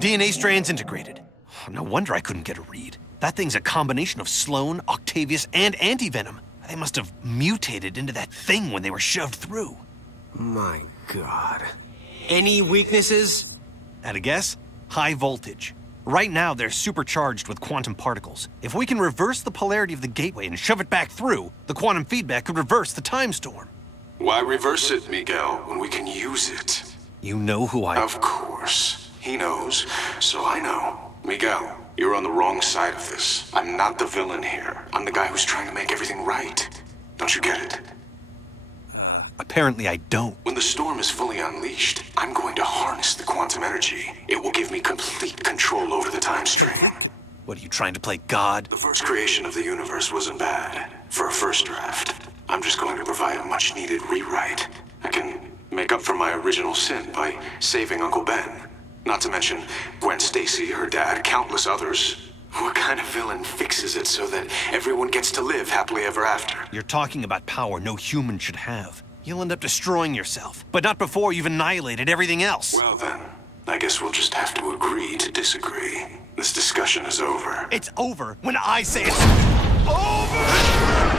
DNA strands integrated. No wonder I couldn't get a read. That thing's a combination of Sloan, Octavius, and Antivenom. They must have mutated into that thing when they were shoved through. My God. Any weaknesses? At a guess? High voltage. Right now, they're supercharged with quantum particles. If we can reverse the polarity of the gateway and shove it back through, the quantum feedback could reverse the time storm. Why reverse it, Miguel, when we can use it? You know who I... Of course. He knows, so I know. Miguel, You're on the wrong side of this. I'm not the villain here. I'm the guy who's trying to make everything right. Don't you get it? Apparently I don't. When the storm is fully unleashed, I'm going to harness the quantum energy. It will give me complete control over the time stream. What, are you trying to play God? The first creation of the universe wasn't bad. For a first draft, I'm just going to provide a much-needed rewrite. I can make up for my original sin by saving Uncle Ben. Not to mention Gwen Stacy, her dad, countless others. What kind of villain fixes it so that everyone gets to live happily ever after? You're talking about power no human should have. You'll end up destroying yourself, but not before you've annihilated everything else. Well then, I guess we'll just have to agree to disagree. This discussion is over. It's over when I say it's over!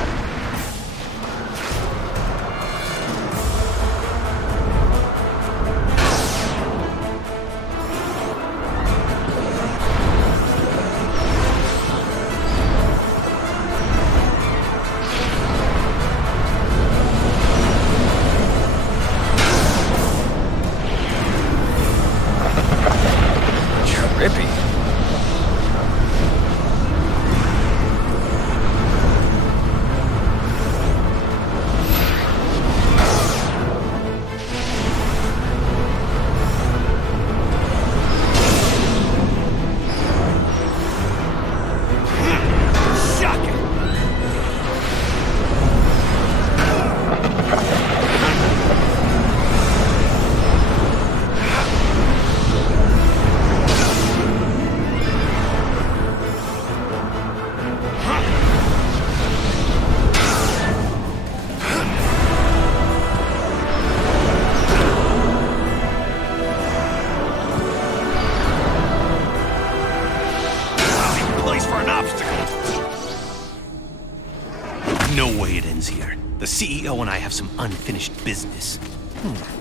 The CEO and I have some unfinished business.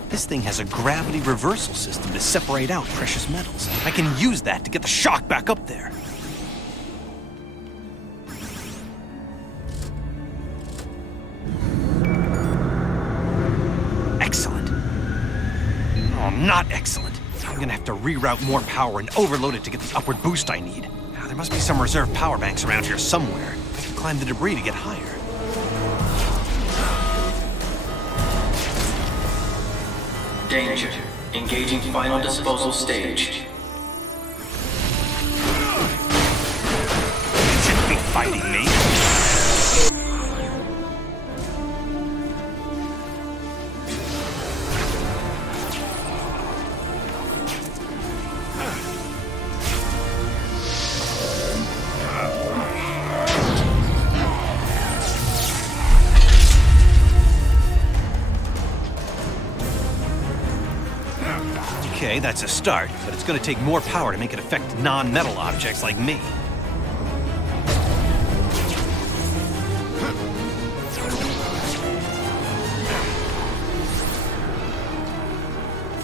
This thing has a gravity reversal system to separate out precious metals. I can use that to get the shock back up there. Excellent. Oh, not excellent. I'm gonna have to reroute more power and overload it to get the upward boost I need. Now, there must be some reserve power banks around here somewhere. I can climb the debris to get higher. Danger. Engaging final disposal stage. You shouldn't be fighting me. Okay, that's a start, but it's gonna take more power to make it affect non-metal objects like me.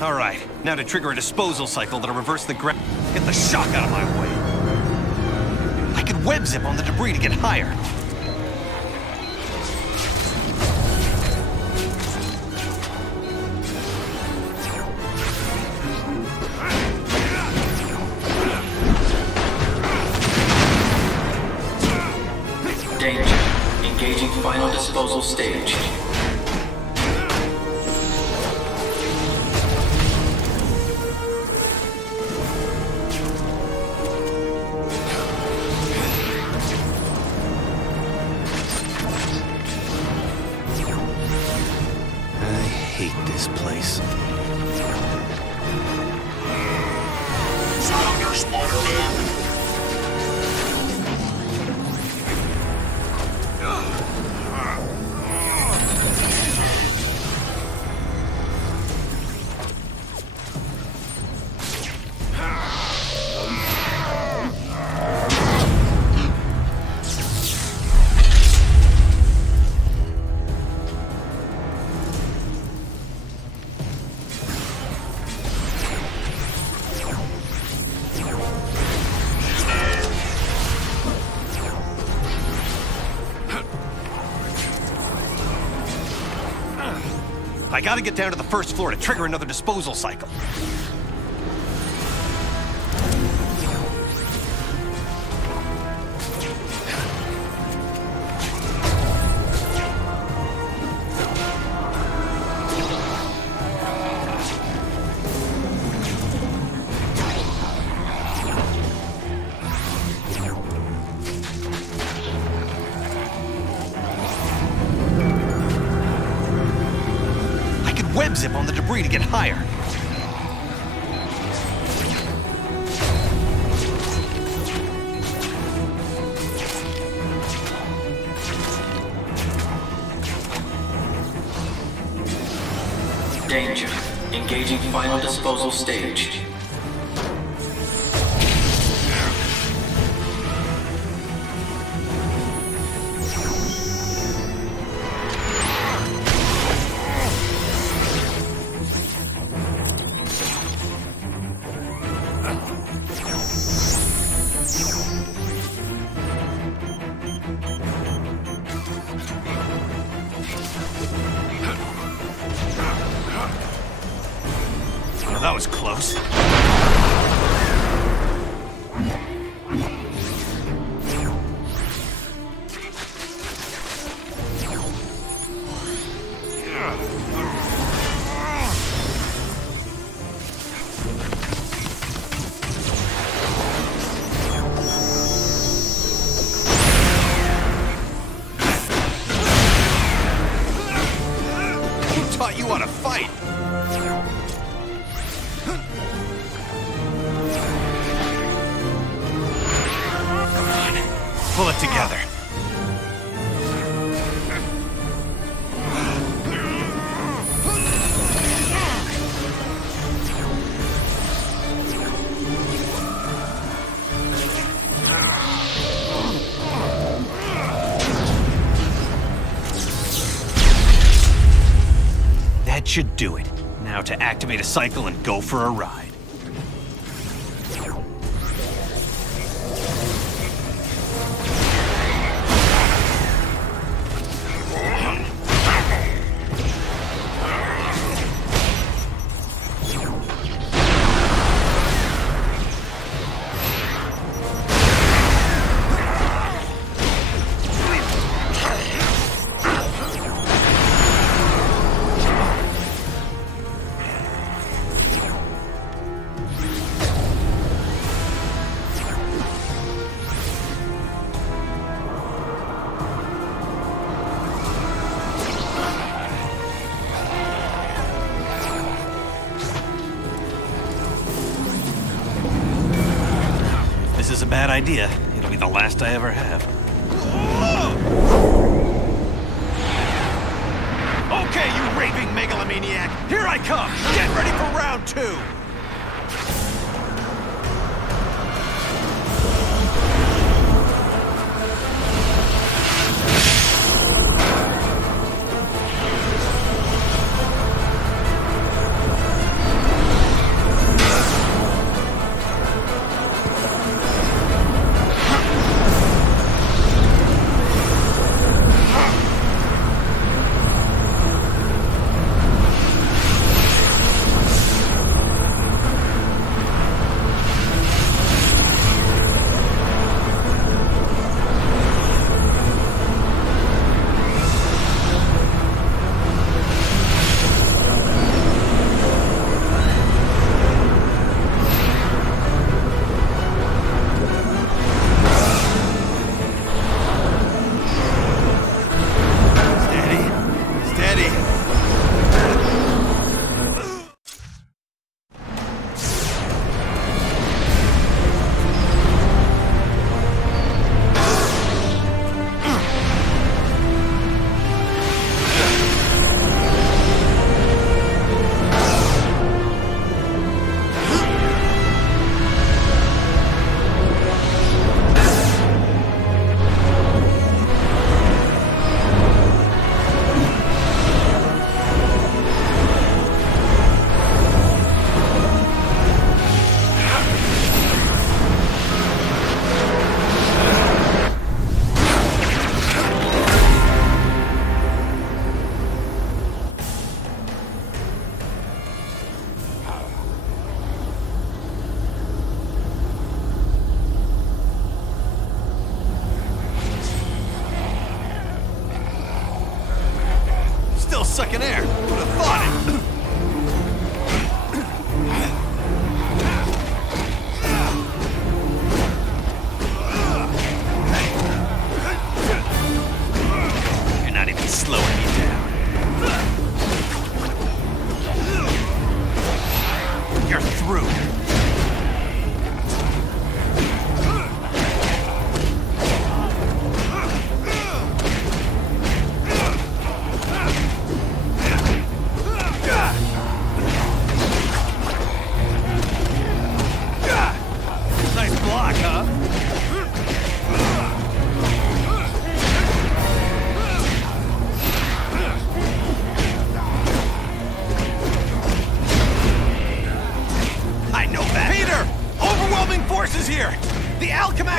All right, now to trigger a disposal cycle that'll reverse the get the shock out of my way. I can web zip on the debris to get higher. Danger. Engaging final disposal stage. I hate this place. Sounder, Spider-Man! I gotta get down to the first floor to trigger another disposal cycle. time zip on the debris to get higher. Danger. Engaging final disposal stage. Well, that was close. Who taught you how to fight? Pull it together. That should do it. Now to activate a cycle and go for a ride. This is a bad idea. It'll be the last I ever have. Okay, you raving megalomaniac! Here I come! Get ready for round 2! Sucking air. Would have thought it. You're not even slowing me down.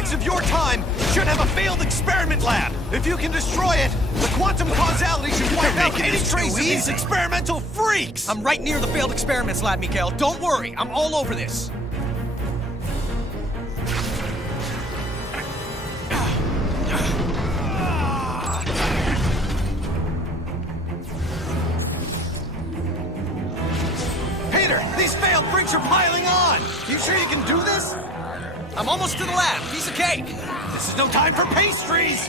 minutes of your time should have a failed experiment lab. If you can destroy it, the quantum causality should wipe out any trace of these experimental freaks. I'm right near the failed experiments lab, Miguel. Don't worry, I'm all over this. These failed freaks are piling on! You sure you can do this? I'm almost to the lab. Piece of cake. This is no time for pastries!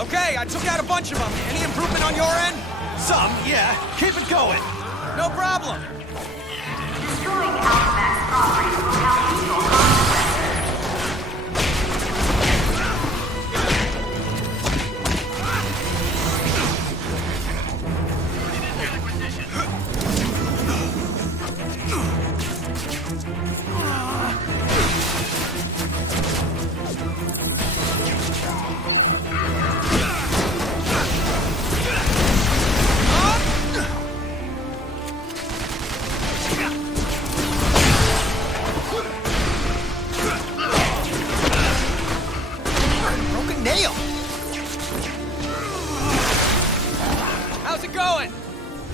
Okay, I took out a bunch of them. Any improvement on your end? Some, yeah. Keep it going. No problem. Destroying Alphabet's properties will have legal consequences.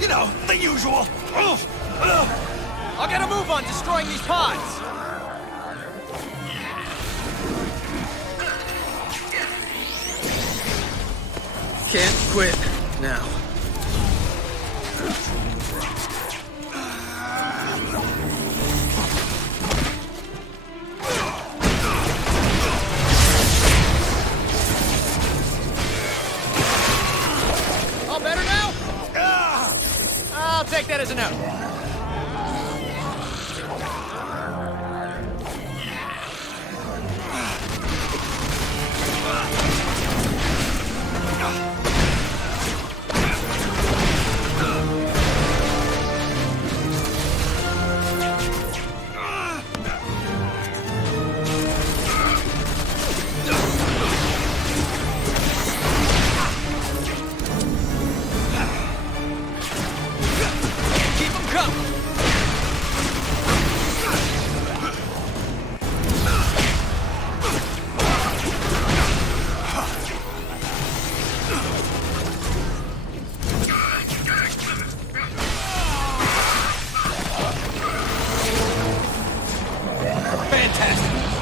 You know, the usual. I'll get a move on destroying these pods. Can't quit now. All better now? I'll take that as a no.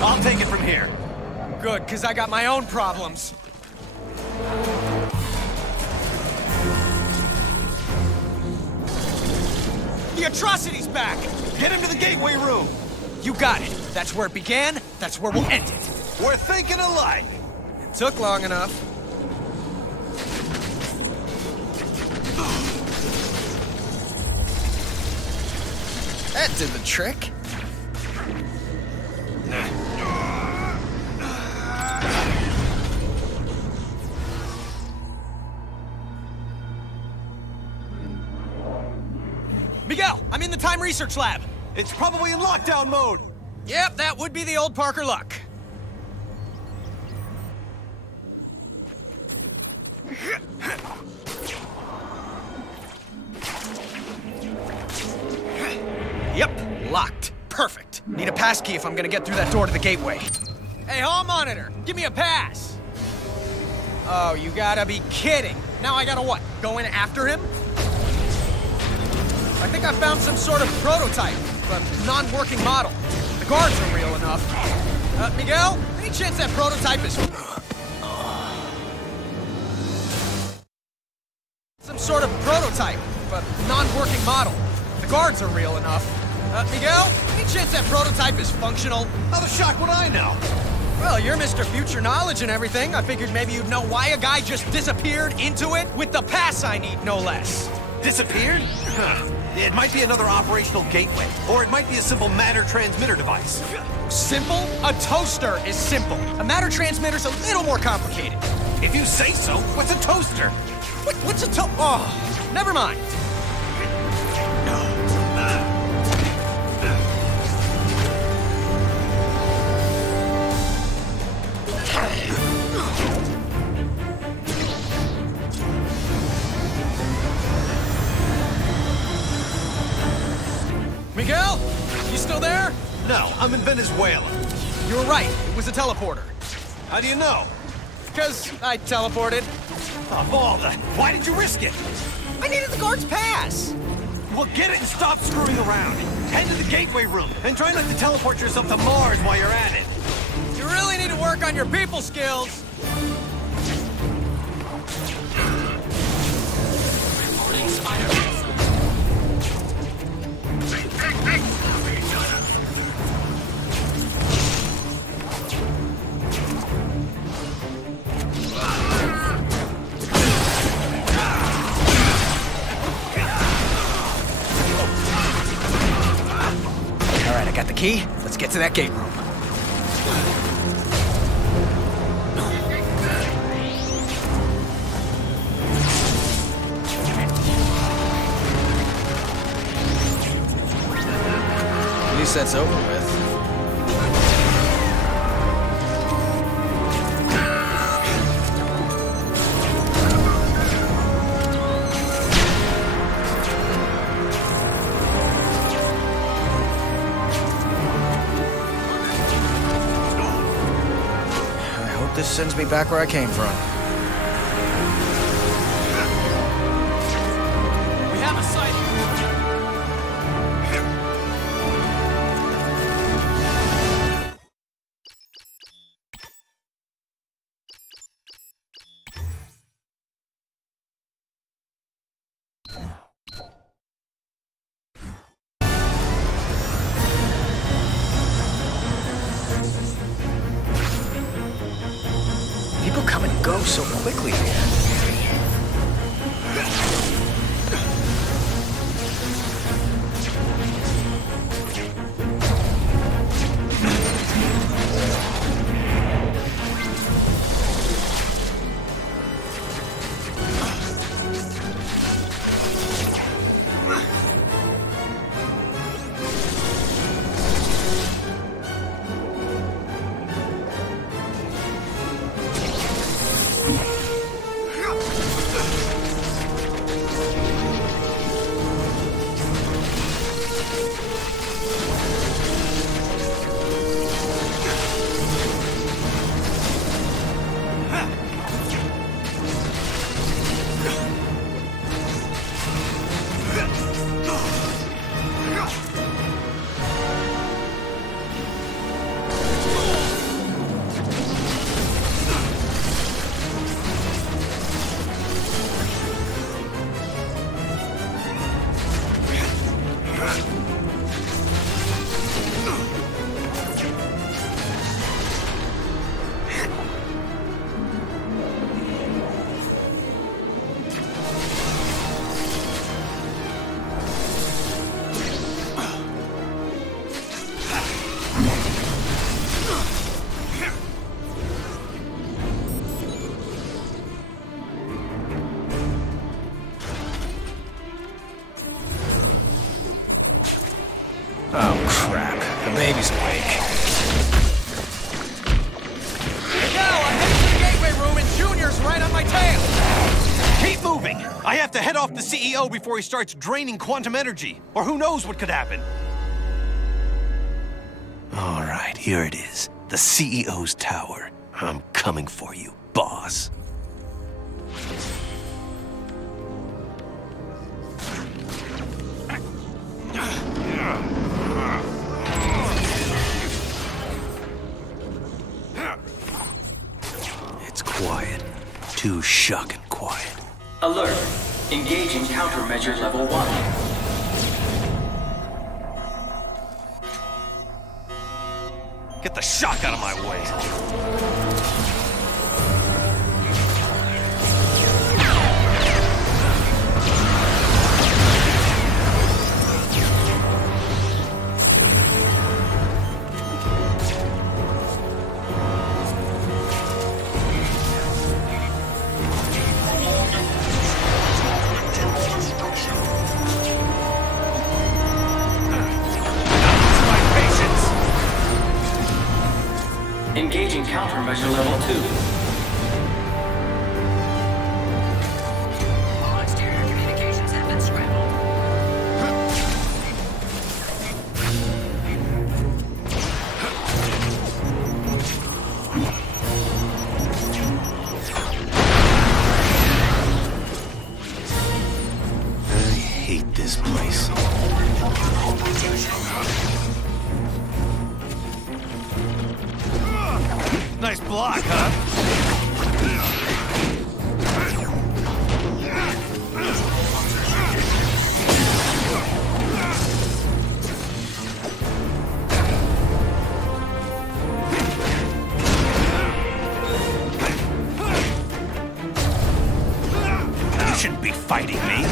I'll take it from here. Good, because I got my own problems. The atrocity's back! Get him to the gateway room! You got it. That's where it began, that's where we'll end it. We're thinking alike. It took long enough. That did the trick. Miguel, I'm in the time research lab. It's probably in lockdown mode. Yep, that would be the old Parker luck. Yep, locked. Perfect. Need a pass key if I'm gonna get through that door to the gateway. Hey, hall monitor, give me a pass. Oh, you gotta be kidding. Now I gotta what, go in after him? I think I found some sort of prototype, but non-working model. The guards are real enough. Miguel, any chance that prototype is... Some sort of prototype, but non-working model. The guards are real enough. Miguel, any chance that prototype is functional? How the shock would I know? Well, you're Mr. Future Knowledge and everything. I figured maybe you'd know why a guy just disappeared into it with the pass I need, no less. Disappeared? Huh. It might be another operational gateway, or it might be a simple matter transmitter device. Simple? A toaster is simple. A matter transmitter's a little more complicated. If you say so, what's a toaster? What's a Oh, never mind. You still there? No, I'm in Venezuela. You were right. It was a teleporter. How do you know? Because I teleported. Of all the... Why did you risk it? I needed the guard's pass. Well, get it and stop screwing around. Head to the gateway room and try not to teleport yourself to Mars while you're at it. You really need to work on your people skills. Reporting spider. All right, I got the key. Let's get to that gate room. At least that's over with. This sends me back where I came from. We have a sighting. People come and go so quickly here. Oh, crap. The baby's awake. Miguel, I'm heading to the gateway room and Junior's right on my tail! Keep moving! I have to head off the CEO before he starts draining quantum energy, or who knows what could happen. All right, here it is. The CEO's tower. I'm coming for you, boss. It's quiet. Too shocking quiet. Alert. Engaging countermeasure level 1. Get the shock out of my way. Engaging countermeasure level 2. All exterior communications have been scrambled. Nice block, huh? You shouldn't be fighting me.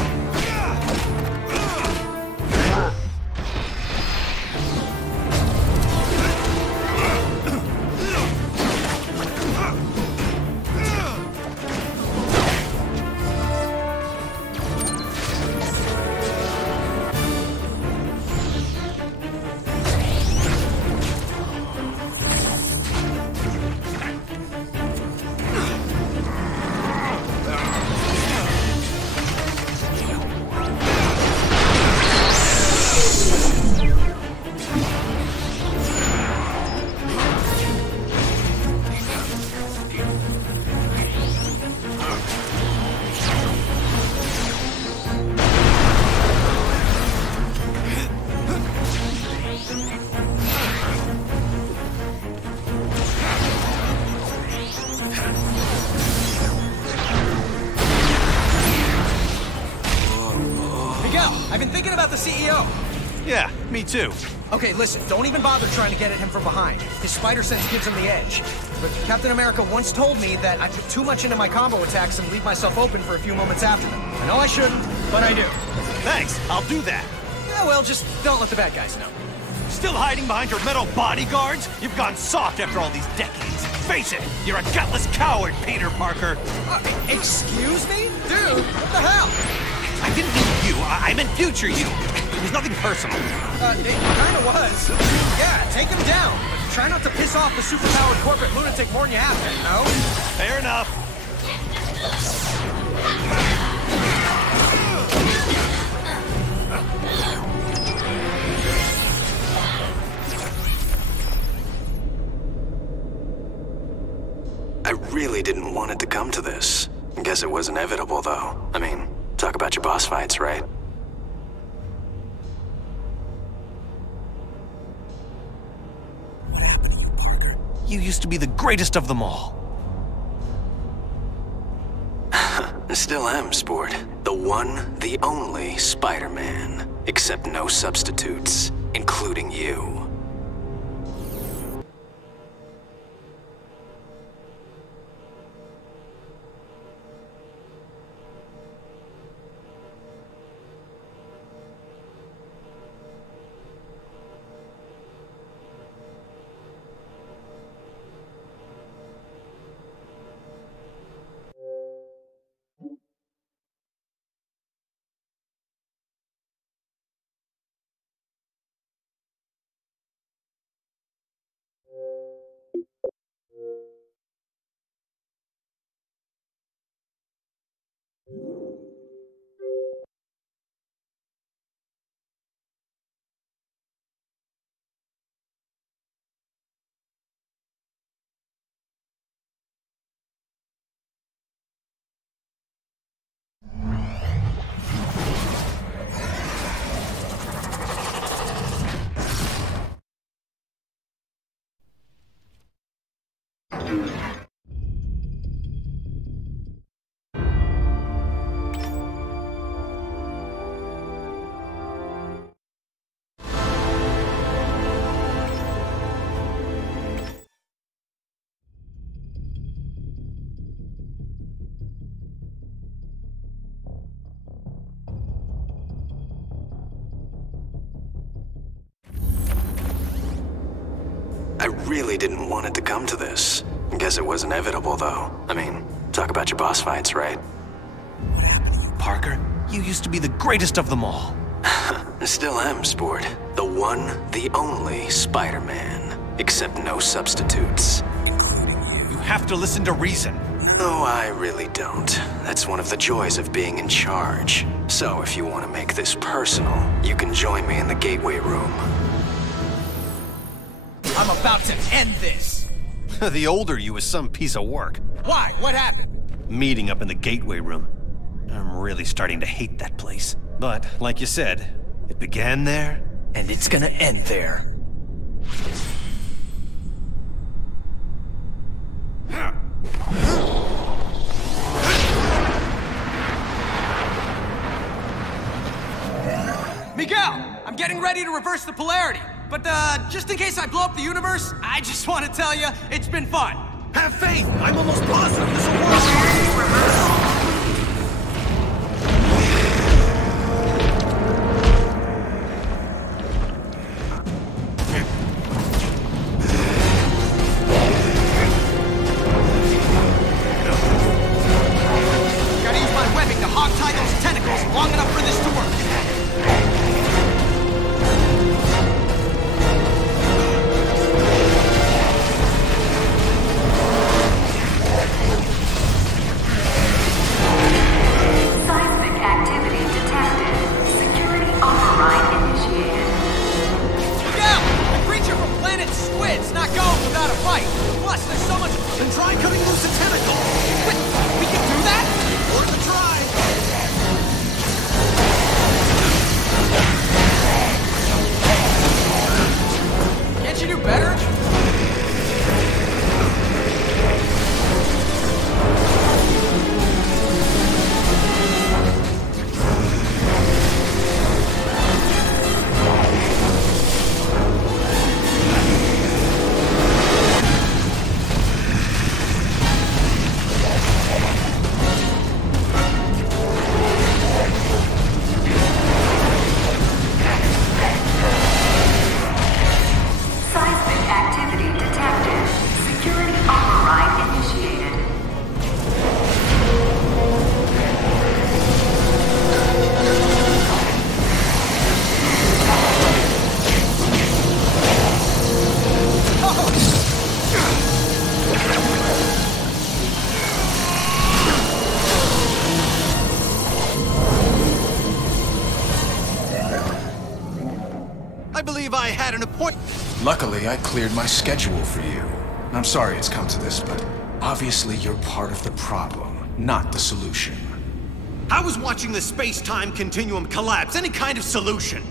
I've been thinking about the CEO. Yeah, me too. Okay, listen, don't even bother trying to get at him from behind. His spider sense gives him the edge. But Captain America once told me that I put too much into my combo attacks and leave myself open for a few moments after them. I know I shouldn't, but I do. Thanks, I'll do that. Yeah, well, just don't let the bad guys know. Still hiding behind your metal bodyguards? You've gone soft after all these decades. Face it, you're a gutless coward, Peter Parker. Excuse me? Dude, what the hell? I didn't mean you, I meant future you. It was nothing personal. It kinda was. Yeah, take him down. But try not to piss off the superpowered corporate lunatic more than you have to, you know? Fair enough. I really didn't want it to come to this. Guess it was inevitable, though. I mean, talk about your boss fights, right? What happened to you, Parker? You used to be the greatest of them all. Still am, sport. The one, the only Spider-Man. Except no substitutes, including you. I really didn't want it to come to this. Guess it was inevitable, though. I mean, talk about your boss fights, right? What happened to you, Parker? You used to be the greatest of them all. Still am, sport. The one, the only Spider-Man. Except no substitutes. You have to listen to reason. Oh, I really don't. That's one of the joys of being in charge. So if you want to make this personal, you can join me in the gateway room. I'm about to end this! The older you is some piece of work. Why? What happened? Meeting up in the gateway room. I'm really starting to hate that place. But, like you said, it began there, and it's gonna end there. ready to reverse the polarity. But, just in case I blow up the universe, I just want to tell you, it's been fun. Have faith! I'm almost positive this will work! Long enough for this to work. Seismic activity detected. Security override initiated. Miguel! The creature from planet Squid's not going without a fight. Plus, there's so much... Then try cutting loose a tentacle! Wait, we can do that? Worth a try! Can't you do better? Luckily, I cleared my schedule for you. I'm sorry it's come to this, but obviously you're part of the problem, not the solution. How is watching the space-time continuum collapse any kind of solution?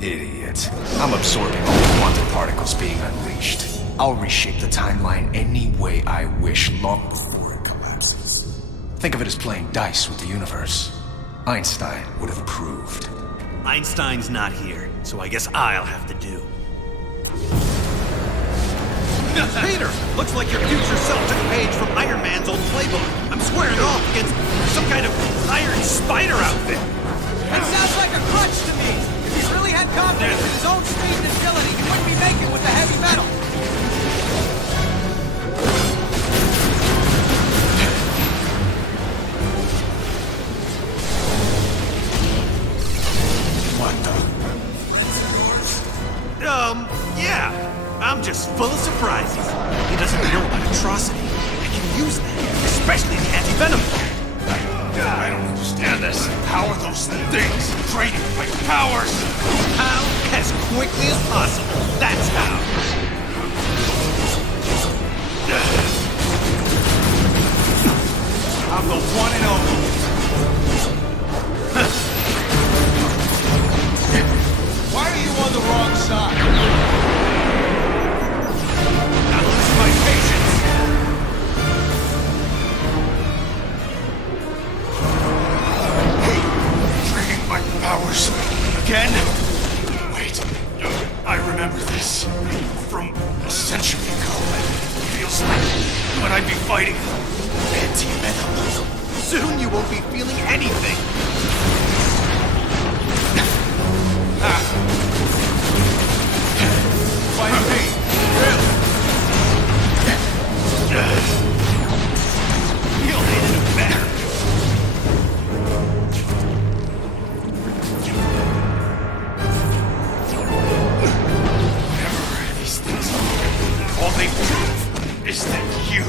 Idiot. I'm absorbing all the quantum particles being unleashed. I'll reshape the timeline any way I wish long before it collapses. Think of it as playing dice with the universe. Einstein would have approved. Einstein's not here, so I guess I'll have to do. Peter! Looks like your future self took a page from Iron Man's old playbook. I'm squaring off against some kind of iron spider outfit. That sounds like a crutch to me. If he really had confidence in his own speed and agility, he wouldn't be making with the heavy metal. What the? Yeah. I'm just full of surprises. He doesn't know about atrocity. I can use that, especially the anti-venom. I don't understand this. How are those things trading my powers? How? As quickly as possible. That's how. I'm the one and only. Why are you on the wrong side? My patience! Trading my powers again? Wait, I remember this from a century ago. Feels like when I'd be fighting anti-venom. Soon you won't be feeling anything. Fight me! Really? You'll hate it better. Whatever these things are, all they prove is that you...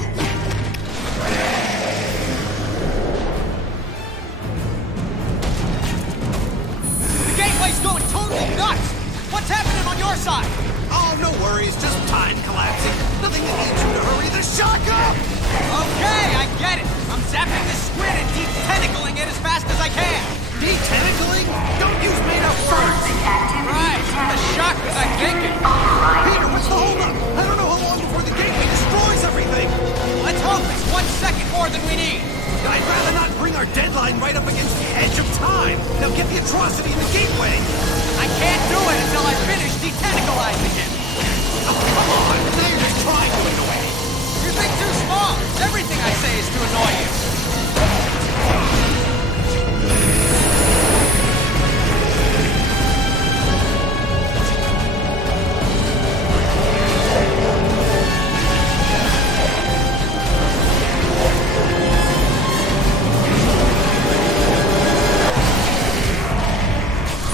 The gateway's going totally nuts! What's happening on your side? Oh, no worries. Just time collapsing. Nothing that needs you to hurry the shock up! Okay, I get it. I'm zapping this squid and de-tentacling it as fast as I can. De-tentacling? Don't use made-up words! Right, the shock was I thinking. Peter, what's the holdup? I don't know how long before the gateway destroys everything! Let's hope it's 1 second more than we need. I'd rather not bring our deadline right up against the edge of time. Now get the atrocity in the gateway. I I can't do it until I finish detentacalizing him! Oh, come on! Now you're just trying to annoy me! You think too small! Everything I say is to annoy you!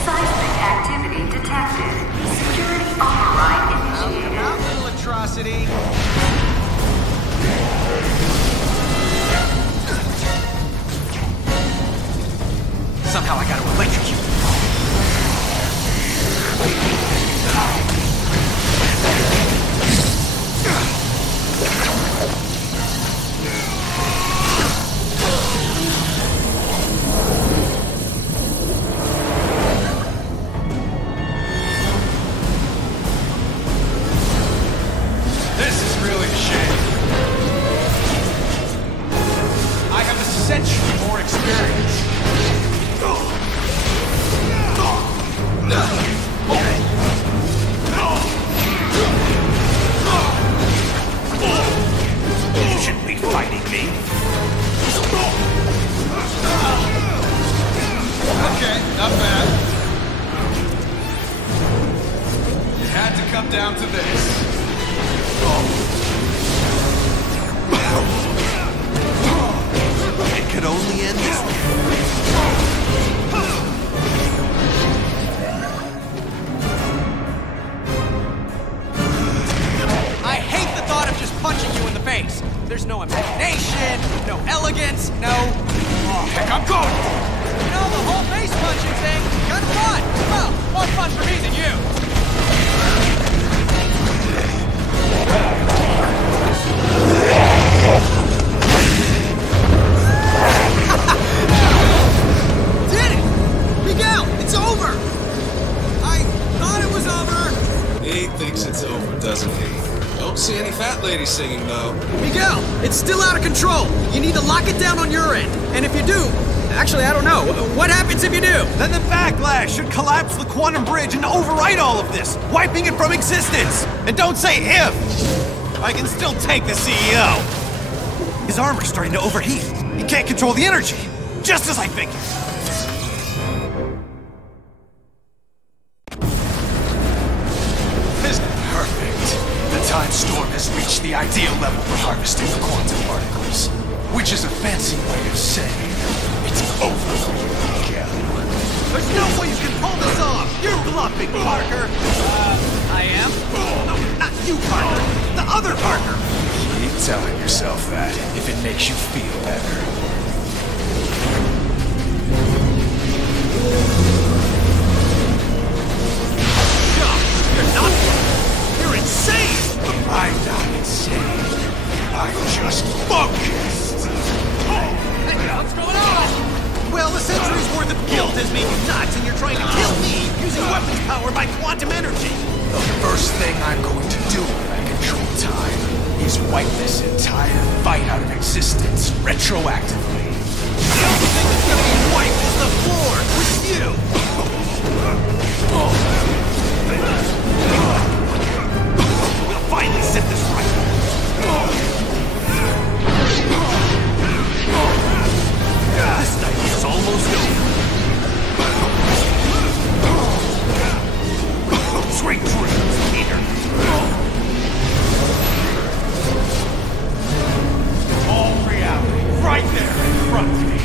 Seismic activity detected. Security override initiated. Now, little atrocity. Somehow I gotta electrocute you. This is really a shame. I have a century more experience. You shouldn't be fighting me. Okay, not bad. It had to come down to this. It could only end this way. I hate the thought of just punching you in the face. There's no imagination, no elegance, no... Oh, heck, I'm going! You know, the whole face punching thing, kind of fun. Well, more fun for me than you. Did it! Miguel, it's over! I thought it was over. He thinks it's over, doesn't he? Don't see any fat ladies singing, though. Miguel, it's still out of control. You need to lock it down on your end. And if you do, actually, I don't know. What happens if you do? Then the backlash should collapse the quantum bridge and overwrite all of this, wiping it from existence. And don't say if. I can still take the CEO. His armor's starting to overheat. He can't control the energy. Just as I figured. Perfect. The time storm has reached the ideal level for harvesting the quantum particles, which is a fancy way of saying it's over for you, Miguel. There's no way you can pull this off. You're bluffing, Parker. I am? No, not you, Parker. The other Parker. Keep telling yourself that if it makes you feel better. You're not. You're insane. I'm not insane. I'm just focused. What's going on? Well, a century's worth of guilt has made you nuts, and you're trying to kill me using weapons powered by quantum energy. The first thing I'm going to do when I control time is wipe this entire fight out of existence retroactively. The only thing that's gonna be wiped is the floor with you. We'll finally set this right. This night is almost over. Sweet dreams, Peter. All reality, right there in front of me.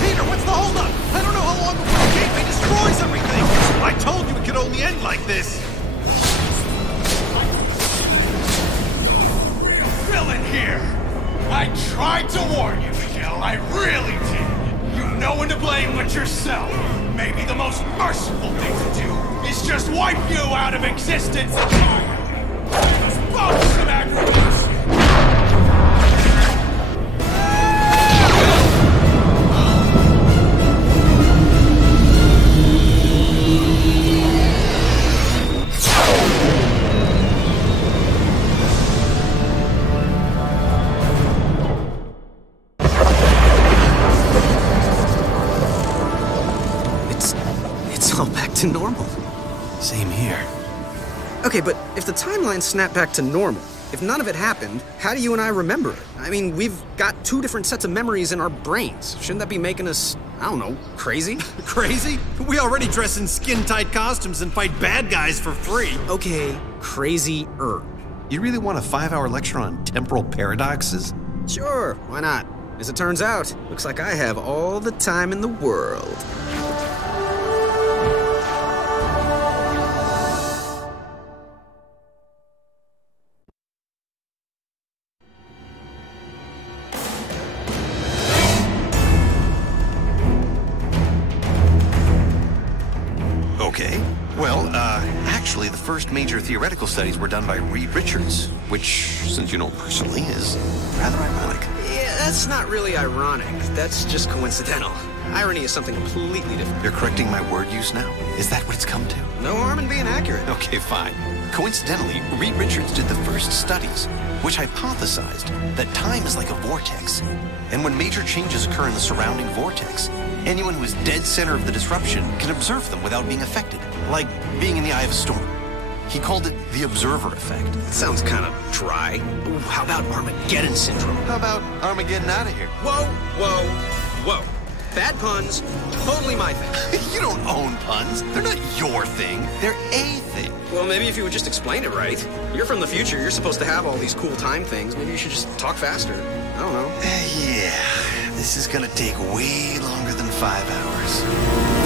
Peter, what's the holdup? I don't know how long before the gateway destroys everything. I told you it could only end like this. Villain here! I tried to warn you, Miguel. I really did. You've no one to blame but yourself. Maybe the most merciful thing to do is just wipe you out of existence entirely. Both some aggravation. to normal. Same here. Okay, but if the timeline snapped back to normal, if none of it happened, how do you and I remember it? I mean, we've got two different sets of memories in our brains. Shouldn't that be making us, I don't know, crazy? Crazy? We already dress in skin-tight costumes and fight bad guys for free. Okay, crazy-er. You really want a 5-hour lecture on temporal paradoxes? Sure, why not? As it turns out, looks like I have all the time in the world. Okay. Well, actually, the first major theoretical studies were done by Reed Richards, which, since you know personally, is rather ironic. Yeah, that's not really ironic. That's just coincidental. Irony is something completely different. You're correcting my word use now? Is that what it's come to? No harm in being accurate. Okay, fine. Coincidentally, Reed Richards did the first studies, which hypothesized that time is like a vortex. And when major changes occur in the surrounding vortex, anyone who is dead center of the disruption can observe them without being affected, like being in the eye of a storm. He called it the observer effect. Sounds kind of dry. Ooh, how about Armageddon syndrome? How about Armageddon out of here? Whoa, whoa, whoa. Bad puns, totally my thing. You don't own puns. They're not your thing. They're a thing. Well, maybe if you would just explain it right. You're from the future. You're supposed to have all these cool time things. Maybe you should just talk faster. I don't know. Yeah, this is gonna take way longer than 5 hours.